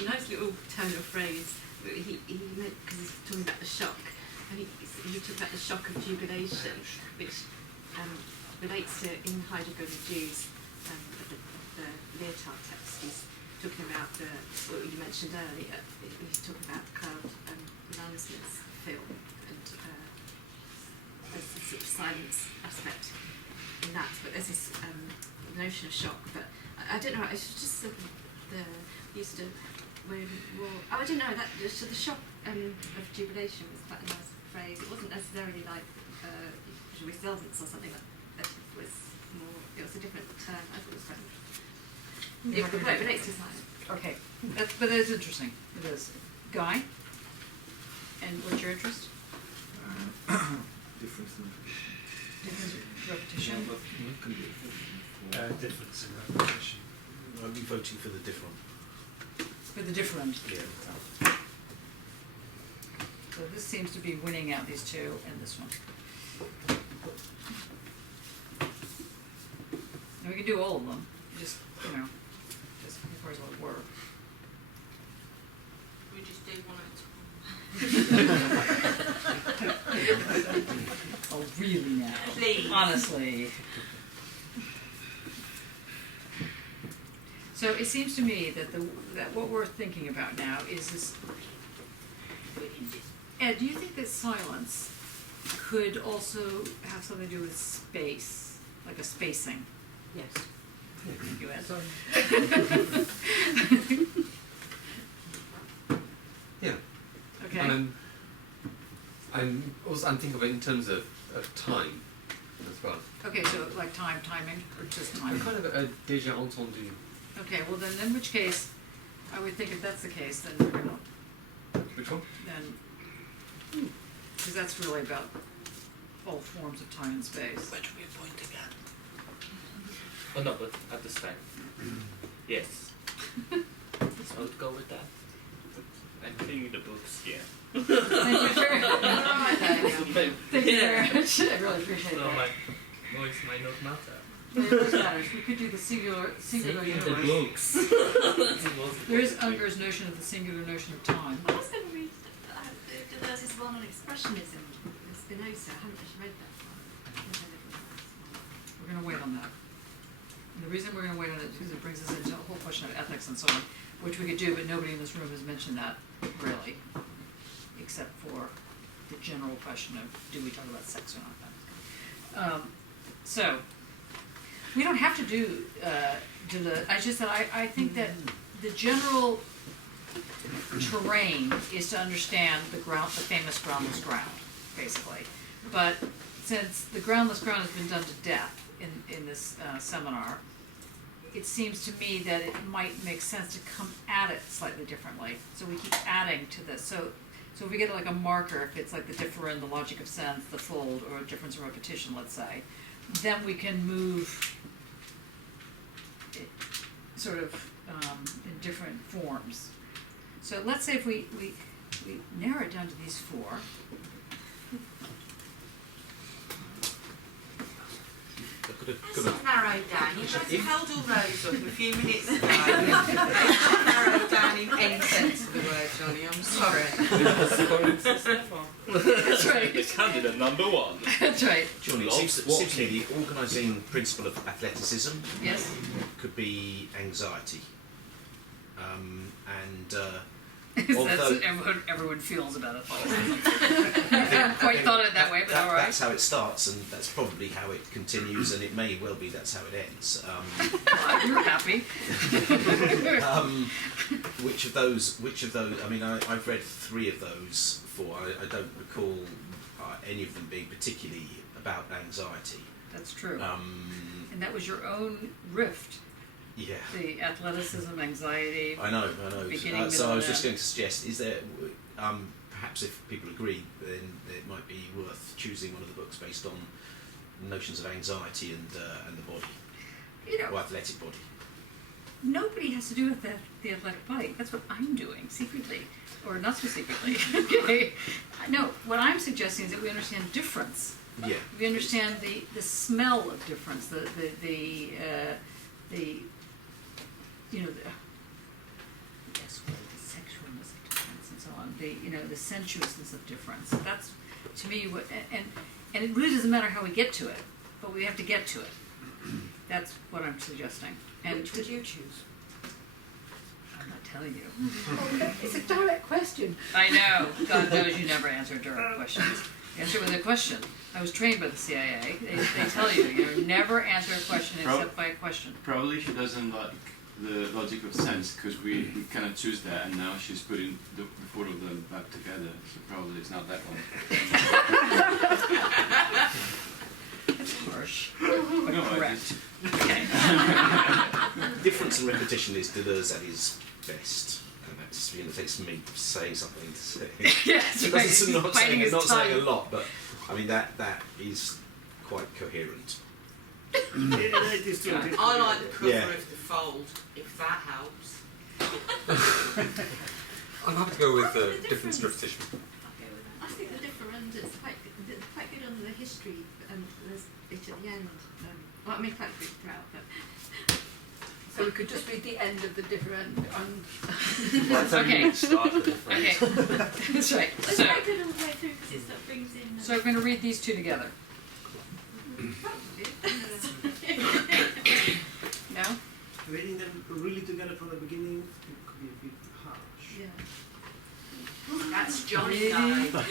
nice little turn of phrase that he meant, because he's talking about the shock, and he talked about the shock of jubilation, which relates to, in Heidegger and the Jews, the Leotard text, he's talking about what you mentioned earlier, he's talking about the Cloud Landsman's film, and there's a sort of silence aspect in that, but there's this notion of shock, but I don't know, it's just sort of used to, I don't know, that so the shock of jubilation was quite a nice phrase. It wasn't necessarily like resilience or something like that. It was more, it was a different term. I thought it was quite interesting. It relates to science. Okay, but it is interesting. It is. Guy? And what's your interest? Difference in Repetition? Difference in repetition. I'll be voting for the different. For the different? Yeah. So this seems to be winning out, these two and this one. And we can do all of them, just, you know, just requires a lot of work. We just do one at a time. Oh, really now? Please. Honestly. So it seems to me that that what we're thinking about now is this. Ed, do you think that silence could also have something to do with space, like a spacing? Yes. Thank you, Ed. Yeah. Okay. And I'm thinking of it in terms of time as well. Okay, so like timing, or just time? Kind of a déjà entendu. Okay, well then, in which case, I would think if that's the case, then we're gonna. Which one? Then, because that's really about all forms of time and space. Where do we point again? Oh no, but at the start. Yes. I would go with that. I'm cleaning the books here. Thank you very much. Thank you very much. I really appreciate So that. my voice might not matter. It does matter. We could do the singular universe. The books. There is Unger's notion of the singular notion of time. I was going to read Deleuze's one on expressionism with Spinoza. I haven't just read that one. We're going to wait on that. And the reason we're going to wait on it is because it brings us into a whole question of ethics and so on, which we could do, but nobody in this room has mentioned that, really, except for the general question of do we talk about sex or not. So, we don't have to do Deleuze. I just said I think that the general terrain is to understand the famous groundless ground, basically. But since the groundless ground has been done to death in this seminar, it seems to me that it might make sense to come at it slightly differently. So we keep adding to this. So if we get like a marker, if it's like the differend, the logic of sense, the fold, or a difference of repetition, let's say, then we can move it sort of in different forms. So let's say if we narrow it down to these four. That's not narrowed down. You guys held all those up a few minutes ago. Narrowed down in any sense of the word, Johnny. I'm sorry. That's right. The candidate number one. That's right. Johnny, it seems to me the organising principle of athleticism could be anxiety. That's what everyone feels about it. I haven't quite thought of it that way, but all right. That's how it starts, and that's probably how it continues, and it may well be that's how it ends. Well, you're happy. Which of those? I mean, I've read 3 of those 4. I don't recall any of them being particularly about anxiety. That's true. And that was your own rift. Yeah. The athleticism, anxiety. I know. Beginning, So I was just going to suggest: is there, perhaps if people agree, then it might be worth choosing one of the books based on notions of anxiety and the body, or athletic body. Nobody has to do with the athletic body. That's what I'm doing secretly, or not so secretly. Okay. No, what I'm suggesting is that we understand difference. Yeah. We understand the smell of difference. The sexualness of difference and so on. The sensuousness of difference. That's to me what, and it really doesn't matter how we get to it, but we have to get to it. That's what I'm suggesting. And which would you choose? I'm not telling you. It's a direct question. I know. God knows you never answer direct questions. Answer with a question. I was trained by the CIA. They tell you never answer a question except by a question. Probably she doesn't like the logic of sense, because we cannot choose that, and now she's putting the 4 of them back together, so probably it's not that one. That's harsh. No, correct. Okay. Difference and repetition is Deleuze at his best. And that's, takes me saying something to say. Yes, right. Not saying a lot, but I mean that is quite coherent. It is too. I like the cover of the fold, if that helps. I'm happy to go with difference and repetition. I'll go with that. and it's quite good on the history and there's bit at the end. Well, I mean, quite good throughout, but. So we could just read the end of the different and Okay. Start with the phrase. Okay, that's right. It's So, quite good all the way through because it sort of brings in. so I'm going to read these two together. No? Reading them really together from the beginning could be a bit harsh. Yeah. that's Johnny Really? Guy.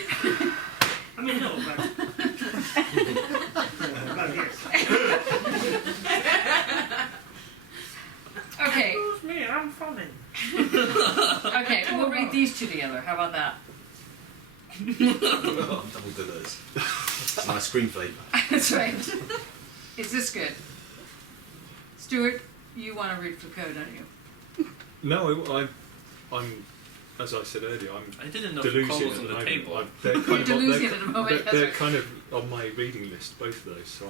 I mean, no, but but yes. Okay, Excuse me, I'm funny. okay, we'll read these two together. How about that? Double dillers. It's a nice cream flavour. That's right. Is this good? Stuart, you want to read Foucault, don't you? No, I'm, as I said earlier, I didn't know Deleuzian Foucault was at on the the moment. table. They're kind You're of Deleuzian at the moment, that's they're right. kind of on my reading list, both of those. So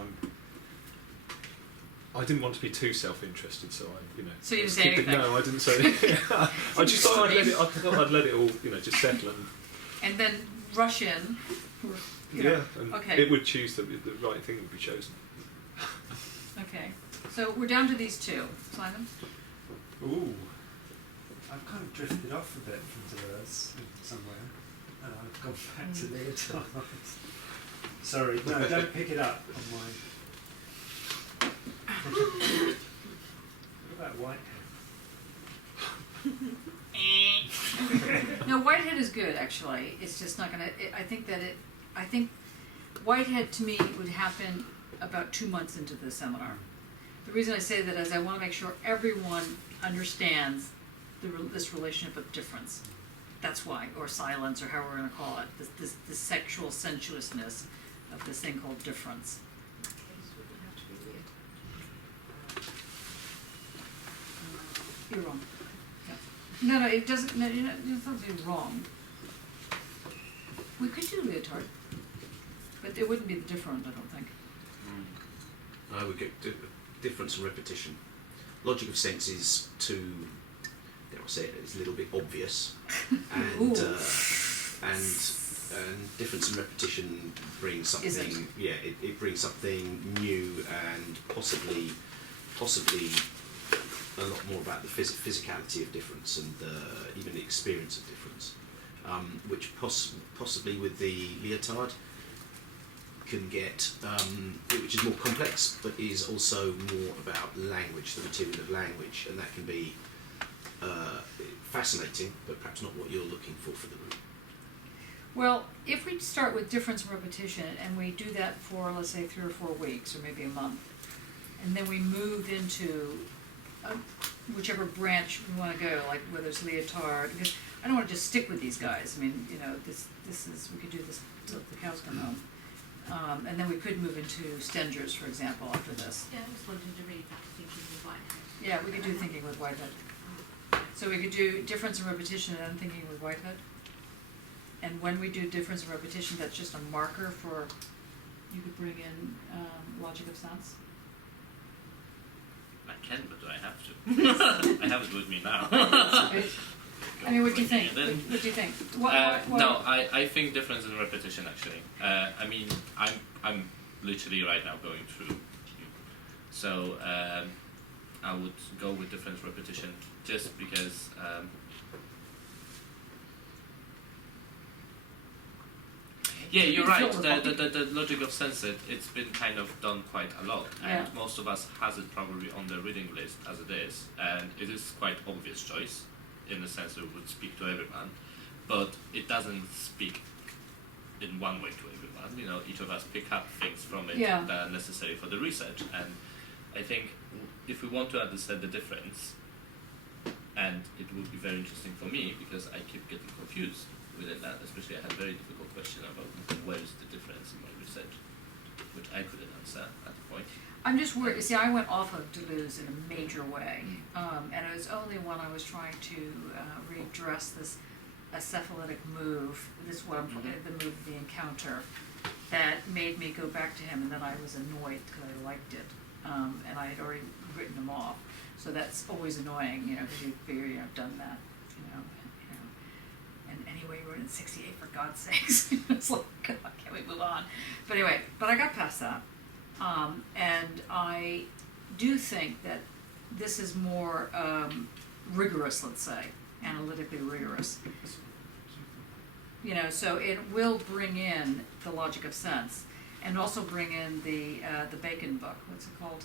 I didn't want to be too self-interested, so I, So you didn't let's say keep it- anything? No, I didn't say anything. I just thought I'd let it. I thought I'd let it all, just settle And then rush in. and Okay. it would choose the right thing would be chosen. Okay. So we're down to these two. Simon? Ooh. I've kind of drifted off a bit from Deleuze somewhere. And I've gone back to Leotard. Sorry, no, don't pick it up on my... What about Whitehead? No, Whitehead is good, actually. It's just not going to... I think Whitehead, to me, would happen about 2 months into the seminar. The reason I say that is I want to make sure everyone understands this relationship of difference. That's why, or silence, or however we're going to call it. This sexual sensuousness of this thing called difference. You're wrong. No, it doesn't. No, you're not something wrong. We could do leotard, but it wouldn't be the different. I don't think. I would get difference and repetition. Logic of sense is too, dare I say it, it's a little bit obvious, and difference and repetition brings something. Isn't. Yeah, it brings something new and possibly a lot more about the physicality of difference and even the experience of difference, which possibly with the leotard can get, which is more complex, but is also more about language, the material of language, and that can be fascinating, but perhaps not what you're looking for the room. Well, if we start with difference and repetition, and we do that for, let's say, 3 or 4 weeks, or maybe a month, and then we move into whichever branch we want to go, like whether it's leotard, because I don't want to just stick with these guys. I mean, this is, we could do this till the cows come home. And then we could move into Stengers, for example, after this. Yeah, I just wanted to read that Thinking with Whitehead. Yeah, we could do Thinking with Whitehead. So we could do difference and repetition and then Thinking with Whitehead. And when we do difference and repetition, that's just a marker for, you could bring in logic of sense. I can, but do I have to? I have it with me now. I mean, what do you think? What do you think? No, I think difference in repetition actually. I mean, I'm literally right now going through. So I would go with difference repetition just because. Yeah, you're right. The logic of sense, it's been kind of done quite a lot, and most of us has it probably on the reading list as it is, and it is quite obvious choice, in the sense that it would speak to everyone, but it doesn't speak in one way to everyone. Each of us pick up things from it that are necessary for the research, and I think if we want to understand the difference, and it would be very interesting for me because I keep getting confused within that, especially I had a very difficult question about where is the difference in my research, which I couldn't answer at the point. I'm just worried. See, I went off of Deleuze in a major way, and it was only when I was trying to redress this acephalitic move, this what I'm the move of the encounter, that made me go back to him, and then I was annoyed because I liked it, and I had already written him off. So that's always annoying, because you figure I've done that, And anyway, we're in 1968, for God's sakes. It's like, God, can we move on? But anyway, but I got past that. And I do think that this is more rigorous, let's say, analytically rigorous. You know, so it will bring in the logic of sense, and also bring in the Bacon book. What's it called?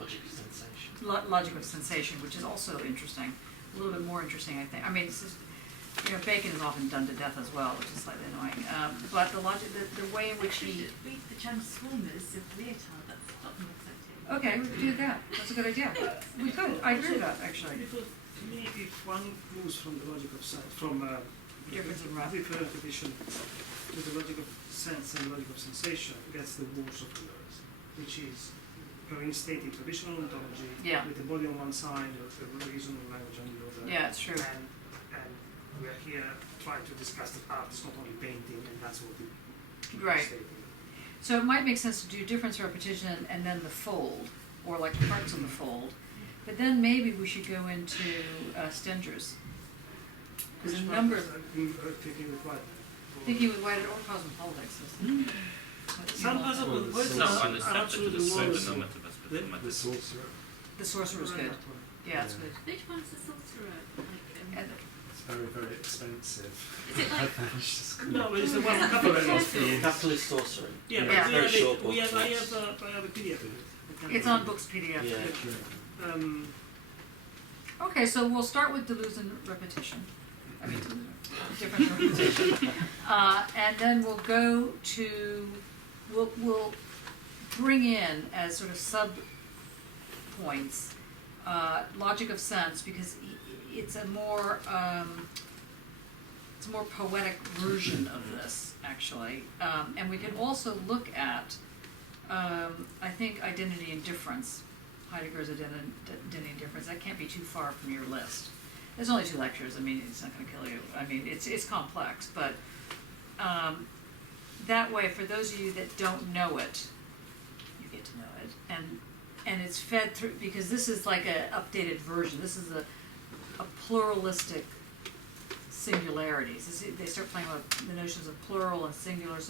Logic of sensation. Logic of sensation, which is also interesting. A little bit more interesting, I think. I mean, it's just, you know, Bacon is often done to death as well, which is slightly annoying. But the logic, the way in which he read the Transformers of Leotard. That's a lot more exciting. Okay, we could do that. That's a good idea. We could. I agree with that, actually. Because to me, if one moves from the logic of sense, from Difference in rap. different repetition to the logic of sense and logic of sensation, gets the wars of the words, which is reinstating traditional ontology with the body on one side, the reason and language on the other. Yeah, it's true. And we are here trying to discuss that art is not only painting, and that's what we Right. So it might make sense to do difference, repetition, and then the fold, or like parts of the fold. But then maybe we should go into Stenger's. There's a number of thinking with what? Thinking with White or cosmopolitics. Some possible words are absolutely words. The sorcerer. The sorcerer is good. Yeah, it's good. Which one's the sorcerer? It's very, very expensive. Is it like? No, it's the one capitalist. Capitalist sorcery. Yeah, Yeah. but Very short I books. have a PDF. It's on Books PDF. Yeah. Okay, so we'll start with delusion repetition. I mean, different repetition. And then we'll go to, we'll bring in as sort of sub points logic of sense, because it's a more poetic version of this, actually. And we can also look at, I think, identity and difference. Heidegger's identity and difference. That can't be too far from your list. There's only 2 lectures. I mean, it's not going to kill you. I mean, it's complex, but that way, for those of you that don't know it, you get to know it, and it's fed through, because this is like an updated version. This is a pluralistic singularities. They start playing with the notions of plural and singular.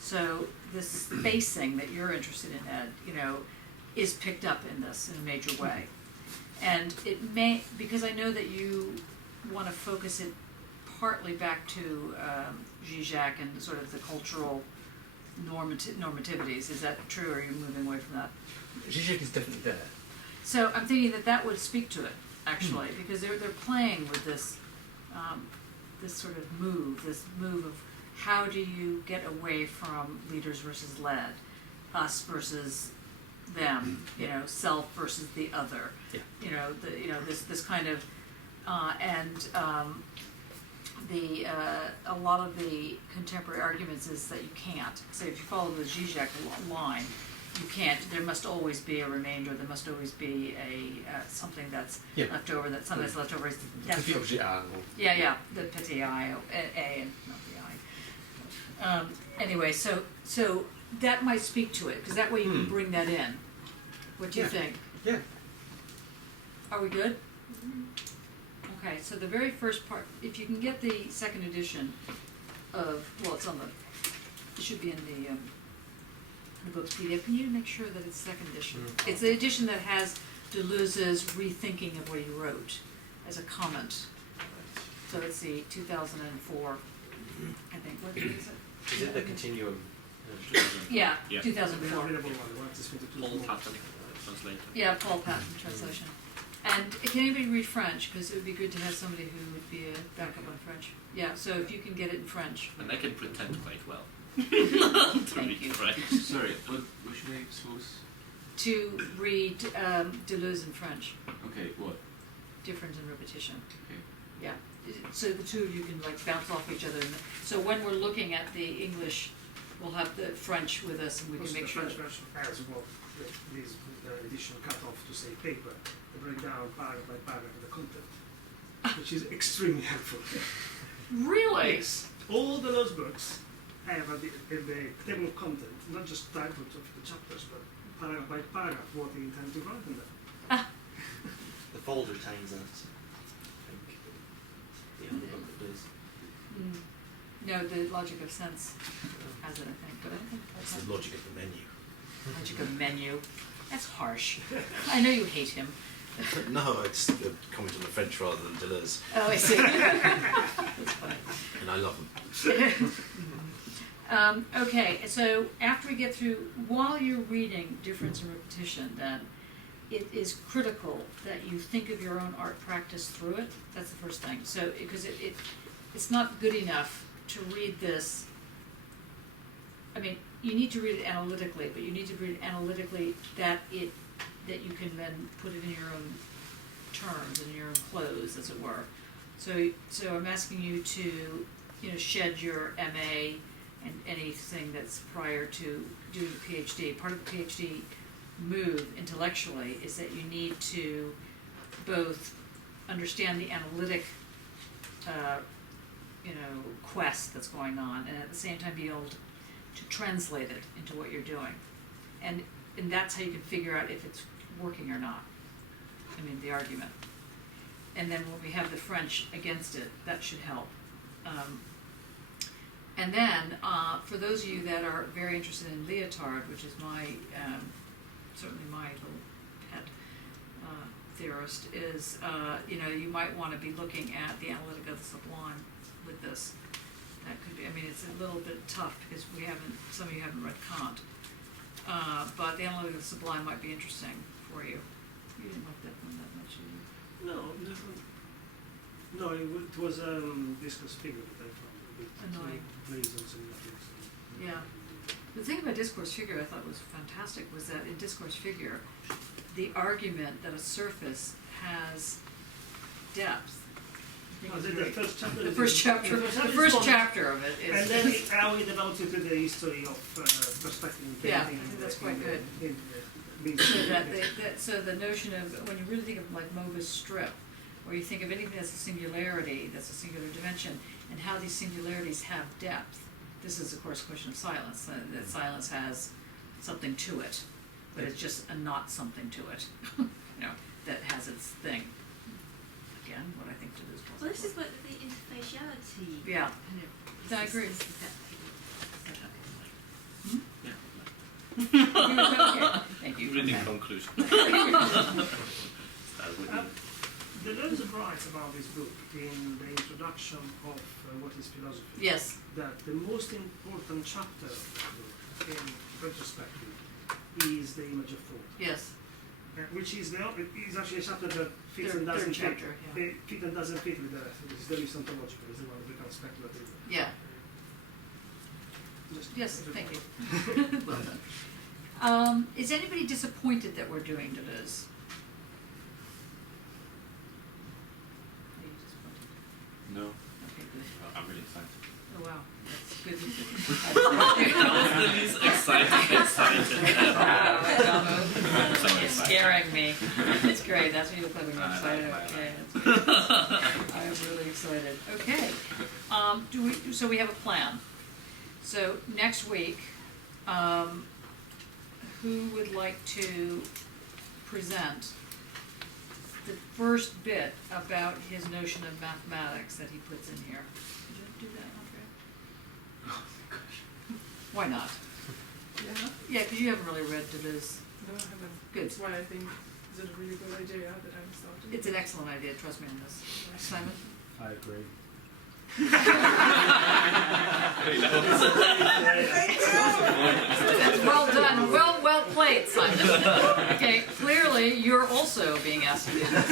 So this spacing that you're interested in, Ed, you know, is picked up in this in a major way. And it may, because I know that you want to focus it partly back to Zizek and sort of the cultural normativities. Is that true, or are you moving away from that? Zizek is definitely there. So I'm thinking that would speak to it, actually, because they're playing with this this sort of move of how do you get away from leaders versus led, us versus them, you know, self versus the other, you know, this kind of, a lot of the contemporary arguments is that you can't. So if you follow the Zizek line, you can't. There must always be a remainder. There must always be a something that's left over. That something that's left over is that's the petit I, a, and not the I. Anyway, so that might speak to it, because that way you can bring that in. What do you think? Yeah. Are we good? Okay, so the very first part, if you can get the second edition of, well, it's on it should be in the book's PDF. Can you make sure that it's second edition? It's the edition that has Deleuze's rethinking of what he wrote as a comment. So it's the 2004, I think. What is it? Is it the continuum? Yeah, 2004. Paul Patton translator. Yeah, Paul Patton translation. And can anybody read French? Because it would be good to have somebody who would be a backup on French. Yeah, so if you can get it in French. And I can pretend quite well. Thank you. French. Sorry, what should I source? To read Deleuze in French. Okay, what? Difference in repetition. Okay. Yeah. So the two of you can like bounce off each other. So when we're looking at the English, we'll have the French with us, and we can make sure. The French version has well, this edition cut off to say paper. They break down paragraph by paragraph the content, which is extremely helpful. Really? Yes. All the Deleuze books have at the table of content, not just titles of the chapters, but paragraph by paragraph what they intend to write in them. The fold retains that. I think the other book that does. No, the logic of sense has it, I think, but I don't think It's the logic of the menu. logic of menu. That's harsh. I know you hate him. No, it's a comment on the French rather than Deleuze. Oh, I see. That's funny. And I love them. Okay, so after we get through, while you're reading difference and repetition, then it is critical that you think of your own art practice through it. That's the first thing. So, because it's not good enough to read this. I mean, you need to read it analytically, but you need to read it analytically that you can then put it in your own terms, in your own clothes, as it were. So I'm asking you to, shed your MA and anything that's prior to doing the PhD. Part of the PhD move intellectually is that you need to both understand the analytic, quest that's going on, and at the same time be able to translate it into what you're doing, and that's how you can figure out if it's working or not. I mean, the argument. And then when we have the French against it, that should help. And then, for those of you that are very interested in Leotard, which is certainly my little pet theorist, is, you might want to be looking at the analytic of the sublime with this. That could be, I mean, it's a little bit tough because some of you haven't read Kant. But the analytic of the sublime might be interesting for you. You didn't like that one that much, did you? No, it was discourse figure that I found a bit annoying. Reasons and nothing. Yeah. The thing about discourse figure I thought was fantastic was that in discourse figure, the argument that a surface has depth. The first chapter. The first chapter of it is. And then how we developed into the history of perspective and painting. Yeah, I think that's quite good. So the notion of, when you really think of like Mobius strip, or you think of anything that's a singularity, that's a singular dimension, and how these singularities have depth. This is, of course, a question of silence. That silence has something to it, but it's just a not something to it, that has its thing. Again, what I think to this. Well, this is what the interfaciality. Yeah. Kind of. I agree. Thank you. Reading conclusion. Deleuze writes about this book in the introduction of What is Philosophy. Yes. That the most important chapter of that book, in retrospective, is the image of thought. Yes. Which is actually a chapter that fits and doesn't fit. Chapter, yeah. It fit and doesn't fit with the rest. It's the least ontological. It's the one that becomes speculative. Yeah. Yes, thank you. Well done. Is anybody disappointed that we're doing Deleuze? Are you disappointed? No. Okay, good. I'm really excited. Oh wow, that's good. The least excited. You're scaring me. It's great. That's what you look like when you're excited. Okay, that's good. I am really excited. Okay. So we have a plan. So next week, who would like to present the first bit about his notion of mathematics that he puts in here? Did you do that, Andrea? Oh my gosh. Why not? Yeah. Yeah, because you haven't really read Deleuze. No, I haven't. Good. That's why I think it's a really good idea that I'm starting. It's an excellent idea, trust me on this. Simon? I agree. Well done. Well played, Simon. Okay, clearly you're also being asked to do this.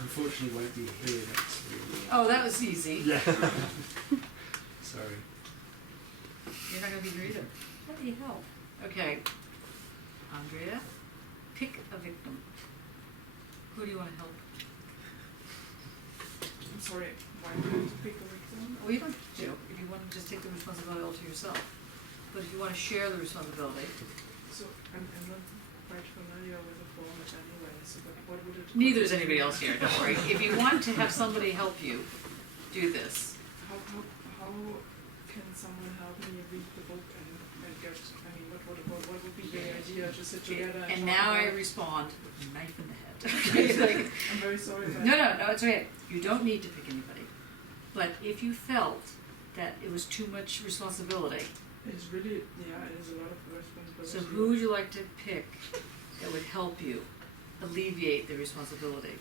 Unfortunately, won't be here next week. Oh, that was easy. Yeah. Sorry. You're not going to be here either. Bloody hell. Okay. Andrea, pick a victim. Who do you want to help? I'm sorry, why do I have to pick a victim? Well, you don't have to, if you want to just take the responsibility all to yourself. But if you want to share the responsibility. So, I'm not quite familiar with the format anyway, so what would it... Neither is anybody else here, don't worry. If you want to have somebody help you do this. How can someone help me read the book and get, I mean, what would be the idea to sit together And talk now I about? respond, knife in the head. Like, I'm very sorry. No, it's okay. You don't need to pick anybody. But if you felt that it was too much responsibility. It's really, yeah, it is a lot of responsibility. So who would you like to pick that would help you alleviate the responsibility,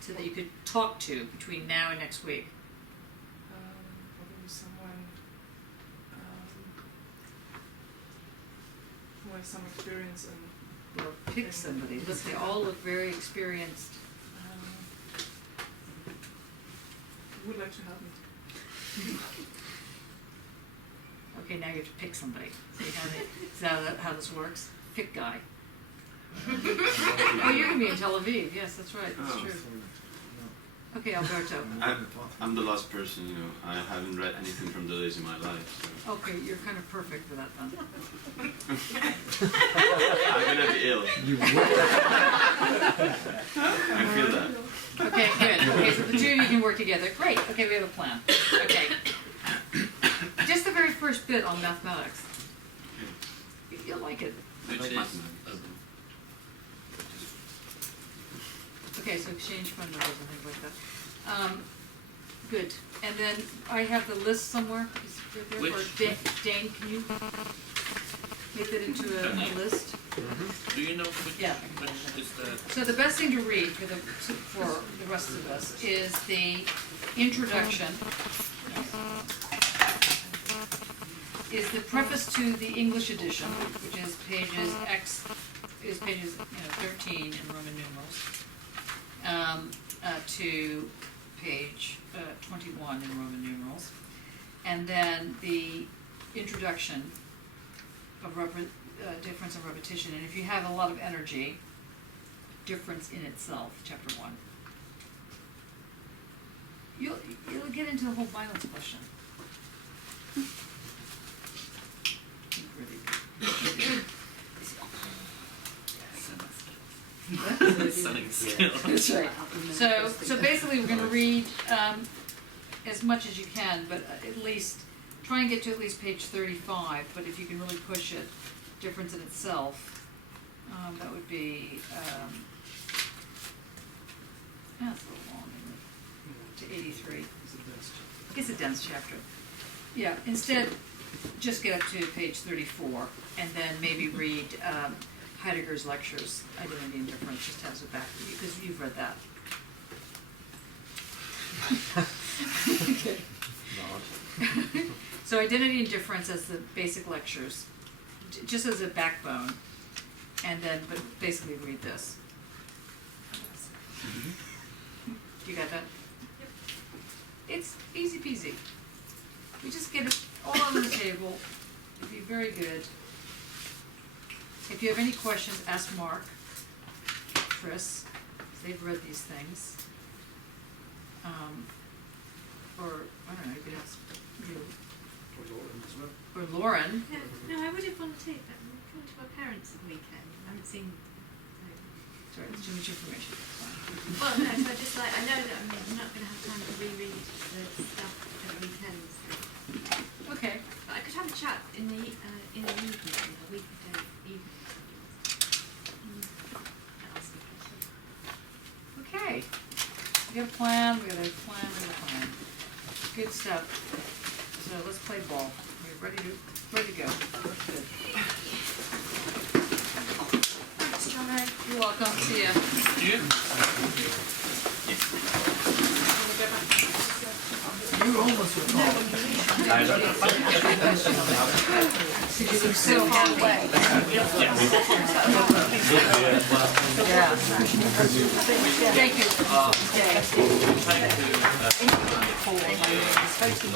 so that you could talk to between now and next week? Probably someone who has some experience in. Well, pick somebody. Look, they all look very experienced. Who would like to help me? Okay, now you have to pick somebody. See how this works? Pick guy. Oh, you're gonna be in Tel Aviv. Yes, that's right. That's true. Okay, Alberto. I'm the last person, you know. I haven't read anything from Deleuze in my life. So. Okay, you're kind of perfect for that then. I'm gonna be ill. You will. I feel that. Okay, good. Okay, so the two of you can work together. Great. Okay, we have a plan. Okay. Just the very first bit on mathematics. You'll like it. Which is Okay, so exchange fund numbers and things like that. Good. And then I have the list somewhere. Is it there? Which? Or Dane, can you make that into a list? Do you know which? Yeah. Which is the? So the best thing to read for the rest of us is the introduction. Is the preface to the English edition, which is pages 13 in Roman numerals, to page 21 in Roman numerals, and then the introduction of difference and repetition. And if you have a lot of energy, difference in itself, chapter 1. You'll get into the whole violence question. Stunning skill. That's right. So basically, we're going to read as much as you can, but at least try and get to at least page 35. But if you can really push it, difference in itself, that would be. That's a little long, isn't it? To 83. It's a dense chapter. Yeah. Instead, just get up to page 34, and then maybe read Heidegger's lectures, Identity and Difference, just has it back for you, because you've read that. Okay. So Identity and Difference as the basic lectures, just as a backbone, and then, but basically read this. You got that? Yep. It's easy peasy. We just get it all on the table. It'd be very good. If you have any questions, ask Mark, Chris, because they've read these things. Or, I don't know, you could ask you. Or Lauren as well. Or Lauren. Yeah, no, I would have volunteered. I'm going to my parents at the weekend. I haven't seen. Sorry, that's too much information. Well, no, so just like, I know that I'm not going to have time to reread the stuff at the weekend. So. Okay. But I could have a chat in the evening, a weekday evening. Okay. We got a plan, we got a plan, we got a plan. Good stuff. So let's play ball. We're ready to go. Good. Thanks, Jono. You're welcome. See ya. You almost recall. You look so halfway. Yeah. Thank you. Thank you.